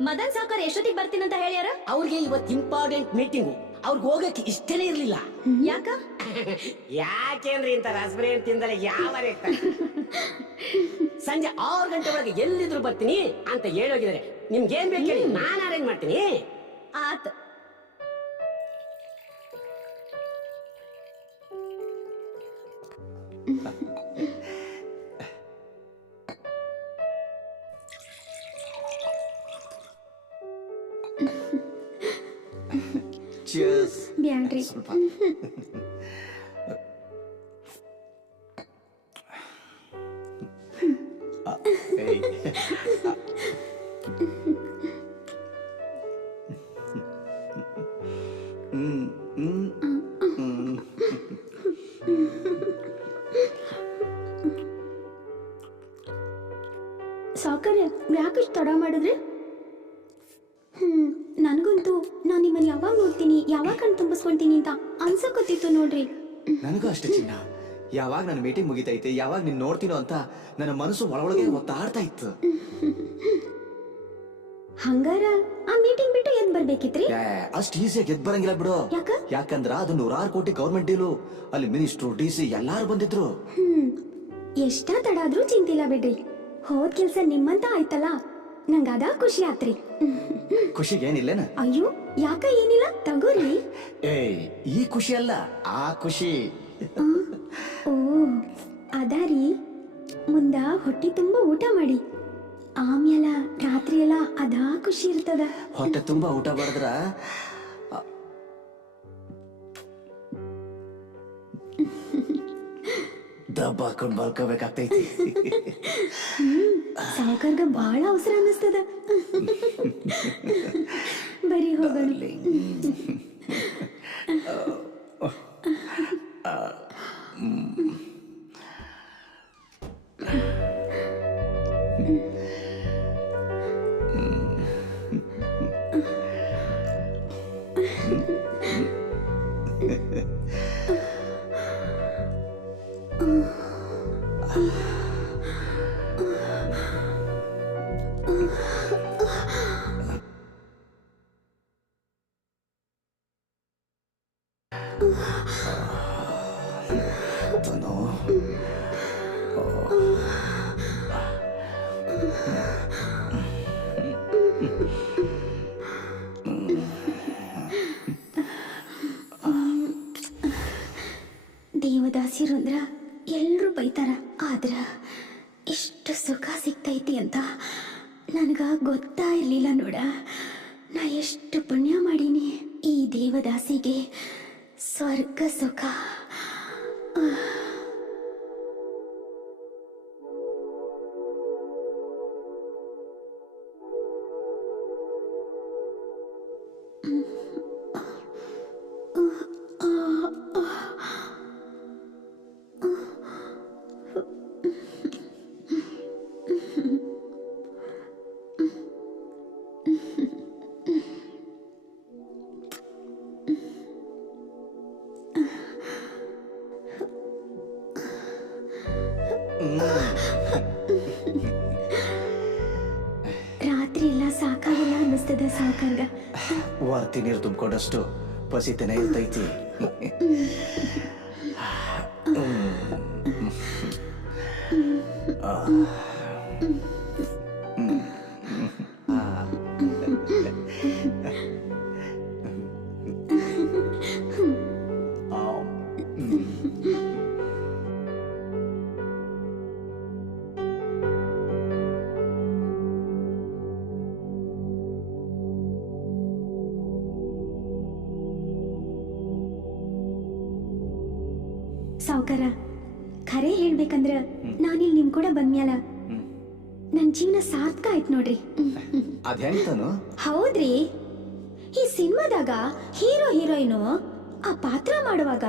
ಮದನ್ ಸಾವ್ಕಾರ ಎಷ್ಟೊತ್ತಿಗೆ ಬರ್ತೀನಂತ ಹೇಳ್ಯಾರ? ಅವ್ರಿಗೆ ಇವತ್ತು ಇಂಪಾರ್ಟೆಂಟ್ ಮೀಟಿಂಗು, ಅವ್ರಿಗೆ ಹೋಗಕ್ಕೆ ಇಷ್ಟನೇ ಇರ್ಲಿಲ್ಲ. ಯಾಕ? ಯಾಕೆಂದ್ರೆ ಇಂತ ರಸಬರಿ ತಿಂದಲೆ ಯಾವ ಸಂಜೆ 6 ಗಂಟೆ ಒಳಗೆ ಎಲ್ಲಿದ್ರು ಬರ್ತೀನಿ ಅಂತ ಹೇಳೋಗಿದ್ದಾರೆ. ನಿಮ್ಗೇನ್ ಬೇಕು ಹೇಳಿ, ನಾನು ಅರೇಂಜ್ ಮಾಡ್ತೀನಿ. ಆತ್. Cheers. ಬ್ಯಾಡ್ರಿ. ಸ್ವಲ್ಪ hey. ಸಾವುಕಾರೆ ಯಾಕಿಷ್ಟು ತಡ ಮಾಡಿದ್ರಿ? ನನಗಂತೂ ನಾನು ನಿಮ್ಮನ್ನು ಯಾವಾಗ ನೋಡ್ತೀನಿ, ಯಾವಾಗ ಕಣ್ ತುಂಬಿಸ್ಕೊಂತೀನಿ ಅಂತ ಅನ್ಸಕತ್ತಿತ್ತು ನೋಡ್ರಿ. ನನಗೂ ಅಷ್ಟೇ ಚಿನ್ನ. ಯಾವಾಗ ನನ್ನ ಮೀಟಿಂಗ್ ಮುಗಿತೈತೆ, ಯಾವಾಗ ನೀನ್ ನೋಡ್ತೀನೋ ಅಂತ ನನ್ನ ಮನಸ್ಸು ಒಳಗೆ ಒತ್ತಾಡ್ತಾ ಇತ್ತು. ಹಂಗಾರ ಆ ಮೀಟಿಂಗ್ ಬಿಟ್ಟು ಎದ್ ಬರ್ಬೇಕಿತ್ರಿ? ಅಷ್ಟು ಈಸಿಯಾಗಿ ಗೆದ್ ಬರಂಗಿಲ್ಲ ಬಿಡು. ಯಾಕಂದ್ರ ಅದು 100 ಕೋಟಿ ಗೌರ್ಮೆಂಟ್ ಡೀಲು. ಅಲ್ಲಿ ಮಿನಿಸ್ಟ್ರು, DC ಎಲ್ಲಾರು ಬಂದಿದ್ರು. ಎಷ್ಟ ತಡ ಆದ್ರೂ ಚಿಂತಿಲ್ಲ ಬಿಡ್ರಿ. ಹೋದ್ ಕೆಲ್ಸ ನಿಮ್ಮಂತ ಆಯ್ತಲ್ಲ, ನಂಗ ಅದ ಖುಷಿ ಆತ್ರಿ. ಖುಷಿಗೆ ಏನಿಲ್ಲೇನ? ಅಯ್ಯೋ ಯಾಕ ಏನಿಲ್ಲ, ತಗೋರಿ. ಏಯ್, ಈ ಖುಷಿ ಅಲ್ಲ, ಆ ಖುಷಿ. ಓ ಅದಾರಿ, ಮುಂದ ಹೊಟ್ಟಿ ತುಂಬಾ ಊಟ ಮಾಡಿ, ಆಮ್ಯಾಲ ರಾತ್ರಿ ಎಲ್ಲ ಅದಾ ಖುಷಿ ಇರ್ತದ. ಹೊಟ್ಟೆ ತುಂಬಾ ಊಟ ಮಾಡಿದ್ರ ದಬ್ಬ ಹಾಕೊಂಡ್ ಬರ್ಕೋಬೇಕಾಗ್ತೈತಿ. ಸಾವುಕಾರ್ಗ ಬಹಳ ಅವಸರ ಅನ್ನಿಸ್ತದ. ಬರೀ ಹೋಗೋಣ. ದೇವದಾಸಿಯರು ಅಂದ್ರ ಎಲ್ರು ಬೈತಾರ, ಆದ್ರ ಇಷ್ಟು ಸುಖ ಸಿಗ್ತೈತಿ ಅಂತ ನನಗ ಗೊತ್ತಾ ಇರ್ಲಿಲ್ಲ ನೋಡ. ನಾ ಎಷ್ಟು ಪುಣ್ಯ ಮಾಡೀನಿ. ಈ ದೇವದಾಸಿಗೆ ಸ್ವರ್ಗ ಸುಖ. ರಾತ್ರಿ ಎಲ್ಲ ಸಾಕಾಗಿಲ್ಲ ಅನ್ನಿಸ್ತದ ಸಾಕಾಗ. ವಾರ್ತಿ ನೀರು ತುಂಬಿಕೊಂಡಷ್ಟು ಪಸಿತನೇ ಇರ್ತೈತಿ. ಸಾವುಕಾರ, ಖರೆ ಹೇಳ್ಬೇಕಂದ್ರ ನಾನಿಲ್ ನಿಮ್ ಕೂಡ ಬಂದ್ಮ್ಯಾಲ ನನ್ ಜೀವನ ಸಾರ್ಥಕ ಆಯ್ತು ನೋಡ್ರಿ. ಅದ್ಯಾಂತಾನು? ಹೌದ್ರಿ, ಈ ಸಿನಿಮಾದಾಗ ಹೀರೋ ಹೀರೋಯಿನು ಆ ಪಾತ್ರ ಮಾಡುವಾಗ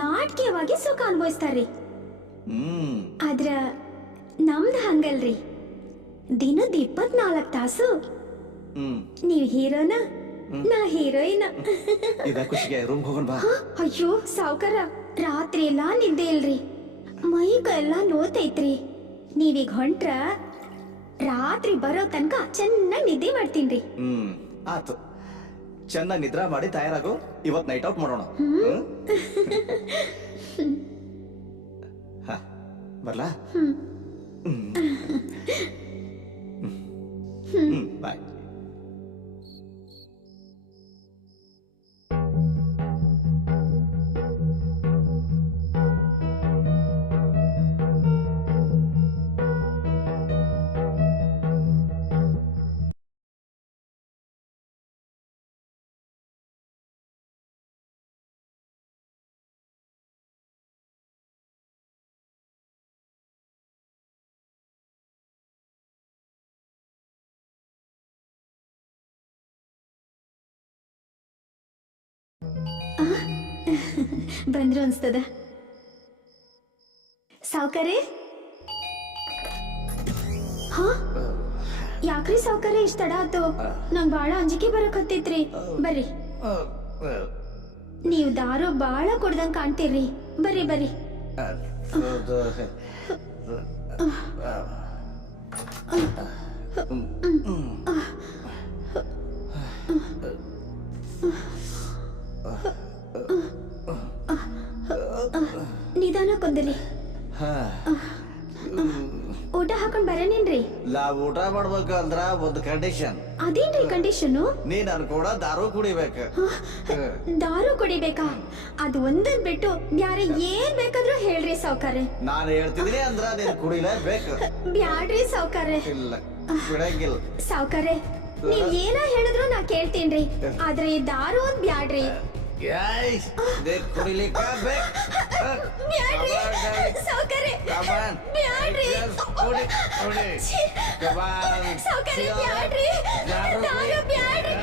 ನಾಟಕೀಯವಾಗಿ ಸುಖ ಅನುಭವಿಸ್ತಾರ್ರಿ. ಆದ್ರ ನಮ್ದು ಹಂಗಲ್ರಿ, ದಿನದ 24 ತಾಸು ನೀವ್ ಹೀರೋನ, ನಾ ಹೀರೋಯಿನ. ಖುಷಿಗೆ ರೂಮ್ ಹೋಗೋಣ ಬಾ. ಅಯ್ಯೋ ಸಾವುಕಾರ, ರಾತ್ರಿ ಎಲ್ಲಾ ನಿದ್ದೆ ಇಲ್ರಿ, ಮೈಗೆಲ್ಲ ನೋತೈತ್ರಿ. ನೀವೀಗ ಹೊಂಟ್ರ ರಾತ್ರಿ ಬರೋ ತನಕ ಚೆನ್ನಾಗಿ ನಿದ್ದೆ ಮಾಡ್ತೀನ್ರಿ. ಆತು, ಚೆನ್ನಾಗಿ ನಿದ್ರಾ ಮಾಡಿ ತಯಾರಾಗು. ಇವತ್ ನೈಟ್ ಔಟ್ ಮಾಡೋಣ. ಬರ್ಲಾ? ಬಾಯ್. ಬಂದ್ರು ಅನ್ಸ್ತದ. ಸಾವುಕಾರೆ, ಹಾ ಯಾಕ್ರಿ ಸಾವ್ಕಾರ ಇಷ್ಟ ತಡ ಆತು? ನಂಗ್ ಬಾಳ ಅಂಜಿಕೆ ಬರಕತ್ತೈತ್ರಿ. ಬರ್ರಿ, ನೀವ್ ದಾರು ಬಾಳ ಕುಡ್ದಂಗ್ ಕಾಣ್ತೀರ್ರಿ. ಬರ್ರಿ ಬರ್ರಿ. ನಿಧಾನ ಕೊಂದರಿ. ಊಟ ಹಾಕೊಂಡ್ ಬರೇನೇನ್ರಿ? ನಾವ್ ಊಟ ಮಾಡ್ಬೇಕಂದ್ರ ಒಂದು ಕಂಡೀಷನ್. ಅದೇನ್ರಿ ಕಂಡೀಷನ್? ನೀ ನನ್ ಕೂಡ ದಾರು ಕುಡಿಬೇಕು. ದಾರು ಕುಡಿಬೇಕಾ? ಅದು ಒಂದನ್ ಬಿಟ್ಟು ಬ್ಯಾರೆ ಏನ್ ಬೇಕಾದ್ರೂ ಹೇಳ್ರಿ ಸಾವ್ಕಾರೆ. ನಾನು ಹೇಳ್ತಿದ್ದೀನಿ ಅಂದ್ರ ನೀನ್ ಕುಡಿಲೇಬೇಕು. ಬ್ಯಾಡ್ರಿ ಸಾವ್ಕಾರೆ. ಇಲ್ಲ ಬಿಡಂಗಿಲ್ಲ ಸಾವ್ಕಾರೆ, ನೀವ್ ಏನ ಹೇಳಿದ್ರು ನಾ ಕೇಳ್ತೀನ್ರಿ, ಆದ್ರೆ ಈ ದಾರು ಒಂದ್ ಬ್ಯಾಡ್ರಿ. ಕುಡಿಲಿಕ್ಕ ಬ್ಯಾಡ್ರಿ ಸಾವ್ಕಾರೆ, ಬ್ಯಾಡ್ರಿ ಸಾವ್ಕಾರೆ, ಬ್ಯಾಡ್ರಿ ದಾರು ಬ್ಯಾಡ್ರಿ.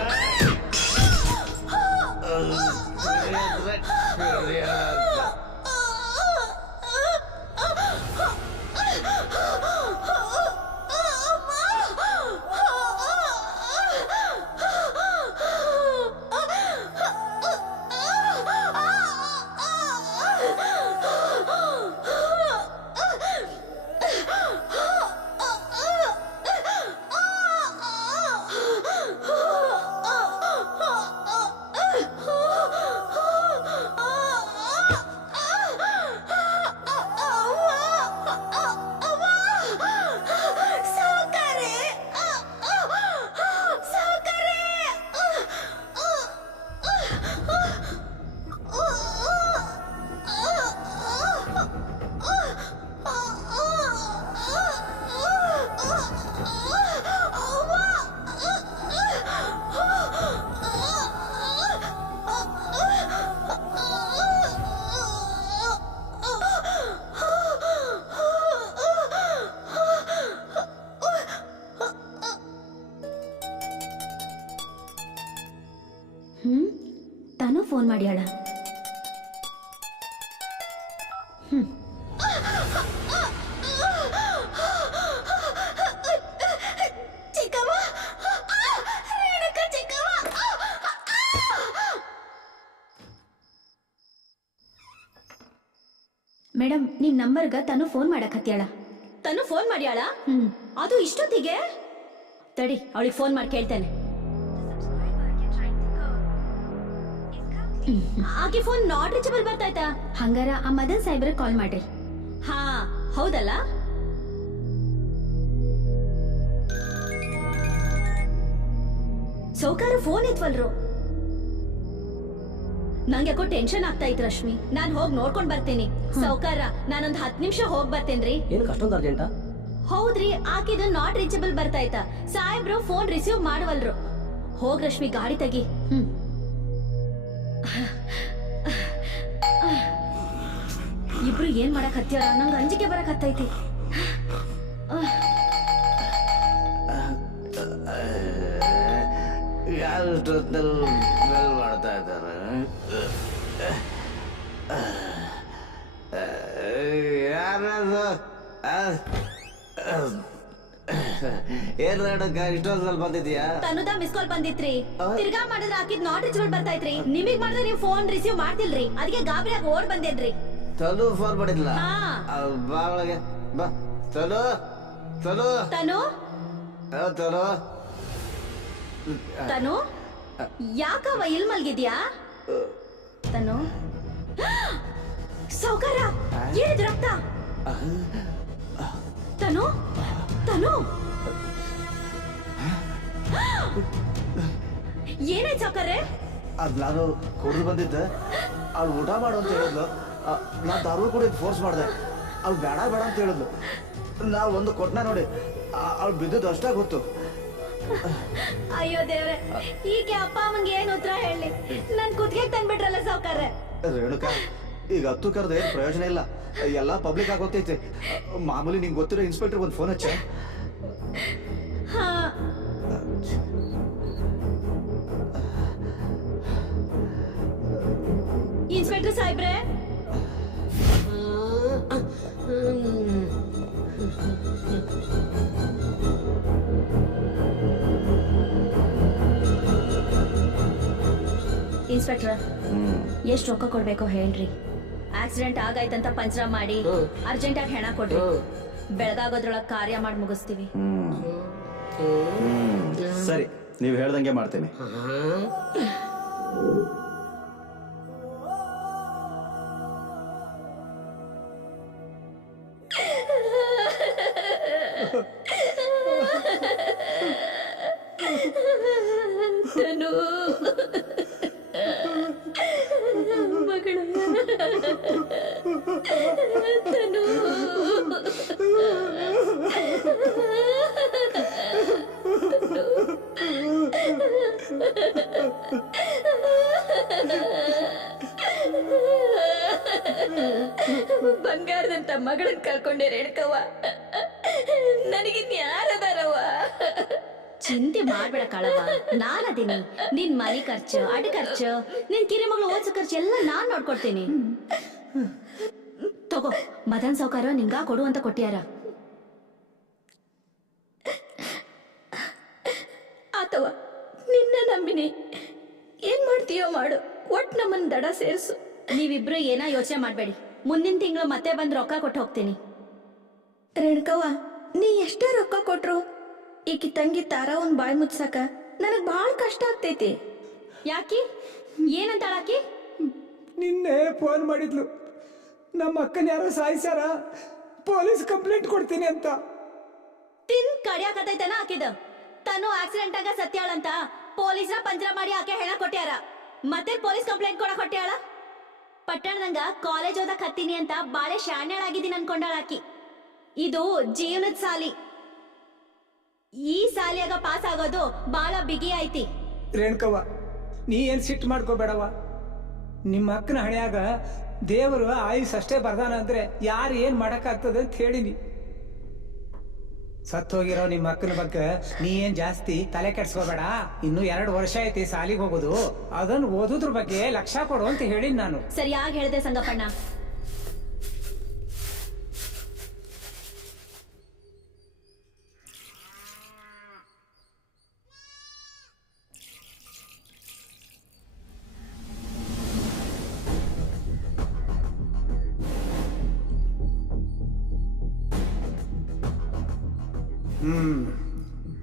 ತಾನು ಫೋನ್ ಮಾಡ್ಯಾಳ. ಮೇಡಮ್, ನಿಮ್ ನಂಬರ್ಗ ತಾನು ಫೋನ್ ಮಾಡಕ್ ಹತ್ಯಾಳ. ತನು ಫೋನ್ ಮಾಡ್ಯಾಳ? ಅದು ಇಷ್ಟೊತ್ತಿಗೆ? ತಡಿ, ಅವಳಿಗೆ ಫೋನ್ ಮಾಡಿ ಕೇಳ್ತೇನೆ. ಆಕೆ ಫೋನ್ ನಾಟ್ ರೀಚಬಲ್ ಬರ್ತಾಯ್ತಾ? ಹಂಗಾರ ಆ ಮದನ್ ಸಾಹೇಬ್ರ ಕಾಲ್ ಮಾಡ್ರಿ. ಹಾ, ಹೌದಲ್ಲ? ಸೌಕಾರ ಫೋನ್ ಇತ್ವಲ್ರು. ನಂಗೆ ಯಾಕೋ ಟೆನ್ಷನ್ ಆಗ್ತಾ ಇತ್ತು ರಶ್ಮಿ. ನಾನ್ ಹೋಗಿ ನೋಡ್ಕೊಂಡ್ ಬರ್ತೀನಿ. ಸೌಕಾರ, ನಾನೊಂದ್ 10 ನಿಮಿಷ ಹೋಗ್ ಬರ್ತೇನ್ರಿ. ಏನ್ ಅಷ್ಟೊಂದು ಅರ್ಜೆಂಟಾ? ಹೌದ್ರಿ, ಆಕಿದು ನಾಟ್ ರೀಚಬಲ್ ಬರ್ತಾಯ್ತಾ. ಸಾಹೇಬ್ರು ಫೋನ್ ರಿಸೀವ್ ಮಾಡವಲ್ರು. ಹೋಗ್ ರಶ್ಮಿ, ಗಾಡಿ ತೆಗಿ. ಇಬ್ರು ಏನ್ ಮಾಡಕ್ ಹತ್ಯಾರ? ನಂಗೆ ಅಂಜಿಕೆ ಬರಕ್ ಹತ್ತೈತಿ. ಯಾರು ಮಾಡ್ತಾ ಇದ್ದಾರೆ? ಯಾರದು? ಏನ್ ಇಷ್ಟೊಂದಲ್ಲಿ ಬಂದಿದ್ಯಾ? ತನುದ ಮಿಸ್ ಕಾಲ್ ಬಂದಿತ್ರಿ. ತಿರ್ಗಾ ಮಾಡಿದ್ರೆ ಹಾಕಿದ್ ನಾಟ್ ರೀಚಬಲ್ ಬರ್ತಾಯ್ತ್ರಿ. ನಿಮಗ್ ಮಾಡಿದ್ರೆ ನೀವು ಫೋನ್ ರಿಸೀವ್ ಮಾಡ್ತಿಲ್ರಿ. ಅದಕ್ಕೆ ಗಾಬರಿ ಆಗಿ ಓಡ್ ಬಂದೇನ್ರಿ. ತನು ಫೋನ್ ಮಾಡಿದ್ಲ? ಬಾ ಒಳಗೆ ಬಾ. ತನು ತನು ತನು ತನು ತನು, ಯಾಕವ ಇಲ್ ಮಲ್ಗಿದ್ಯಾ? ತನು, ಸೌಕಾರ, ಏನಿದ್ ರಕ್ತ? ತನು ತನು, ಏನಾಯ್ತು ಸೌಕರ್ಯ? ಅದ್ ನಾನು ಕುಡಿದು ಬಂದಿದ್ದೆ. ಅವ್ಳು ಊಟ ಮಾಡು ಅಂತ ಹೇಳಿದ್ಲು. ನಾನ್ ದಾರು ಕುಡಿದ್ ಫೋರ್ಸ್ ಮಾಡಿದೆ. ಅವ್ಳು ಬೇಡ ಬೇಡ ಅಂತ ಹೇಳಿದ್ಲು. ನಾ ಒಂದು ಕೊಟ್ನ ನೋಡಿ, ಅವ್ಳು ಬಿದ್ದದ್ದು ಅಷ್ಟೇ ಗೊತ್ತು. ಅಯ್ಯೋ ದೇವ್ರೆ, ಈಗ ಅಪ್ಪ ಅಮ್ಮಂಗೆ ಏನ್ ಉತ್ತರ ಹೇಳಿ? ನನ್ ಕುತ್ತಿಗೆ ತಂದ್ಬಿಟ್ರಲ್ಲ ಸೌಕರ್ಯ. ರೇಣುಕಾ, ಈಗ ಹತ್ತು ಕರೆದ ಏನ್ ಪ್ರಯೋಜನ ಇಲ್ಲ. ಎಲ್ಲಾ ಪಬ್ಲಿಕ್ ಆಗೋಗ್ತೈತೆ. ಮಾಮೂಲಿ ನಿಂಗೆ ಗೊತ್ತಿರೋ ಇನ್ಸ್ಪೆಕ್ಟರ್ ಒಂದು ಫೋನ್ ಹಚ್ಚ. ಇನ್ಸ್ಪೆಕ್ಟರ್ ಸಾಹೇಬ್ರೆ, ಇನ್ಸ್ಪೆಕ್ಟರ್ ಎಷ್ಟು ರೊಕ್ಕ ಕೊಡ್ಬೇಕೋ ಹೇಳ್ರಿ. ಆಕ್ಸಿಡೆಂಟ್ ಆಗೈತಂತ ಪಂಚರ ಮಾಡಿ ಅರ್ಜೆಂಟಾಗಿ ಹೆಣ ಕೊಡ್ರಿ. ಬೆಳಗಾಗೋದ್ರೊಳಗೆ ಕಾರ್ಯ ಮಾಡಿ ಮುಗಿಸ್ತೀವಿ. ಸರಿ, ನೀವು ಹೇಳ್ದಂಗೆ ಮಾಡ್ತೇನೆ. ಮಗಳು ತನು ಬಂಗಾರದಂತ ಮಗಳನ್ನ ಕಳ್ಕೊಂಡೆ ರೇಣುಕವ್ವ. ನನಗಿನ್ಯಾರದಾರವ್ವ? ಚಿಂತೆ ಮಾಡ್ಬೇಡ ಕಳವ, ನಾನದೀನಿ. ನಿನ್ ಮನೆ ಖರ್ಚು, ಅಡ್ ಖರ್ಚು, ನಿನ್ ಕಿರಿ ಮಗಳು ಓದ್ಸೋ ಖರ್ಚು ಎಲ್ಲ ನಾನ್ ನೋಡ್ಕೊಡ್ತೀನಿ. ತಗೋ, ಮದನ್ ಸಾವ್ಕಾರ ನಿಂಗ ಕೊಡು ಅಂತ ಕೊಟ್ಟ್ಯಾರ. ಆತವ, ನಿನ್ನ ನಂಬಿನಿ. ಏನ್ ಮಾಡ್ತೀಯೋ ಮಾಡು, ಒಟ್ ನಮ್ಮನ್ ದಡ ಸೇರಿಸು. ನೀವಿಬ್ರು ಏನೋ ಯೋಚನೆ ಮಾಡ್ಬೇಡಿ. ಮುಂದಿನ ತಿಂಗಳು ಮತ್ತೆ ಬಂದ್ ರೊಕ್ಕ ಕೊಟ್ಟು ಹೋಗ್ತೀನಿ. ರೇಣುಕವ್ವ, ನೀ ಎಷ್ಟೇ ರೊಕ್ಕ ಕೊಟ್ರು ಈಕಿ ತಂಗಿ ತಾರ ಒಂದ್ ಬಾಯಿ ಮುಚ್ಚಾಕ ನನಗ್ ಬಹಳ ಕಷ್ಟ ಆಗ್ತೈತಿ. ಯಾಕಿ? ಏನಂತಾಳಾಕಿ? ನಿನ್ನೆ ಫೋನ್ ಮಾಡಿದ್ಲು, ನಮ್ಮ ಅಕ್ಕನ ಯಾರೋ ಸಾಯಿಸ್ಯಾರ, ಪೊಲೀಸ್ ಕಂಪ್ಲೇಂಟ್ ಕೊಡ್ತೀನಿ ಅಂತ. ತಿನ್ ಕಡಿಯಾಕತೈತನ ಹಾಕಿದ. ತನು ಆಕ್ಸಿಡೆಂಟ್ ಆಗ ಸತ್ಯಾಳಂತ ಪೊಲೀಸ್ರ ಪಂಜರ ಮಾಡಿ ಆಕೆ ಹೆಣ ಕೊಟ್ಟ್ಯಾರ. ಮತ್ತೆ ಪೊಲೀಸ್ ಕಂಪ್ಲೇಂಟ್ ಕೊಡ ಕೊಟ್ಟ್ಯಾಳ. ಪಟ್ಟಣದಂಗ ಕಾಲೇಜ್ ಓದಕ್ ಹತ್ತೀನಿ ಅಂತ ಬಾಳೆ ಶಾಣ್ಯಾಳಾಗಿದ್ದೀನಿ ಅನ್ಕೊಂಡಾಳಾಕಿ. ಇದು ಜೀವನದ ಸಾಲಿ. ಈ ಸಾಲಿಯಾಗ ಪಾಸ್ ಆಗೋದು ಬಾಳ ಬಿಗಿ ಐತಿ. ರೇಣುಕವ್ವ, ನೀ ಏನ್ ಸಿಟ್ಟು ಮಾಡ್ಕೋಬೇಡವ. ನಿಮ್ಮ ಅಕ್ಕನ ಹಣೆಯಾಗ ದೇವರು ಆಯುಸ್ ಅಷ್ಟೇ ಬರ್ದಾನ ಅಂದ್ರೆ ಯಾರು ಏನ್ ಮಾಡಕ್ಕಾಗ್ತದೆ ಅಂತ ಹೇಳಿನಿ. ಸತ್ ಹೋಗಿರೋ ನಿಮ್ಮ ಅಕ್ಕನ ಬಗ್ಗೆ ನೀ ಏನ್ ಜಾಸ್ತಿ ತಲೆ ಕೆಡ್ಸ್ಕೋಬೇಡ. ಇನ್ನು 2 ವರ್ಷ ಐತಿ ಸಾಲಿಗೆ ಹೋಗೋದು, ಅದನ್ನ ಓದೋದ್ರ ಬಗ್ಗೆ ಲಕ್ಷ ಕೊಡು ಅಂತ ಹೇಳಿನಿ ನಾನು. ಸರಿಯಾಗಿ ಹೇಳಿದೆ ಸಂಗಪ್ಪಣ್ಣ.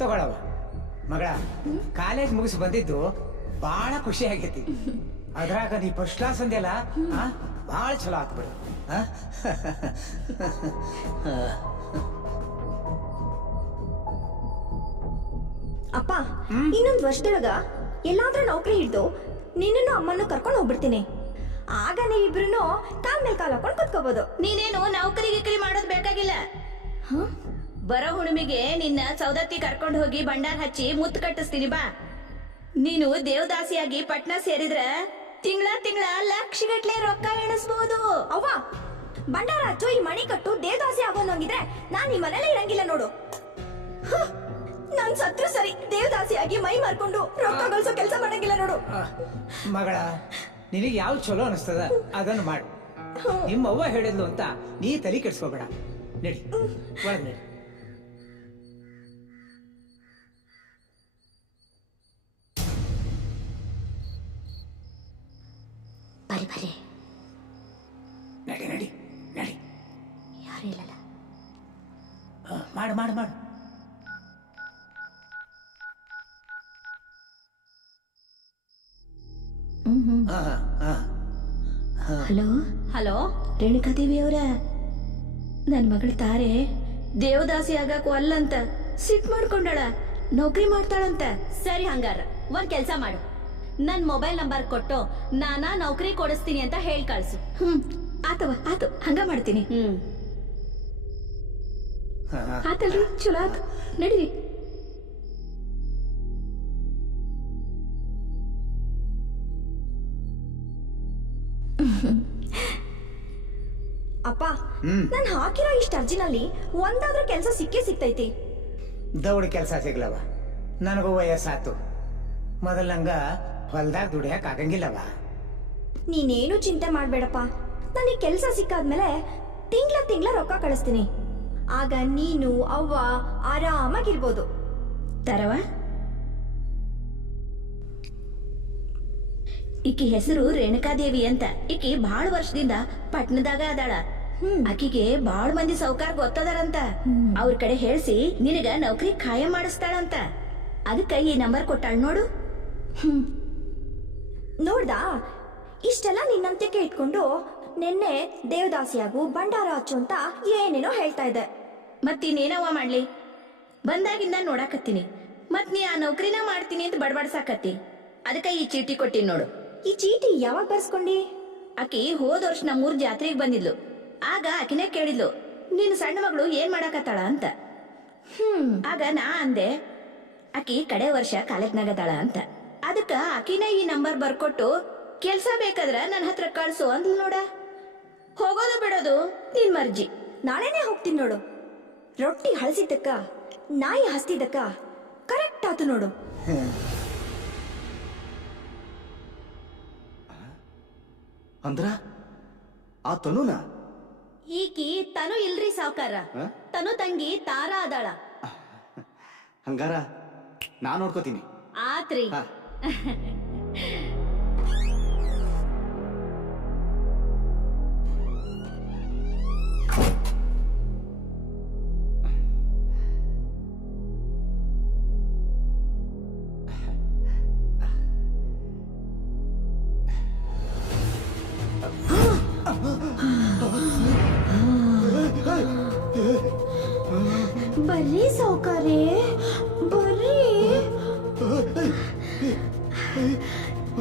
ತಗೊಳವ ಮಗಳ, ಕಾಲೇಜ್ ಮುಗಿಸಿ ಬಂದಿದ್ದು ಬಹಳ ಖುಷಿ ಆಗೈತಿ. ಅದ್ರಾಗ ನೀ ಫಸ್ಟ್ ಕ್ಲಾಸ್ ಅಂದೆಲ್ಲ ಬಹಳ ಚಲೋ ಆಗ್ಬಿಡು. ಅಪ್ಪ, ಇನ್ನೊಂದ್ ವರ್ಷದೊಳಗ ಎಲ್ಲಾದ್ರೂ ನೌಕರಿ ಹಿಡ್ದು ನಿನ್ನನ್ನು ಅಮ್ಮನ್ನು ಕರ್ಕೊಂಡು ಹೋಗ್ಬಿಡ್ತೀನಿ. ಆಗ ನೀವಿಬ್ರು ಕಾಲ್ ಮೇಲೆ ಕಾಲ್ ಹಾಕೊಂಡು ಕುತ್ಕೋಬಹುದು. ನೀನೇನು ನೌಕರಿ ಗಿಕ್ರಿ ಮಾಡೋದ್ ಬೇಕಾಗಿಲ್ಲ. ಬರೋ ಹುಣ್ಣಿಮೆಗೆ ನಿನ್ನ ಸೌದತ್ತಿ ಕರ್ಕೊಂಡು ಹೋಗಿ ಭಂಡಾರ ಹಚ್ಚಿ ಮುತ್ತು ಕಟ್ಟಿಸ್ತೀನಿ ಬಾ. ನೀನು ದೇವದಾಸಿಯಾಗಿ ಪಟ್ನಾ ಸೇರಿದ್ರ ತಿಂಗಳ ಲಕ್ಷಗಟ್ಲೆ ರೊಕ್ಕ ಎಣಿಸ್ಬಹುದು. ಅವ್ವ, ಭಂಡಾರ ಹಚ್ಚು, ಈ ಮಣಿ ಕಟ್ಟು, ದೇವದಾಸಿ ಆಗೋನಂಗಿದ್ರೆ ನಾನ್ ಈ ಮನೇಲಿ ಇರಂಗಿಲ್ಲ ನೋಡು. ನಾನ್ ಸತ್ರು ಸರಿ, ದೇವದಾಸಿಯಾಗಿ ಮೈ ಮಾರ್ಕೊಂಡು ರೊಕ್ಕ ಗಳಿಸೋ ಕೆಲಸ ಮಾಡಂಗಿಲ್ಲ ನೋಡು. ಮಗಳ, ನಿನಗೆ ಯಾವ್ದು ಚಲೋ ಅನಿಸ್ತದ ಅದನ್ನು ಮಾಡು. ನಿಮ್ಮ ಅವ್ವ ಹೇಳಿದ್ಲು ಅಂತ ನೀ ತಲೆ ಕೆಡ್ಸ್ಕೋಬೇಡ. ನಡಿ ಒಳಗ್ ನಡಿ. ಬರಿ ಬರಿ, ನಡಿ ನಡಿ ನಡಿ. ಯಾರು ಇಲ್ಲಲ್ಲ. ಮಾಡು ಮಾಡು ಮಾಡು. ಹಲೋ ಹಲೋ, ರೇಣುಕಾದೇವಿ ಅವರ, ನನ್ ಮಗಳ ತಾರೆ ದೇವದಾಸಿ ಆಗಕ್ಕೂ ಅಲ್ಲಂತ ಸಿಟ್ ಮಾಡ್ಕೊಂಡಾಳ, ನೌಕರಿ ಮಾಡ್ತಾಳಂತ. ಸರಿ, ಹಂಗಾರ ಒಂದ್ ಕೆಲ್ಸ ಮಾಡು, ನನ್ ಮೊಬೈಲ್ ನಂಬರ್ ಕೊಟ್ಟು ನಾನಾ ನೌಕರಿ ಕೊಡಿಸ್ತೀನಿ ಅಂತ ಹೇಳಿ ಕಳ್ಸು. ಆತವ, ಆತು, ಹಂಗ ಮಾಡ್ತೀನಿ. ಆತಲ್ರಿ, ಚಲೋ ಆತು, ನಡೀರಿ. ಅಪ್ಪ, ನಾನ್ ಹಾಕಿರೋ ಇಷ್ಟ ಅರ್ಜಿನಲ್ಲಿ ಒಂದಾದ್ರೂ ಕೆಲಸ ಸಿಕ್ಕೇ ಸಿಕ್ತೈತಿ. ದೌಡ್ ಕೆಲಸ ಸಿಗ್ಲವ, ನನಗೂ ವಯಸ್ಸಾತು. ಮೊದಲಂಗ ಹೊಲ್ದಾಗ ದುಡಿಯಕ್ ಆಗಂಗಿಲ್ಲವ. ನೀನೇನು ಚಿಂತೆ ಮಾಡ್ಬೇಡಪ್ಪ, ನನಗೆ ಕೆಲಸ ಸಿಕ್ಕಾದ್ಮೇಲೆ ತಿಂಗಳ ರೊಕ್ಕ ಕಳಿಸ್ತೀನಿ. ಆಗ ನೀನು ಅವ್ವ ಆರಾಮಾಗಿರ್ಬೋದು. ತರವ, ಈಕಿ ಹೆಸರು ರೇಣುಕಾದೇವಿ ಅಂತ. ಈಕಿ ಬಾಳ ವರ್ಷದಿಂದ ಪಟ್ನದಾಗ ಅದಾಳ. ಆಕಿಗೆ ಬಾಳ ಮಂದಿ ಸೌಕಾರ ಗೊತ್ತದಾರಂತ. ಅವ್ರ ಕಡೆ ಹೇಳ್ಸಿ ನಿನಗ ನೌಕರಿ ಖಾಯಂ ಮಾಡಿಸ್ತಾಳಂತ. ಅದಕ್ಕ ಈ ನಂಬರ್ ಕೊಟ್ಟಾಳ ನೋಡು. ನೋಡ್ದಾ, ಇಷ್ಟೆಲ್ಲ ನಿನ್ನಂತಿಕೆ ಇಟ್ಕೊಂಡು ನಿನ್ನೆ ದೇವದಾಸಿಯಾಗು ಬಂಡಾರ ಹಚ್ಚು ಅಂತ ಏನೇನೋ ಹೇಳ್ತಾ ಇದ್ದೆ. ಮತ್ತಿನ್ನೇನವ ಮಾಡ್ಲಿ, ಬಂದಾಗಿಂದ ನೋಡಾಕತ್ತೀನಿ. ಮತ್ ನೀ ಆ ನೌಕರಿನ ಮಾಡ್ತೀನಿ ಅಂತ ಬಡಬಡ್ಸಾಕತ್ತಿ. ಅದಕ್ಕ ಈ ಚೀಟಿ ಕೊಟ್ಟಿನ್ ನೋಡು. ಈ ಚೀಟಿ ಯಾವಾಗ ಬರ್ಸ್ಕೊಂಡಿ? ಆಕಿ ಹೋದ ವರ್ಷ ನಮ್ಮೂರ್ ಜಾತ್ರೆಗೆ ಬಂದಿದ್ಲು. ಆಗ ಆಕಿನೇ ಕೇಳಿದ್ಲು, ನಿನ್ ಸಣ್ಣ ಮಗಳು ಏನ್ ಮಾಡಾಕತ್ತಾಳ ಅಂತ. ಆಗ ನಾ ಅಂದೆ, ಆಕಿ ಕಡೆ ವರ್ಷ ಕಾಲೇಜ್ನಾಗದಾಳ ಅಂತ. ಅದಕ್ಕ ಆಕಿನ ಈ ನಂಬರ್ ಬರ್ಕೊಟ್ಟು ಕೆಲ್ಸ ಬೇಕಾದ್ರ ನನ್ನ ಹತ್ರ ಕಳ್ಸು ಅಂದ್ಲು ನೋಡ. ಹೋಗೋದು ಬಿಡೋದು ನಿನ್ ಮರ್ಜಿ. ನಾಳೆನೆ ಹೋಗ್ತೀನಿ ನೋಡು. ರೊಟ್ಟಿ ಹಳಸಿದ್ದಕ್ಕ ನಾಯಿ ಹಸ್ತಿದ್ದಕ್ಕ ಕರೆಕ್ಟ್ ಆತು ನೋಡು. ಅಂದ್ರ ಆ ತನುನ ಈಕಿ ತನು ಇಲ್ರಿ ಸಾವ್ಕಾರ, ತನು ತಂಗಿ ತಾರಾ ಅದಾಳ. ಹಂಗಾರ ನಾ ನೋಡ್ಕೋತೀನಿ. ಆತ್ರಿ. ಬರ್ರಿ ಸೌಕರ್ಯ, ಬರ್ರಿ.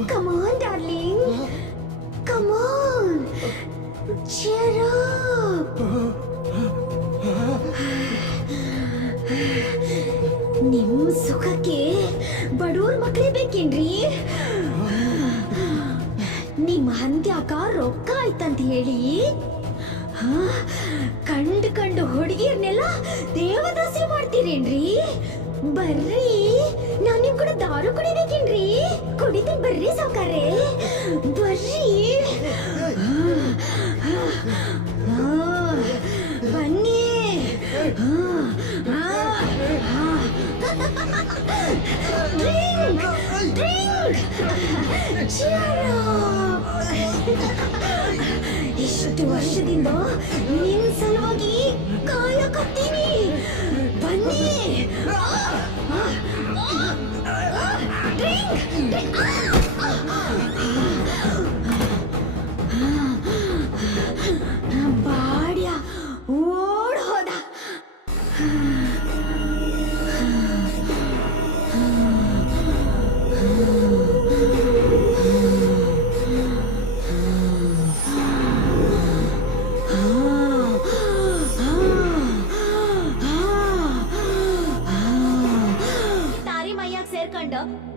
Come on, darling. Come on. Cheer up. ನಿಮ್ ಸುಖಕ್ಕೆ ಬಡವ್ರ ಮಕ್ಳೇ ಬೇಕೇನ್ರಿ? ನಿಮ್ ಹಂತ್ಯಾಕ ರೊಕ್ಕ ಆಯ್ತಂತ ಹೇಳಿ ಕಂಡು ಹುಡುಗಿಯರ್ನೆಲ್ಲ ದೇವದಾಸಿ ಮಾಡ್ತೀರೇನ್ರಿ? ಬರ್ರಿ, ನಾನ್ ನಿಮ್ ಕೂಡ ದಾರು ಕುಡಿಬೇಕೇನ್ರಿ? ಕುಡಿತೀನಿ ಬರ್ರಿ ಸಾವ್ಕಾರ್ರೆ, ಬರ್ರಿ. ಬನ್ನಿ. Drink, drink. Cheer up. ಇಷ್ಟು ವರ್ಷದಿಂದ ನಿನ್ ಸಲುವಾಗಿ ಕಾಯಕತ್ತೀನಿ. ಬನ್ನಿ. ಬಾಡ್ಯ ಓಡ್ ಹೋದ.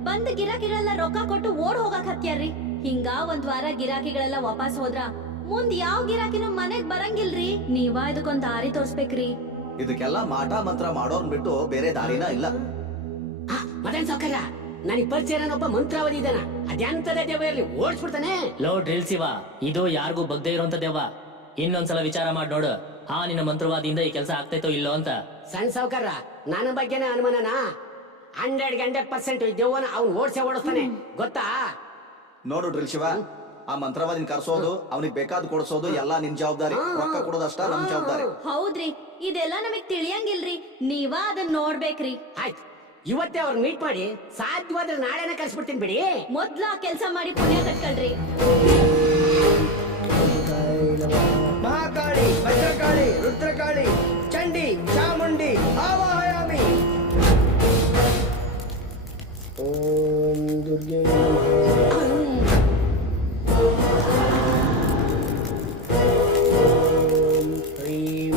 ಬಂದ್ ಗಿರಾಕಿಗಳೆಲ್ಲ ರೊಕ್ಕ ಕೊಟ್ಟು ಓಡ್ ಹೋಗಾಕ್ ಹತ್ಯಾರ್ರಿ. ಹಿಂಗ ಒಂದ್ ವಾರ ಗಿರಾಕಿಗಳೆಲ್ಲ ವಾಪಸ್ ಹೋದ್ರ ಮುಂದ್ ಯಾವ ಗಿರಾಕಿನೂ ಮನೆಗ್ ಬರಂಗಿಲ್ರಿ. ನೀವ ಇದಕ್ಕೊಂದ್ ದಾರಿ ತೋರ್ಸ್ಬೇಕ್ರಿ. ಇದಕ್ಕೆಲ್ಲ ಮಾಟ ಮಂತ್ರ ಮಾಡೋರ್ನ್ ಬಿಟ್ಟು ಬೇರೆ ದಾರಿನ ಇಲ್ಲ. ಮದನ್ ಸೌಕರ್ಯ, ನನಗೆ ಪರಿಚಯ ಒಬ್ಬ ಮಂತ್ರವಾದಿ ಇದ್ದಾನ. ಅದ್ಯಾಂತದ ದೇವ ಇರ್ಲಿ ಓಡಿಸ್ಬಿಡ್ತಾನೆ. ಲೋ ಡ್ರಿಲ್ ಶಿವ, ಇದು ಯಾರಿಗೂ ಬಗ್ದೇ ಇರೋಂತ ದೇವ. ಇನ್ನೊಂದ್ಸಲ ವಿಚಾರ ಮಾಡಿ ನೋಡು, ನಿನ್ನ ಮಂತ್ರವಾದಿಯಿಂದ ಈ ಕೆಲಸ ಆಗ್ತೈತೋ ಇಲ್ಲೋ ಅಂತ. ಸಣ್ಣ ಸೌಕರ್ಯ, ನನ್ನ ಬಗ್ಗೆನೇ ಅನುಮಾನನಾ? 100% ದೆವ್ವನ ಅವ್ನು ಓಡಿಸ್ತಾನೆ, ಗೊತ್ತಾ? ನೋಡು ಡ್ರಿಲ್ ಶಿವ, ಆ ಮಂತ್ರವಾದಿನ ಕರ್ಸೋದು, ಅವನಿಗೆ ಬೇಕಾದ್ ಕೊಡ್ಸೋದು ಎಲ್ಲ ನಿನ್ ಜವಾಬ್ದಾರಿ. ರೊಕ್ಕ ಕೊಡೋದಷ್ಟ ನಮ್ ಜವಾಬ್ದಾರಿ. ಹೌದ್ರಿ, ಇದೆಲ್ಲ ನಮಗ್ ತಿಳಿಯಂಗಿಲ್ರಿ. ನೀವ ಅದನ್ನ ನೋಡ್ಬೇಕ್ರಿ. ಆಯ್ತು, ಇವತ್ತೇ ಅವ್ರ ಮೀಟ್ ಮಾಡಿ ಸಾಧ್ಯವಾದ್ರೆ ನಾಳೆನೇ ಕರ್ಸ್ಬಿಡ್ತೀನಿ ಬಿಡಿ. ಮೊದ್ಲ ಕೆಲಸ ಮಾಡಿ ಪುಣ್ಯ ಕಟ್ಕೊಳ್ರಿ. ಮಹಾಕಾಳಿ, ಭದ್ರಕಾಳಿ, ರುದ್ರಕಾಳಿ, ಚಂಡಿ, ಚಾಮುಂಡಿ ಆವಾಹಯಾಮಿ. ಓಂ ದುರ್ಗೆ ಹ್ರೀಂ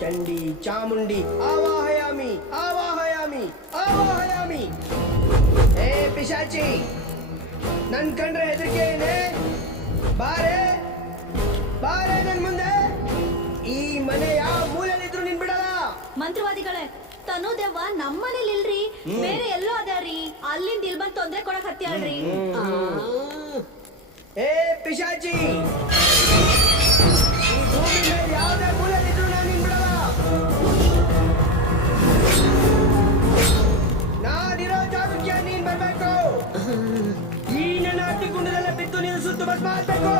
ಚಂಡಿ ಚಾಮುಂಡಿ ಆವಾಹಯಾಮಿ ಆವಾಹಯಾಮಿ ಆವಾಹಯಾಮಿ. ಏ ಪಿಶಾಚಿ, ನನ್ ಕಂಡ್ರೆ ಹೆದರಿಕೆ ಏನೇ? ಬಾರೆ ಬಾರೆ ನನ್ ಮುಂದೆ. ಈ ಮನೆ ಯಾವ ಮೂಲೆಯಲ್ಲಿದ್ರು ನಿನ್ ಬಿಡಲ್ಲ. ಮಂತ್ರವಾದಿಗಳೇ, ತನು ದೆವ್ವ ನಮ್ಮನೇಲಿ ಇಲ್ರಿ, ಬೇರೆ ಎಲ್ಲೋ ಅದಾರಿ. ಅಲ್ಲಿಂದ ಇಲ್ ಬಂದ್ ತೊಂದ್ರೆ ಕೊಡಕ್ ಹತ್ಯಾಳ್ರಿ. ಏ ಪಿಶಾಚಿ, ಈ ಭೂಮಿ ಮೇಲೆ ಯಾವ್ದೇ ಮೂಲೆಯಲ್ಲಿದ್ರು ನಾನು ನಿನ್ ಬಿಡಲ್ಲ. ನಾನಿರೋ ಜಾಗಕ್ಕೆ ನೀನ್ ಬರ್ಬೇಕು. ಈ ನನ್ನ ಭಸ್ಮ ಆಗ್ಬೇಕು.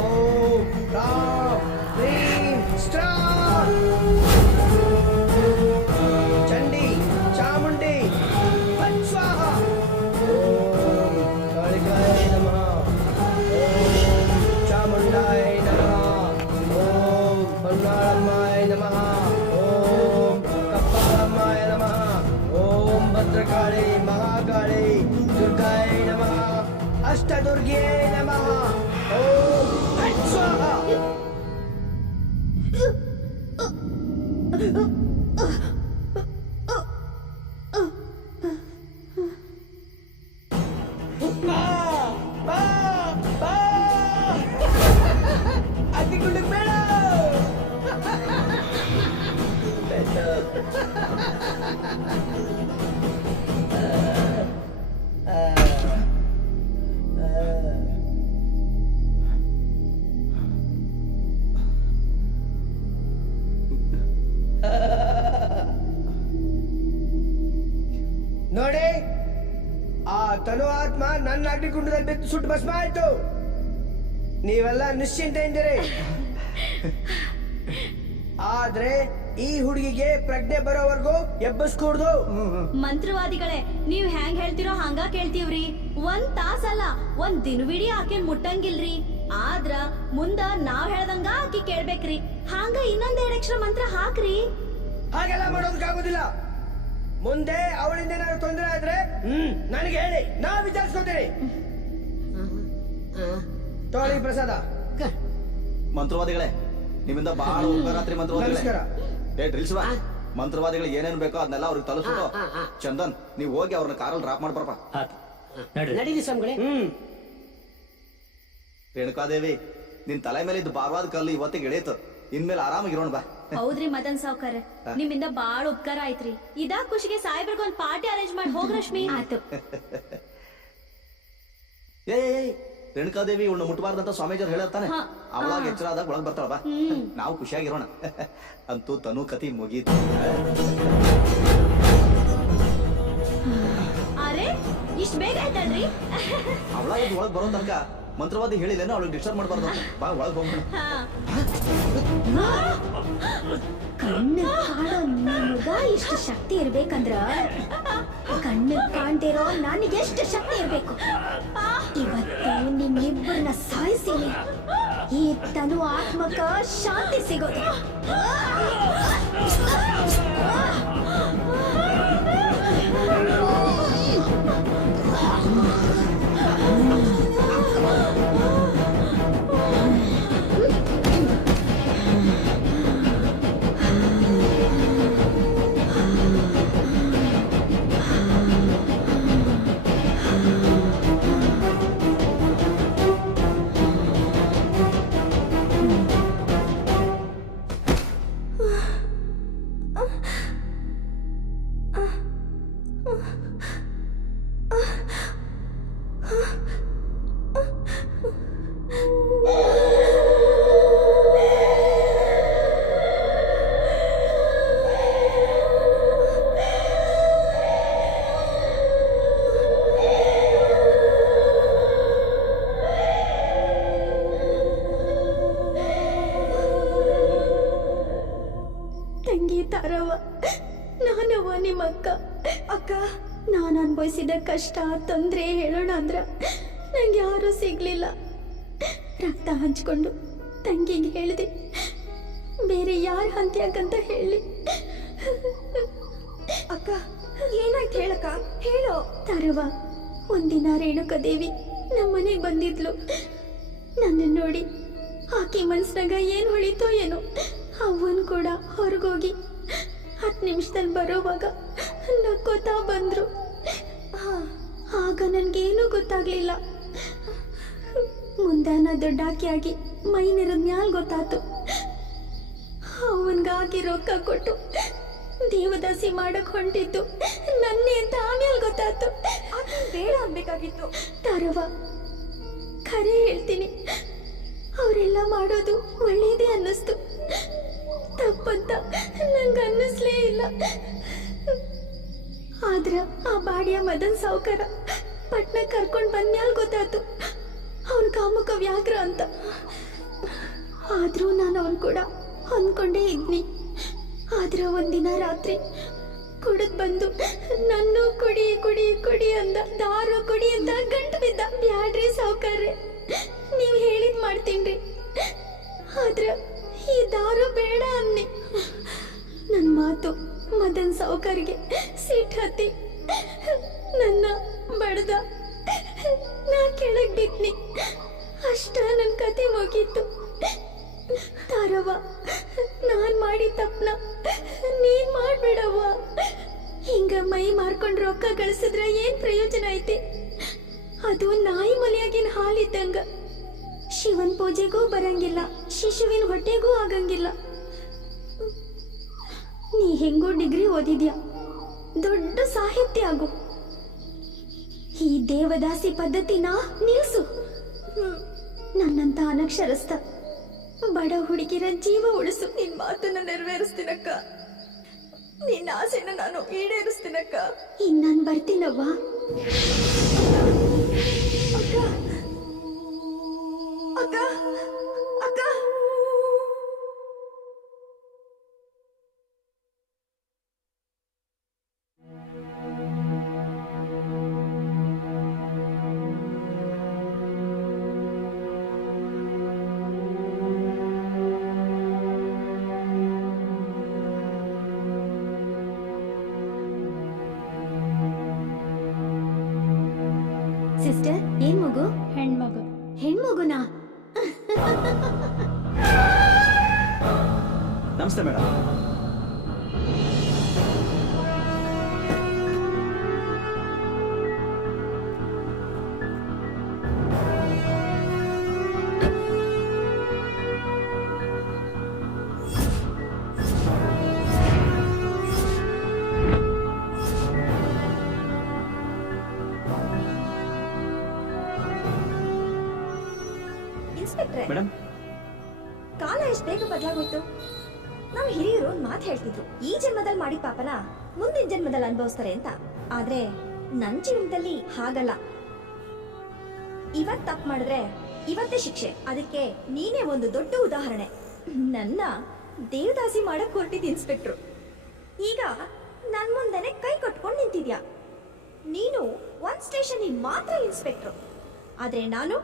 ಓಂ ರಾಮ್ ಕ್ಲೀಂ ಸ್ಟ್ರಾಂಗ್. ಚಂಡಿ ಚಾಮುಂಡಿ ಫಟ್ ಸ್ವಾಹ. ಓಂ ಕಾಳಿಕಾಯ ನಮಃ. ಓಂ ಚಾಮುಂಡಾಯ ನಮಃ. ಓಂ ಹೊನ್ನಾಳಮ್ಮಾಯ ನಮಃ. ಓಂ ಕಪ್ಪಾಳಮ್ಮಾಯ ನಮಃ. ಓಂ ಭದ್ರಕಾಳಿ ಮಹಾಕಾಳಿ ದುರ್ಗಾಯ ನಮಃ. ಅಷ್ಟದುರ್ಗೆ ನಮಃ. ಓಂ ಫಟ್ ಸ್ವಾಹ. ಅಗ್ನಿಗುಂಡಕ್ಕೆ ಬೇಡ. ನೋಡಿ, ಆ ತನು ಆತ್ಮ ನನ್ನ ಅಗ್ನಿಗುಂಡದಲ್ಲಿ ಬಿದ್ದು ಸುಟ್ಟು ಭಸ್ಮ ಆಯ್ತು. ನೀವೆಲ್ಲ ನಿಶ್ಚಿಂತೆಯಿಂದಿರಿ. ಆದ್ರೆ ಈ ಹುಡುಗಿಗೆ ಪ್ರಜ್ಞೆ ಬರೋವರೆಗೂ ಎಬ್ಬಸ್ಕೂಡ್ದು. ಮಂತ್ರವಾದಿಗಳೇ, ನೀವ್ ಹೆಂಗ್ ಹೇಳ್ತಿರೋ ಹಂಗ ಕೇಳ್ತೀವ್ರಿ. 1 ತಾಸಲ್ಲ, 1 ದಿನವಿಡೀ ಆಕೆ ಮುಟ್ಟಂಗಿಲ್ರಿ. ಆದ್ರ ಮುಂದ ನಾವ್ ಹೇಳ್ದಂಗ ಆಕಿ ಕೇಳ್ಬೇಕ್ರಿ. ಹಂಗ ಇನ್ನೊಂದೆರಡು ಅಕ್ಷರ ಮಂತ್ರ ಹಾಕ್ರಿ. ಹಾಗೆಲ್ಲ ಮಾಡೋದಕ್ಕಾಗೋದಿಲ್ಲ. ಮುಂದೆ ಅವಳಿಂದ ಏನಾದ್ರು ತೊಂದರೆ ಆದ್ರೆ ನನಗೆ ಹೇಳಿ, ನಾ ವಿಚಾರಿಸ್ಕೋತೀನಿ. ತೋಳಿ ಪ್ರಸಾದ. ಮಂತ್ರವಾದಿಗಳೇ, ನಿಮ್ಮಿಂದ ಬಹಳ ಉಪಕಾರಾತ್ರಿ ಮಂತ್ರವಾದಿಗಳೇ. ನಮಸ್ಕಾರ. ಡ್ರಿಲ್ಸ್ವಾ, ಮಂತ್ರವಾದಿಗಳು ಏನೇನು ಬೇಕೋ ಅದನ್ನೆಲ್ಲ ಅವ್ರಿಗೆ ತಲುಪಿಸ್ಬಿಟ್ಟು ಚಂದನ್ ನೀವು ಹೋಗಿ ಅವ್ರನ್ನ ಕಾರಲ್ಲಿ ಡ್ರಾಪ್ ಮಾಡ್ಬರಪ್ಪ. ನಡೀರಿ ಸ್ವಾಮಿಗಳೇ. ರೇಣುಕಾದೇವಿ, ನಿನ್ ತಲೆ ಮೇಲೆ ಇದ್ದು ಭಾರವಾದ ಕಲ್ಲು ಇವತ್ತಿಗೆ ಇಳಿಯಿತು. ಇನ್ಮೇಲೆ ಆರಾಮಾಗಿರೋಣ ಬಾ. ಹೌದ್ರಿ ಮದನ್ ಸಾವ್ಕಾರ, ನಿಮ್ಮಿಂದ ಬಾಳ ಉಪಕಾರ ಆಯ್ತ್ರಿ. ಇದಾ ಖುಷಿಗೆ ಸಾಹೇಬ್ರಿಗೊಂದ್ ಪಾರ್ಟಿ ಅರೇಂಜ್ ಮಾಡಿ ಹೋಗ್ ರಶ್ಮಿ. ಆತು. ಏ ರೇಣುಕಾದೇವಿ ಇವಳು ಮುಟ್ಟಬಾರ್ದಂತ ಸ್ವಾಮೀಜರ್ ಹೇಳಿರ್ತಾನೆ. ಅವಳಾಗ ಎಚ್ಚರ ಆದಾಗ ಒಳಗ್ ಬರ್ತಾಳ ಬಾ. ನಾವು ಖುಷಿಯಾಗಿರೋಣ. ಅಂತೂ ತನು ಕತಿ ಮುಗೀತು. ಅರೆ, ಇಷ್ಟ್ ಬೇಗ ಆಯ್ತಲ್ರಿ? ಅವಳಾಗ ಒಳಗ್ ಬರೋ ತನಕ ಮಂತ್ರವಾದಿ ಹೇಳಿಲ್ಲೇನೋ ಅವಳಿಗೆ ಡಿಸ್ಟರ್ಬ್ ಮಾಡಬಾರ್ದು. ಬಾ ಒಳಗ್ ಹೋಗೋಣ. ಕಣ್ಣು ಕಾಣೋ ನಿಮಗ ಇಷ್ಟು ಶಕ್ತಿ ಇರ್ಬೇಕಂದ್ರ ಕಣ್ಣು ಕಾಣ್ತಿರೋ ನನಗೆ ಎಷ್ಟು ಶಕ್ತಿ ಇರ್ಬೇಕು. ಇವತ್ತು ನಿಮ್ಮಿಬ್ಬರನ್ನ ಸಾಯಿಸಿನಿ. ಈ ತನು ಆತ್ಮಕ ಶಾಂತಿ ಸಿಗೋದು. ನಾನು ಅನುಭವಿಸಿದ ಕಷ್ಟ ತೊಂದರೆ ಹೇಳೋಣ ಅಂದ್ರ ನಂಗೆ ಯಾರೂ ಸಿಗ್ಲಿಲ್ಲ. ರಕ್ತ ಹಂಚ್ಕೊಂಡು ತಂಗಿಗೆ ಹೇಳಿದೆ, ಬೇರೆ ಯಾರು ಹಂತ್ಯಾಕಂತ ಹೇಳಿ. ಅಕ್ಕ ಏನಾಯ್ತು ಹೇಳಕ್ಕ, ಹೇಳೋ. ತರವ ಒಂದಿನ ರೇಣುಕಾದೇವಿ ನಮ್ಮನೆಗೆ ಬಂದಿದ್ಲು. ನನ್ನ ನೋಡಿ ಆಕೆ ಮನ್ಸ್ನಾಗ ಏನು ಹೊಳಿತೋ ಏನೋ, ಅವನ್ ಕೂಡ ಹೊರಗೋಗಿ 10 ನಿಮಿಷದಲ್ಲಿ ಬರೋವಾಗ ನಕ್ಕೋತಾ ಬಂದ್ರು. ಆಗ ನನ್ಗೇನೂ ಗೊತ್ತಾಗ್ಲಿಲ್ಲ. ಮುಂದೆ ನಾ ದೊಡ್ಡಾಕಿಯಾಗಿ ಮೈ ನೆರದ ಮ್ಯಾಲ್ ಗೊತ್ತಾತು. ಅವನ್ಗಾಗಿ ರೊಕ್ಕ ಕೊಟ್ಟು ದೇವದಾಸಿ ಮಾಡಕ್ ಹೊಂಟಿದ್ದು ನನ್ನೇ ಅಂತ ಆಮೇಲೆ ಗೊತ್ತಾತು. ಬೇಡ ಅನ್ಬೇಕಾಗಿತ್ತು. ತಾರವ್ವ, ಖರೆ ಹೇಳ್ತೀನಿ, ಅವರೆಲ್ಲ ಮಾಡೋದು ಒಳ್ಳೇದೇ ಅನ್ನಿಸ್ತು. ತಪ್ಪಂತ ನಂಗೆ ಅನ್ನಿಸ್ಲೇ ಇಲ್ಲ. ಆದ್ರ ಆ ಬಾಡಿಯ ಮದನ್ ಸಾವ್ಕಾರ ಪಟ್ನ ಕರ್ಕೊಂಡ್ ಬಂದ್ಮ್ಯಾಲ್ ಗೊತ್ತಾಯ್ತು ಅವನ್ ಕಾಮುಕ ವ್ಯಾಘ್ರ ಅಂತ. ಆದ್ರೂ ನಾನು ಅವನ್ ಕೂಡ ಹೊಂದ್ಕೊಂಡೇ ಇದ್ನಿ. ಆದ್ರ ಒಂದಿನ ರಾತ್ರಿ ಕುಡಿದ್ ಬಂದು ನನ್ನೂ ಕುಡಿ ಕುಡಿ ಕುಡಿ ಅಂದ. ದಾರು ಕುಡಿ ಅಂತ ಗಂಟು ಬಿದ್ದ. ಬ್ಯಾಡ್ರಿ ಸಾವ್ಕಾರ್ರೆ, ನೀವ್ ಹೇಳಿದ್ ಮಾಡ್ತೀನ್ರಿ, ಆದ್ರ ಈ ದಾರು ಬೇಡ ಅನ್ನಿ. ನನ್ ಮಾತು ಮದನ್ ಸಾವ್ಕಾರ್ಗೆ ಸಿಟ್ ಹತ್ತಿ ನನ್ನ ಬಡ್ದ. ನಾ ಕೆಳಗ್ ಬಿದ್ನಿ. ಅಷ್ಟ ನನ್ ಕತೆ ಮುಗೀತು. ತಾರವ್ವ, ನಾನ್ ಮಾಡಿ ತಪ್ಪನ ನೀನ್ ಮಾಡ್ಬೇಡವ್ವ. ಹಿಂಗ ಮೈ ಮಾರ್ಕೊಂಡ್ ರೊಕ್ಕ ಗಳಿಸಿದ್ರ ಏನ್ ಪ್ರಯೋಜನ ಐತಿ? ಅದು ನಾಯಿ ಮಲಿಯಾಗಿನ ಹಾಲಿದ್ದಂಗ. ಶಿವನ್ ಪೂಜೆಗೂ ಬರಂಗಿಲ್ಲ, ಶಿಶುವಿನ ಹೊಟ್ಟೆಗೂ ಆಗಂಗಿಲ್ಲ. ನೀ ಹೆಂಗೋ ಡಿಗ್ರಿ ಓದಿದ್ಯಾ, ದೊಡ್ಡ ಸಾಹಿತ್ಯ ಆಗು. ಈ ದೇವದಾಸಿ ಪದ್ಧತಿನ ನಿಲ್ಸು. ನನ್ನಂತ ಅನಕ್ಷರಸ್ಥ ಬಡ ಹುಡುಗಿರ ಜೀವ ಉಳಿಸು. ನಿನ್ ಮಾತನ್ನ ನೆರವೇರಿಸ್ತೀನಕ್ಕ, ನಿನ್ನ ಆಸೆನ ನಾನು ಈಡೇರಿಸ್ತೀನಕ್ಕ. ಇನ್ ನಾನ್ ಬರ್ತೀನವ್ವ. ಅಕ್ಕ ಅಕ್ಕ ಅಕ್ಕ ಸಿಸ್ಟರ್, ಏನ್ ಮಗು? ಹೆಣ್ಮಗು. ಹೆಣ್ಮಗುನಾ? ನಮಸ್ತೆ ಮೇಡಮ್. ಇನ್ಸ್ಪೆಕ್ಟ್ರೆ, ಮೇಡಮ್, ಕಾಲ ಎಷ್ಟು ಬೇಗ ಬದಲಾಗೋಯ್ತು. ನಾವು ಹಿರಿಯರು ಒಂದ್ ಮಾತು ಹೇಳ್ತಿದ್ರು, ಈ ಜನ್ಮದಲ್ಲಿ ಮಾಡಿದ ಪಾಪನ ಮುಂದಿನ ಜನ್ಮದಲ್ಲಿ ಅನುಭವಿಸ್ತಾರೆ ಅಂತ. ಆದ್ರೆ ನನ್ ಜೀವನದಲ್ಲಿ ಹಾಗಲ್ಲ. ಇವತ್ ತಪ್ಪು ಮಾಡಿದ್ರೆ ಇವತ್ತೇ ಶಿಕ್ಷೆ. ಅದಕ್ಕೆ ನೀನೇ ಒಂದು ದೊಡ್ಡ ಉದಾಹರಣೆ. ನನ್ನ ದೇವದಾಸಿ ಮಾಡಕ್ ಹೊರಟಿದ್ ಇನ್ಸ್ಪೆಕ್ಟ್ರು, ಈಗ ನನ್ ಮುಂದೆನೆ ಕೈ ಕಟ್ಕೊಂಡು ನಿಂತಿದ್ಯಾ. ನೀನು ಒಂದ್ ಸ್ಟೇಷನ್ ಮಾತ್ರ ಇನ್ಸ್ಪೆಕ್ಟ್ರು, ಆದ್ರೆ ನಾನು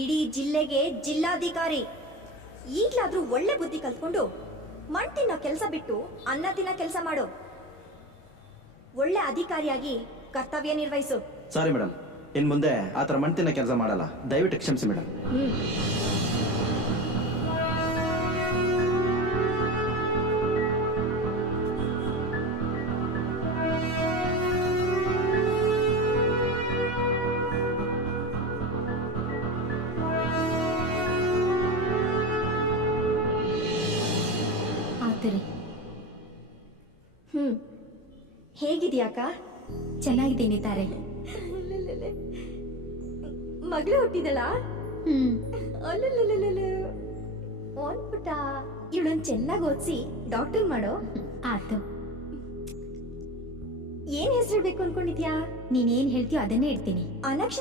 ಇಡೀ ಜಿಲ್ಲೆಗೆ ಜಿಲ್ಲಾಧಿಕಾರಿ. ಈಗ್ಲಾದ್ರೂ ಒಳ್ಳೆ ಬುದ್ಧಿ ಕಲ್ತ್ಕೊಂಡು ಮಣ್ ತಿನ್ನೋ ಕೆಲಸ ಬಿಟ್ಟು ಅನ್ನ ತಿನ್ನೋ ಕೆಲಸ ಮಾಡು. ಒಳ್ಳೆ ಅಧಿಕಾರಿಯಾಗಿ ಕರ್ತವ್ಯ ನಿರ್ವಹಿಸು. ಸಾರಿ ಮೇಡಮ್, ಇನ್ ಮುಂದೆ ಆ ಥರ ಮಣ್ತಿನ ಕೆಲಸ ಮಾಡಲ್ಲ. ದಯವಿಟ್ಟು ಕ್ಷಮಿಸಿ ಮೇಡಮ್. ಆತರಿ. ಹೇಗಿದ್ಯಾಕ? ಚೆನ್ನಾಗಿದ್ದೀನಿ ತಾರೆ. ಮಗಳು ಹುಟ್ಟಿದಳ? ಓನ್ ಪುಟ್ಟ, ಇವಳನ್ ಚೆನ್ನಾಗಿ ಓದಿಸಿ ಡಾಕ್ಟರ್ ಮಾಡೋ. ಆತು. ಏನ್ ಹೆಸರಿಡ್ಬೇಕು ಅನ್ಕೊಂಡಿದ್ಯಾ? ನೀನೇನ್ ಹೇಳ್ತೀಯೋ ಅದನ್ನೇ ಇಡ್ತೀನಿ. ಅನಕ್ಷ